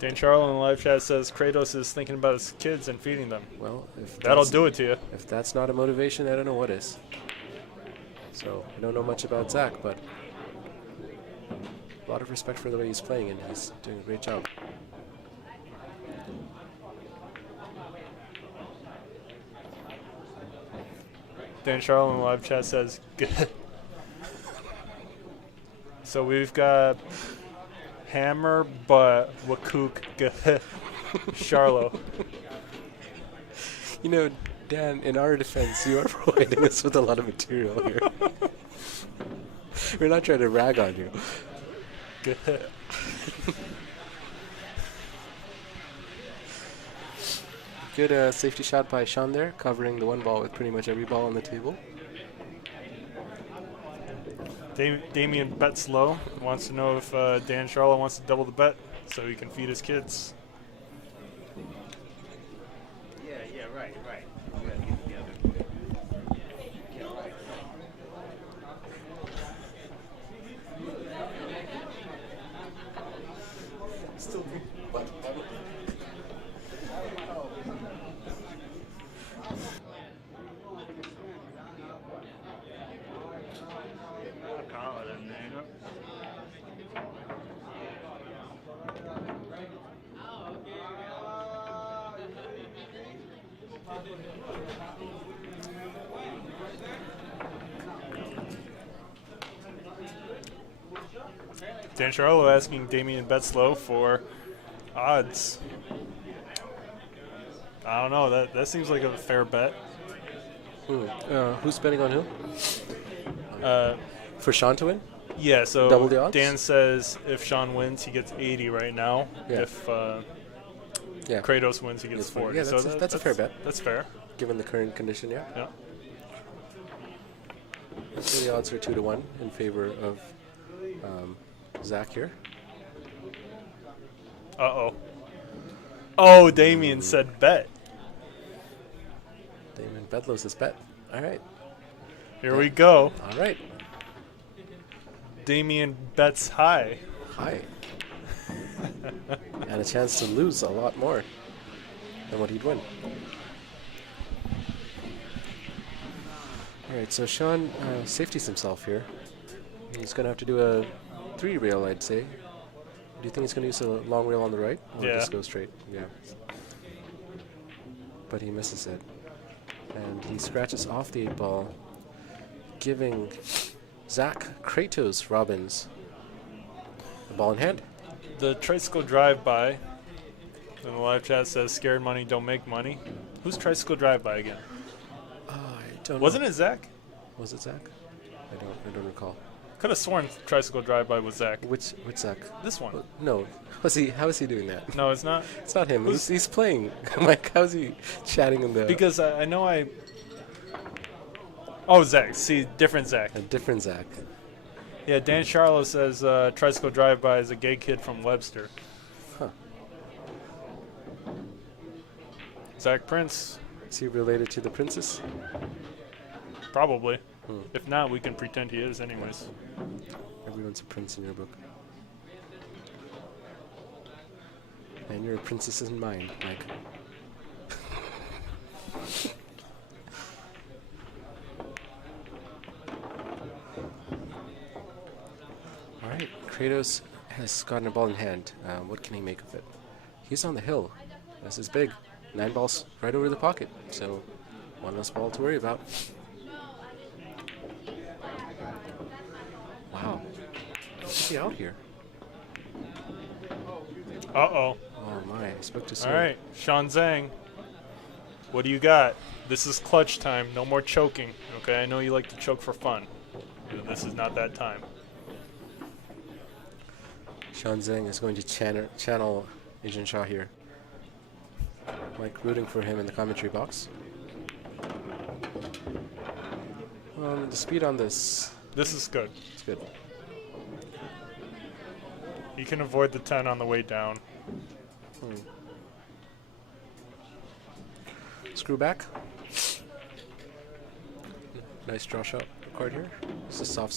Dan Charlo in the live chat says Kratos is thinking about his kids and feeding them. Well, if That'll that's- do it to you. If that's not a motivation, I don't know what is. So I don't know much about Zac, but a lot of respect for the way he's playing, and he's doing a great job. Dan Charlo in the live chat says good. So we've got Hammer, but Wakuk, Charlo. You know, Dan, in our defense, you are providing us with a lot of material here. We're not trying to rag on you. Good safety shot by Shaun there, covering the one ball with pretty much every ball on the table. Damien bets low. Wants to know if Dan Charlo wants to double the bet so he can feed his kids. Yeah, right. Dan Charlo asking Damien Betzlow for odds. I don't know. That seems like a fair bet. Who's betting on who? For Shaun to win? Yeah, so Double the odds? Dan says if Shaun wins, he gets 80 right now. Yeah. If Yeah, Kratos wins, he gets Gets 40. 40. Yeah, So that's a fair bet. That's fair. given the current condition, yeah. Yeah. So the odds are 2-1 in favor of Zac here. Uh-oh. Oh, Damien said bet. Damon Bedlow says bet. All right. Here we go. All right. Damien bets high. Hi. And a chance to lose a lot more than what he'd win. All right, so Shaun safeties himself here. He's going to have to do a 3 rail, I'd say. Do you think he's going to use a long rail on the right? Or Yeah. just go straight? Yeah. But he misses it. And he scratches off the 8 ball, giving Zac Kratos Robbins the ball in hand. The tricycle drive-by in the live chat says scared money don't make money. Who's tricycle drive-by again? I don't Wasn't know. it Zach? Was it Zac? I don't recall. Could have sworn tricycle drive-by was Zach. Which Zac? This one. No. How is he doing that? No, it's not. It's not him. He's playing. Mike, how's he chatting in the Because I know I... Oh, Zach. See, different Zach. a different Zac? Yeah, Dan Charlo says tricycle drive-by is a gay kid from Webster. Huh. Zach Prince, Is he related to the princess? probably. If not, we can pretend he is anyways. Everyone's a prince in your book. And you're a princess in mine, Mike. All right, Kratos has gotten a ball in hand. What can he make of it? He's on the hill. This is big. 9 balls right over the pocket. So one less ball to worry about. Wow. Is he out here? Uh-oh. Oh my, I spoke too soon. All right, Shaun Zang. What do you got? This is clutch time. No more choking. Okay, I know you like to choke for fun. This is not that time. Shaun Zink is going to channel Agent Shaw here. Mike rooting for him in the commentary box. The speed on this This is good. is good. You can avoid the 10 on the way down. Screw back. Nice draw shot card here. It's a soft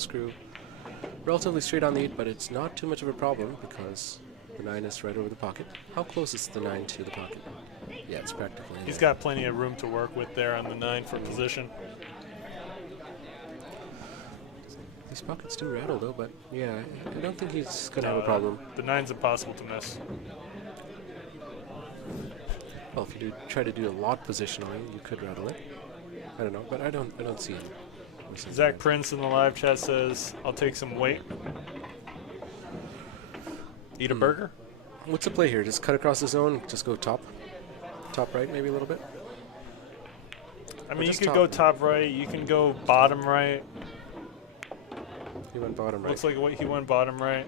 screw. Relatively straight on the 8, but it's not too much of a problem because The 9 is right over the pocket. How close is the 9 to the pocket? Yeah, it's practically. He's got plenty of room to work with there on the 9 for position. These pockets do rattle though, but yeah, I don't think he's gonna have a problem. The 9's impossible to miss. Well, if you do try to do a lot positionally, you could rattle it. I don't know, but I don't see it. Zach Prince in the live chat says, "I'll take some weight. Eat a burger." What's the play here? Just cut across the zone, just go top right, maybe a little bit. I mean, you could go top right. You can go bottom right. He went bottom right. Looks like he went bottom right.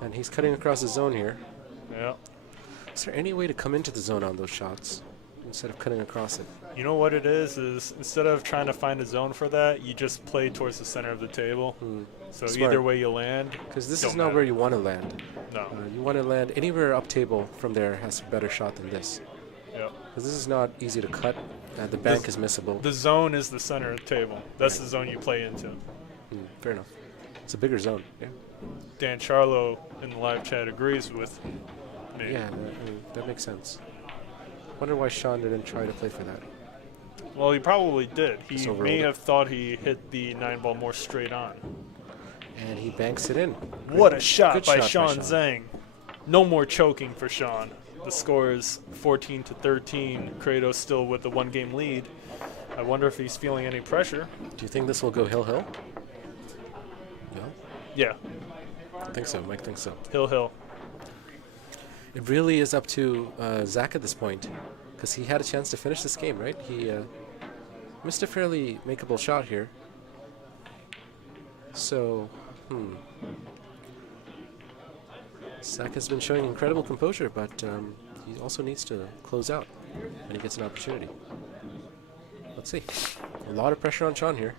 And he's cutting across the zone here. Yeah. Is there any way to come into the zone on those shots instead of cutting across it? You know what it is instead of trying to find a zone for that, you just play towards the center of the table. So Smart. either way you land. Because this is not where you want to land. No. You want to land anywhere up table from there has a better shot than this. Yep. Because this is not easy to cut. The bank is missable. The zone is the center of the table. That's the zone you play into. Fair enough. It's a bigger zone. Yeah. Dan Charlo in the live chat agrees with me. Yeah, that makes sense. Wonder why Shaun didn't try to play for that. Well, he probably did. He Just may overruled have thought he hit the 9 ball more straight on. And he banks it in. What a shot Good by shot by Shaun Shaun. Zeng. No more choking for Shaun. The score is 14-13. Kratos still with the 1-game lead. I wonder if he's feeling any pressure. Do you think this will go hill-hill? No? Yeah, I think so. Mike thinks so. hill. It really is up to Zac at this point, because he had a chance to finish this game, right? He missed a fairly makeable shot here. So, Zac has been showing incredible composure, but he also needs to close out when he gets an opportunity. Let's see. A lot of pressure on Shaun here.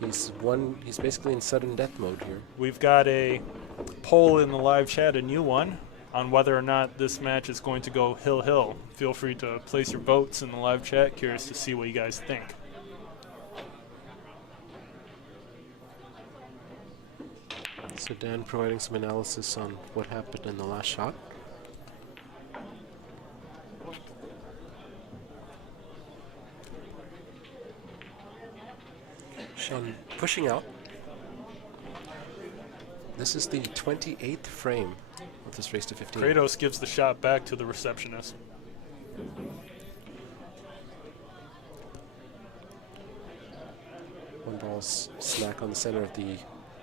He's basically in sudden death mode here. We've got a poll in the live chat, a new one, on whether or not this match is going to go hill. Feel free to place your votes in the live chat. Curious to see what you guys think. So Dan providing some analysis on what happened in the last shot. Shaun pushing out. This is the 28th frame of this race to 15. Kratos gives the shot back to the receptionist. One ball's smack on the center of the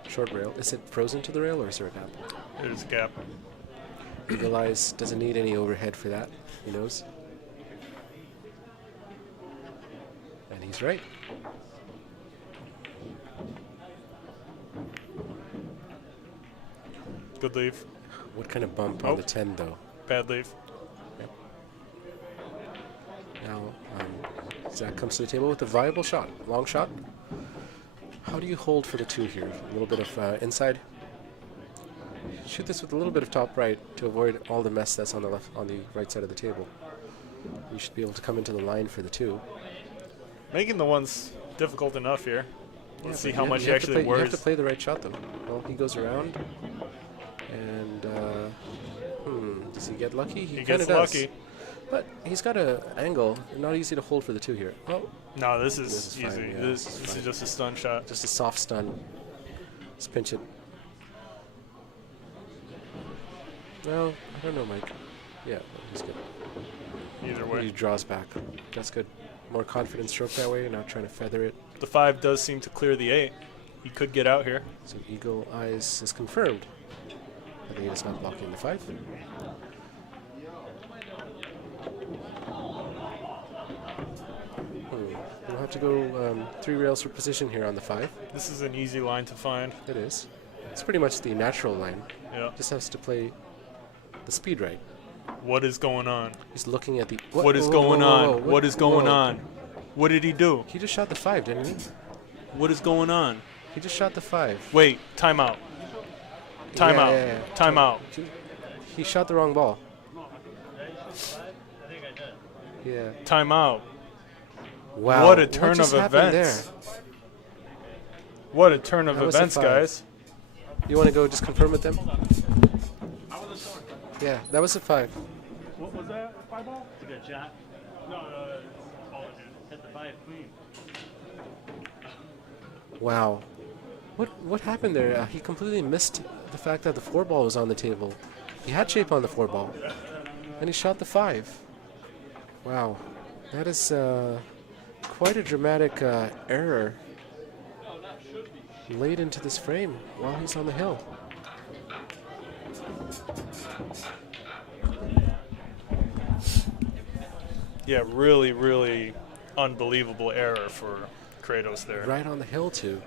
short rail. Is it frozen to the rail or is there a gap? There's a gap. Eagle Eyes doesn't need any overhead for that. He knows. And he's right. Good leave. What kind of bump on the 10 though? Bad leave. Yep. Now Zac comes to the table with a viable shot, long shot. How do you hold for the 2 here? A little bit of inside. Shoot this with a little bit of top right to avoid all the mess that's on the right side of the table. You should be able to come into the line for the 2. Making the ones difficult enough here. Let's see how much he you actually You have worries. to play the right shot though. Well, he goes around, and does he get lucky? He kinda gets does. lucky. But he's got an angle. Not easy to hold for the 2 here. Oh, No, this is This is fine, easy. yeah, this this is is fine. just a stun shot. just a soft stun. Let's pinch it. Well, I don't know, Mike. Yeah, he's good. Either He way. draws back. That's good. More confident stroke that way. Not trying to feather it. The 5 does seem to clear the 8. He could get out here. So Eagle Eyes is confirmed. The 8 is not blocking the 5. We'll have to go 3 rails for position here on the 5. This is an easy line to find. It is. It's pretty much the natural line. Yeah. Just has to play the speed right. What is going on? He's looking at the... What is Whoa, going whoa, on? whoa, What is going whoa. on? What did he do? He just shot the 5, didn't he? What is going on? He just shot the 5. Wait, timeout. Timeout. Yeah. Timeout. He shot the wrong ball. Yeah. Timeout. Wow. What a turn just of happened events. What a turn of That was a events, 5. guys. You want to go just confirm with them? Yeah, that was a 5. What was that? 5 ball? It's a good shot. No, Hit the 5 clean. Wow. What happened there? He completely missed the fact that the 4 ball was on the table. He had shape on the 4 ball. And he shot the 5. Wow. That is quite a dramatic error late into this frame while he's on the hill. Yeah, really, really unbelievable error for Kratos there. Right on the hill, too.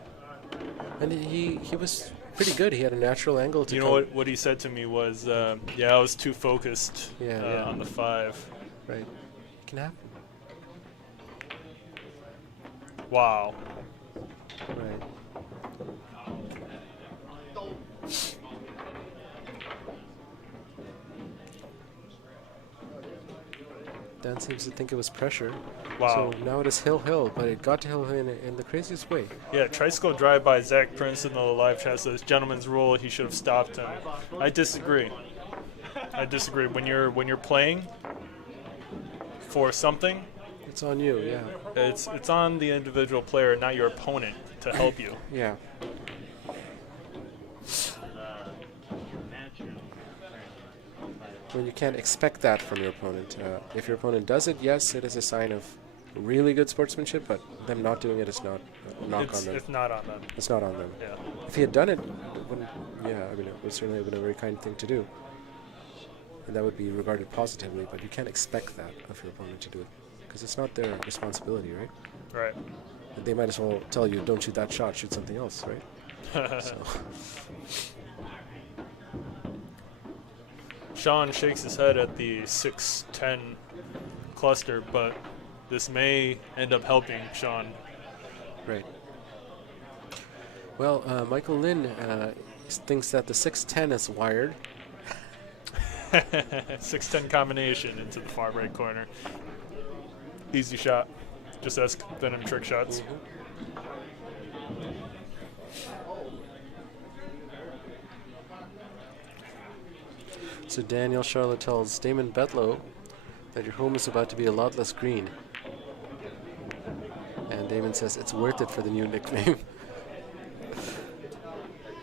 And he was pretty good. He had a natural angle to You know what he said to me was, yeah, I was too focused Yeah. on the 5. Right. It can happen. Wow. Right. Dan seems to think it was pressure. Wow. So now it is hill, but it got to hill in the craziest way. Yeah, tricycle drive by Zach Prince in the live chat says, gentleman's rule, he should have stopped him. I disagree. When you're playing for something, It's on you, yeah. it's on the individual player, not your opponent, to help you. Yeah. When you can't expect that from your opponent. If your opponent does it, yes, it is a sign of really good sportsmanship, but them not doing it is not a knock on them. It's not on them. It's not on them. Yeah. If he had done it, it would certainly have been a very kind thing to do. And that would be regarded positively, but you can't expect that of your opponent to do it. Because it's not their responsibility, right? Right. And they might as well tell you, don't shoot that shot, shoot something else, right? So. Shaun shakes his head at the 6-10 cluster, but this may end up helping Shaun. Right. Well, Michael Lin thinks that the 6-10 is wired. 6-10 combination into the far right corner. Easy shot. Just as Venom trick shots. So Daniel Charlotte tells Damon Betlow that your home is about to be a lot less green. And Damon says it's worth it for the new nickname.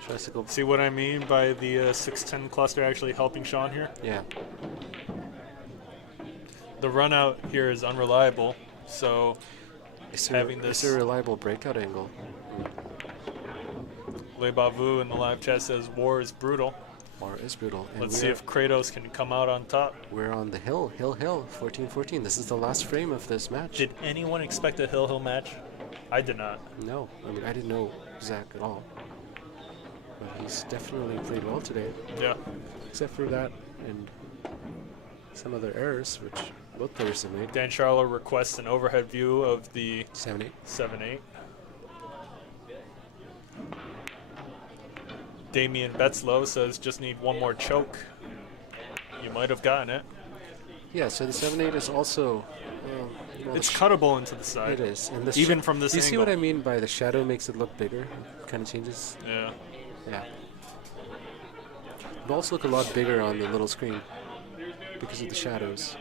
Tricycle. See what I mean by the 6-10 cluster actually helping Shaun here? Yeah. The run out here is unreliable, so Is having this there a reliable breakout angle? Le Bavu in the live chat says war is brutal. War is brutal. And Let's see if Kratos can come out on top. we're on the hill, 14-14. This is the last frame of this match. Did anyone expect a hill match? I did not. No, I mean, I didn't know Zach at all. But he's definitely played well today, Yeah. except for that and some other errors, which both players have made. Dan Charlo requests an overhead view of the 7-8. 7-8. Damian Betzlow says just need one more choke. You might have gotten it. Yeah, so the 7-8 is also... well, It's cuttable into the side. It is. And this Even from this you see angle. what I mean by the shadow makes it look bigger? It kind of changes. Yeah. Yeah. Balls look a lot bigger on the little screen because of the shadows.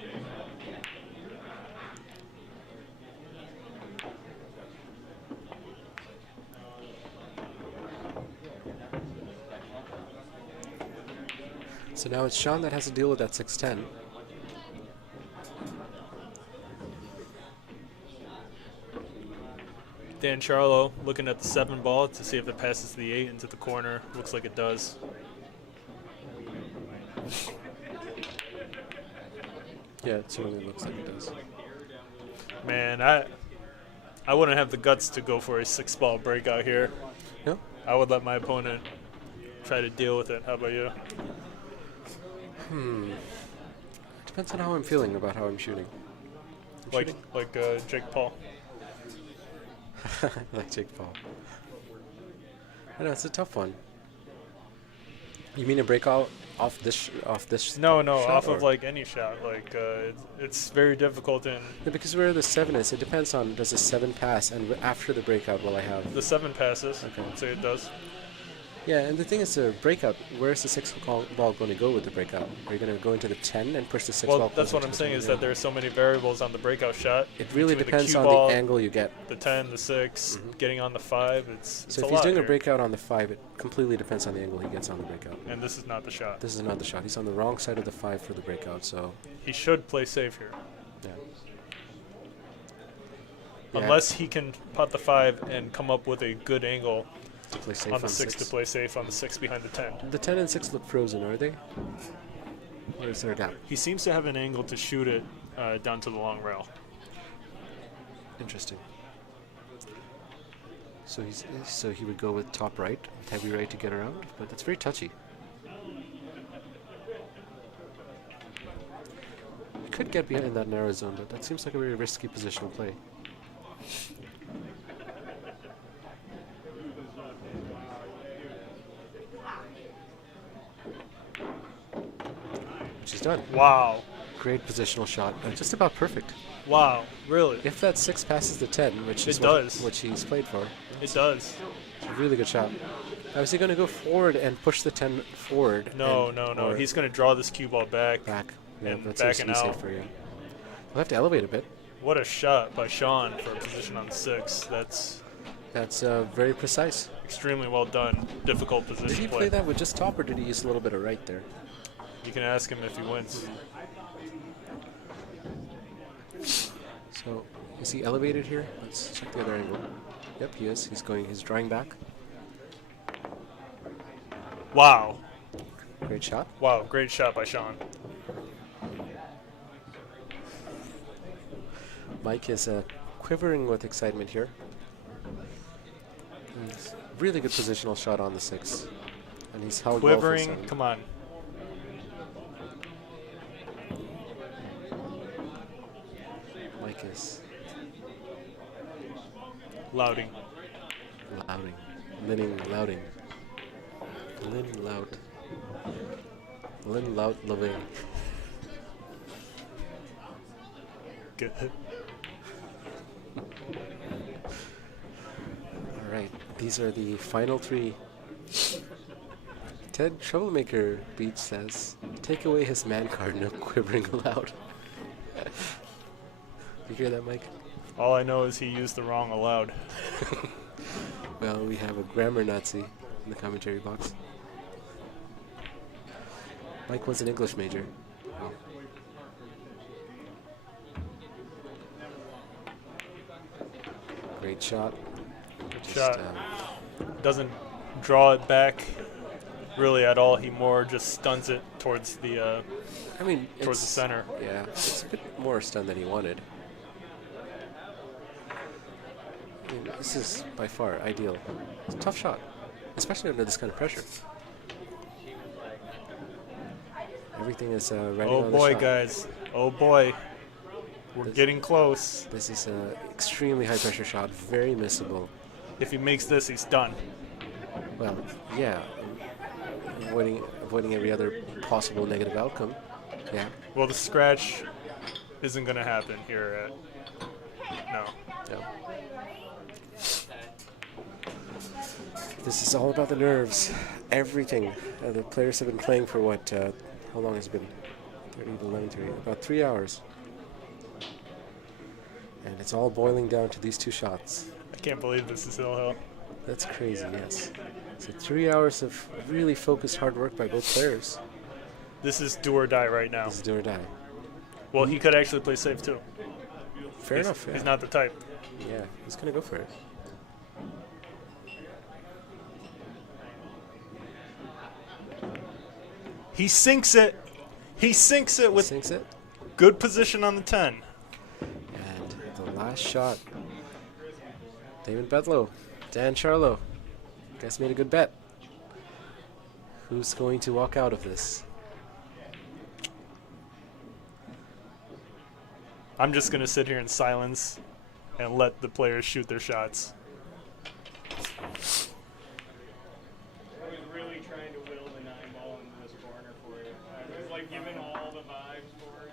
So now it's Shaun that has to deal with that 6-10. Dan Charlo looking at the 7 ball to see if it passes the 8 into the corner. Looks like it does. Yeah, it certainly looks like it does. Man, I wouldn't have the guts to go for a 6-ball breakout here. No? I would let my opponent try to deal with it. How about you? Depends on how I'm feeling about how I'm shooting. Like Jake Paul. Like Jake Paul. I know, it's a tough one. You mean a breakout off this No, shot, off or- of like any shot. Like it's very difficult in Yeah, because where the 7 is, it depends on does the 7 pass, and after the breakout will I have... the 7 passes. Okay. I'd say it does. Yeah, and the thing is, the breakout, where's the 6 ball going to go with the breakout? Are you going to go into the 10 and push the 6 ball? Well, that's closer what to I'm the saying 10? is that there are so many variables on the breakout shot. It really between depends cue on ball, the angle you get. the 10, the 6, getting on the 5. It's So a if he's lot doing here. a breakout on the 5, it completely depends on the angle he gets on the breakout. And this is not the shot. This is not the shot. He's on the wrong side of the 5 for the breakout, so He should play safe here. yeah. Unless he can putt the 5 and come up with a good angle To play safe on the 6 to play safe on the 6 behind the 10. The 10 and 6 look frozen, are they? Or is there a gap? He seems to have an angle to shoot it down to the long rail. Interesting. So he would go with top right, with heavy right to get around, but that's very touchy. He could get behind that narrow zone, but that seems like a very risky position to play. Which he's done. Wow. Great positional shot, just about perfect. Wow. Really? If that 6 passes the 10, which is It does. what he's played for, It does. it's a really good shot. Now, is he going to go forward and push the 10 forward? No, and- no, no. or He's going to draw this cue ball back. back. Yeah, and that back seems to and be out. safer, yeah. We'll have to elevate a bit. What a shot by Shaun for a position on 6. That's That's very precise. extremely well done. Difficult position Did he play that with just top, or did he use a little bit of right there? You can ask him if he wins. So, is he elevated here? Let's check the other angle. Yep, he is. He's drawing back. Wow. Great shot. Wow. Great shot by Shaun. Mike is quivering with excitement here. Really good positional shot on the 6. And he's held well for Quivering. 7. Come on. Mike is Louding. louding. Louding. Lynn Loud. Lynn Loud Loving. Good. Alright, these are the final 3. Ted Troublemaker Beach says, take away his man card, no quivering allowed. You hear that, Mike? All I know is he used the wrong allowed. Well, we have a grammar Nazi in the commentary box. Mike was an English major. Wow. Great shot. Shot. Doesn't draw it back really at all. He more just stuns it towards the I mean, towards the it's- center. Yeah, it's a bit more stun than he wanted. I mean, this is by far ideal. It's a tough shot, especially under this kind of pressure. Everything is riding Oh on the boy, shot. guys. Oh boy. We're This- getting close. This is an extremely high pressure shot, very missable. If he makes this, he's done. Well, yeah, avoiding every other possible negative outcome. Yeah, Well, the scratch isn't going to happen here no. no. This is all about the nerves. Everything. The players have been playing for what? How long has it been? 30 to 11:30. About 3 hours. And it's all boiling down to these 2 shots. I can't believe this is Hill. That's crazy, yes. So 3 hours of really focused hard work by both players. This is do or die right now. This is do or die. Well, he could actually play safe too. Fair He's- enough, yeah. He's not the type. Yeah, he's going to go for it. He sinks it. He sinks it with Sinks it. good position on the 10. And the last shot. David Bedlow. Dan Charlo. Guys made a good bet. Who's going to walk out of this? I'm just going to sit here in silence and let the players shoot their shots. I was really trying to will the 9 ball into this corner for you. I was like giving all the vibes for it.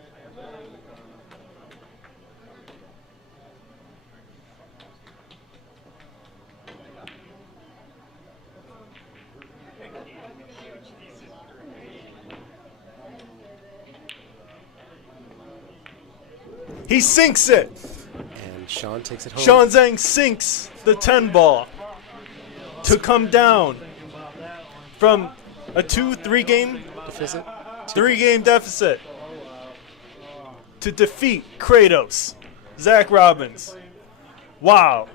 He sinks it. And Shaun takes it home. Shaun Zink sinks the 10 ball to come down from a 2-3 game Deficit. 3-game deficit to defeat Kratos. Zac Robbins. Wow.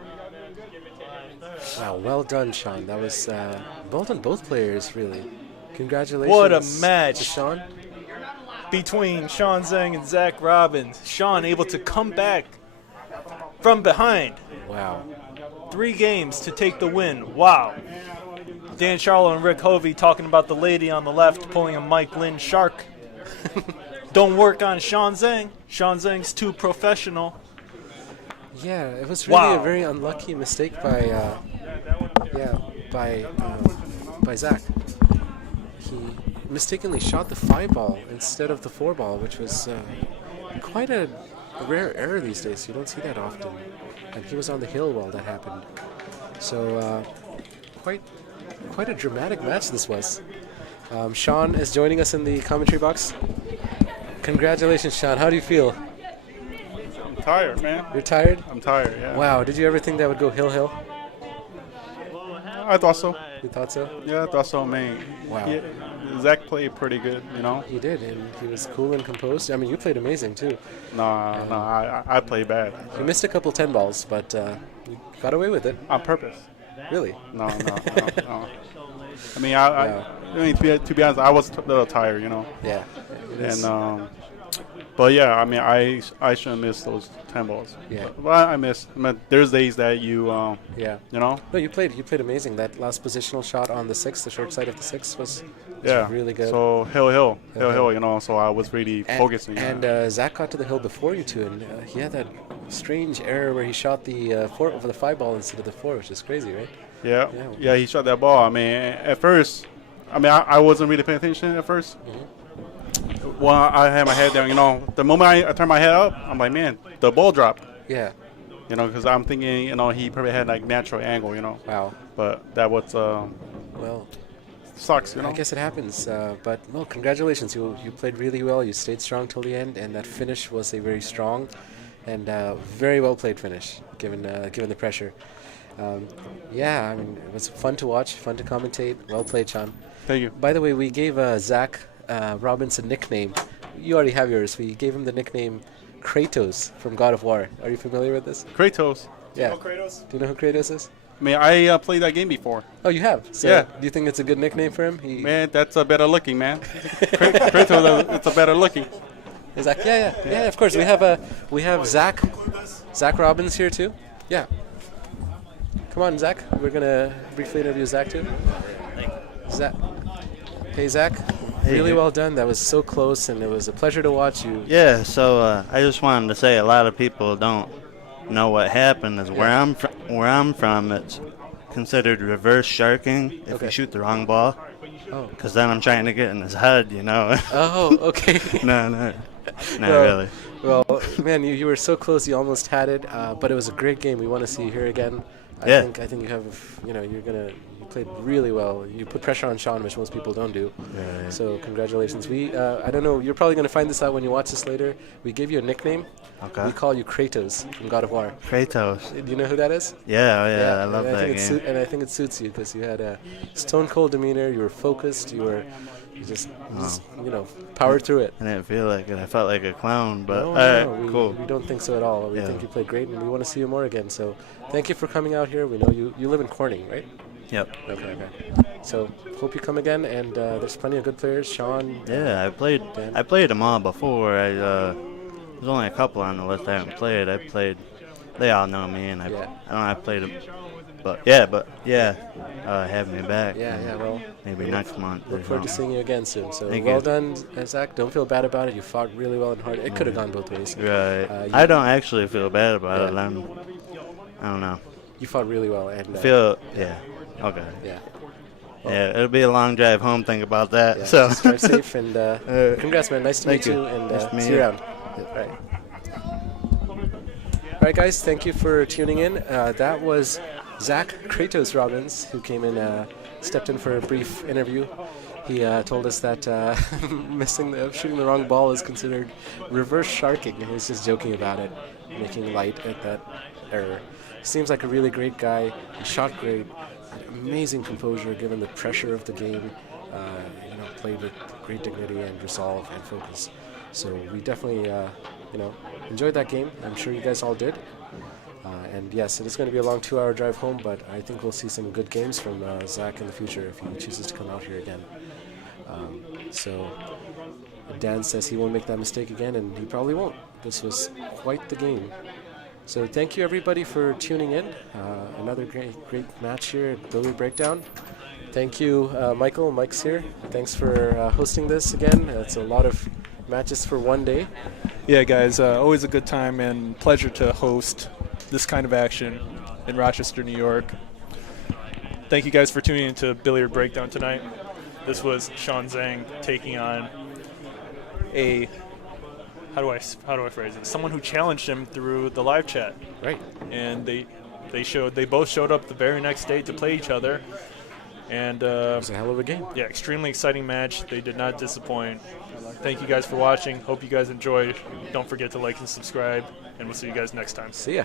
Wow, well done, Shaun. That was well done, both players, really. Congratulations. What a to match Shaun. between Shaun Zink and Zac Robbins. Shaun able to come back from behind. Wow. 3 games to take the win. Wow. Dan Charlo and Rick Hovey talking about the lady on the left pulling a Mike Lynn shark. Don't work on Shaun Zink. Shaun Zink's too professional. Yeah, it was really Wow. a very unlucky mistake by Zac. He mistakenly shot the 5 ball instead of the 4 ball, which was quite a rare error these days. You don't see that often. And he was on the hill while that happened. So quite a dramatic match this was. Shaun is joining us in the commentary box. Congratulations, Shaun. How do you feel? I'm tired, man. You're tired? I'm tired, yeah. Wow. Did you ever think that would go hill? I thought so. You thought so? Yeah, I thought so, man. Wow. Yeah, Zach played pretty good, you know? He did, and he was cool and composed. I mean, you played amazing, too. No, I played bad. You missed a couple 10 balls, but you got away with it. On purpose. Really? No. I mean, I mean, to be honest, I was a little tired, you know? Yeah. It is. And, but yeah, I mean, I shouldn't miss those 10 balls. Yeah. But I mean, there's days that you, Yeah. you know? No, you played amazing. That last positional shot on the 6, the short side of the 6 was Yeah. really good. So hill, you know, so I was really focusing. And Zac got to the hill before you two, and he had that strange error where he shot the 4 over the 5 ball instead of the 4, which is crazy, right? Yeah, he shot that ball. I mean, at first, I mean, I wasn't really paying attention at first. Well, I had my head down, you know. The moment I turned my head up, I'm like, man, the ball dropped. Yeah. You know, because I'm thinking, you know, he probably had like natural angle, you know. Wow. But that was Well, sucks, you know. I guess it happens. But no, congratulations. You played really well. You stayed strong till the end, and that finish was a very strong and very well played finish, given the pressure. Yeah, I mean, it was fun to watch, fun to commentate. Well played, Shaun. Thank you. By the way, we gave Zac Robbins a nickname. You already have yours. We gave him the nickname Kratos from God of War. Are you familiar with this? Kratos. Yeah. Kratos? Do you know who Kratos is? I mean, I played that game before. Oh, you have? So Yeah. Do you think it's a good nickname for him? Man, that's a better looking, man. Kratos, it's a better looking. Is Zac? Yeah. Of course, we have Zac Robbins here too. Yeah. Come on, Zac. We're gonna briefly interview Zac too. Zac. Hey, Zac. Really well done. That was so close, and it was a pleasure to watch you. Yeah, so I just wanted to say a lot of people don't know what happened. Is where I'm from, it's considered reverse sharking if Okay. you shoot the wrong ball. Oh. Because then I'm trying to get in his head, you know. Oh, okay. No, not Well, really. Well, man, you were so close. You almost had it, but it was a great game. We want to see you here again. Yeah. I think you have. You played really well. You put pressure on Shaun, which most people don't do. Yeah. So congratulations. I don't know. You're probably gonna find this out when you watch this later. We gave you a nickname. Okay. We call you Kratos from God of War. Kratos. Do you know who that is? Yeah, I love and that think game. and I think it suits you because you had a stone cold demeanor. You were focused. You just powered through it. I didn't feel like it. I felt like a clown, but No, all right, no, cool. We don't think so at all. We Yeah. think you played great, and we want to see you more again. So thank you for coming out here. We know you live in Corning, right? Yep. Okay. So hope you come again, and there's plenty of good players. Shaun. Yeah, Dan. I played them all before. There's only a couple on the list I haven't played. They all know me, and I played them. But have me back. Yeah. Well, Maybe next month. look forward to seeing you again soon. So Thank well you. done, Zac. Don't feel bad about it. You fought really well and hard. It could have gone both ways. Right. You- I don't actually feel bad about it. Yeah. I don't know. You fought really well, and Yeah. Okay. yeah. Yeah, it'll be a long drive home. Think about that. Yeah, So. just drive safe, and congrats, man. Nice to Thank meet you. you, and Nice to meet see you you. around. All right. All right, guys. Thank you for tuning in. That was Zac Kratos Robbins, who came in, stepped in for a brief interview. He told us that shooting the wrong ball is considered reverse sharking. He was just joking about it, making light at that error. Seems like a really great guy. He shot great, had amazing composure given the pressure of the game. Played with great dignity and resolve and focus. So we definitely, enjoyed that game. I'm sure you guys all did. And yes, it is going to be a long 2-hour drive home, but I think we'll see some good games from Zac in the future if he chooses to come out here again. So Dan says he won't make that mistake again, and he probably won't. This was quite the game. So thank you everybody for tuning in. Another great match here at Billiard Breakdown. Thank you, Michael. Mike's here. Thanks for hosting this again. It's a lot of matches for one day. Yeah, guys, always a good time and pleasure to host this kind of action in Rochester, New York. Thank you guys for tuning into Billiard Breakdown tonight. This was Shaun Zink taking on how do I phrase it? Someone who challenged him through the live chat. Right. And they both showed up the very next day to play each other. And it was a hell of a game. Yeah, extremely exciting match. They did not disappoint. Thank you guys for watching. Hope you guys enjoyed. Don't forget to like and subscribe, and we'll see you guys next time. See ya.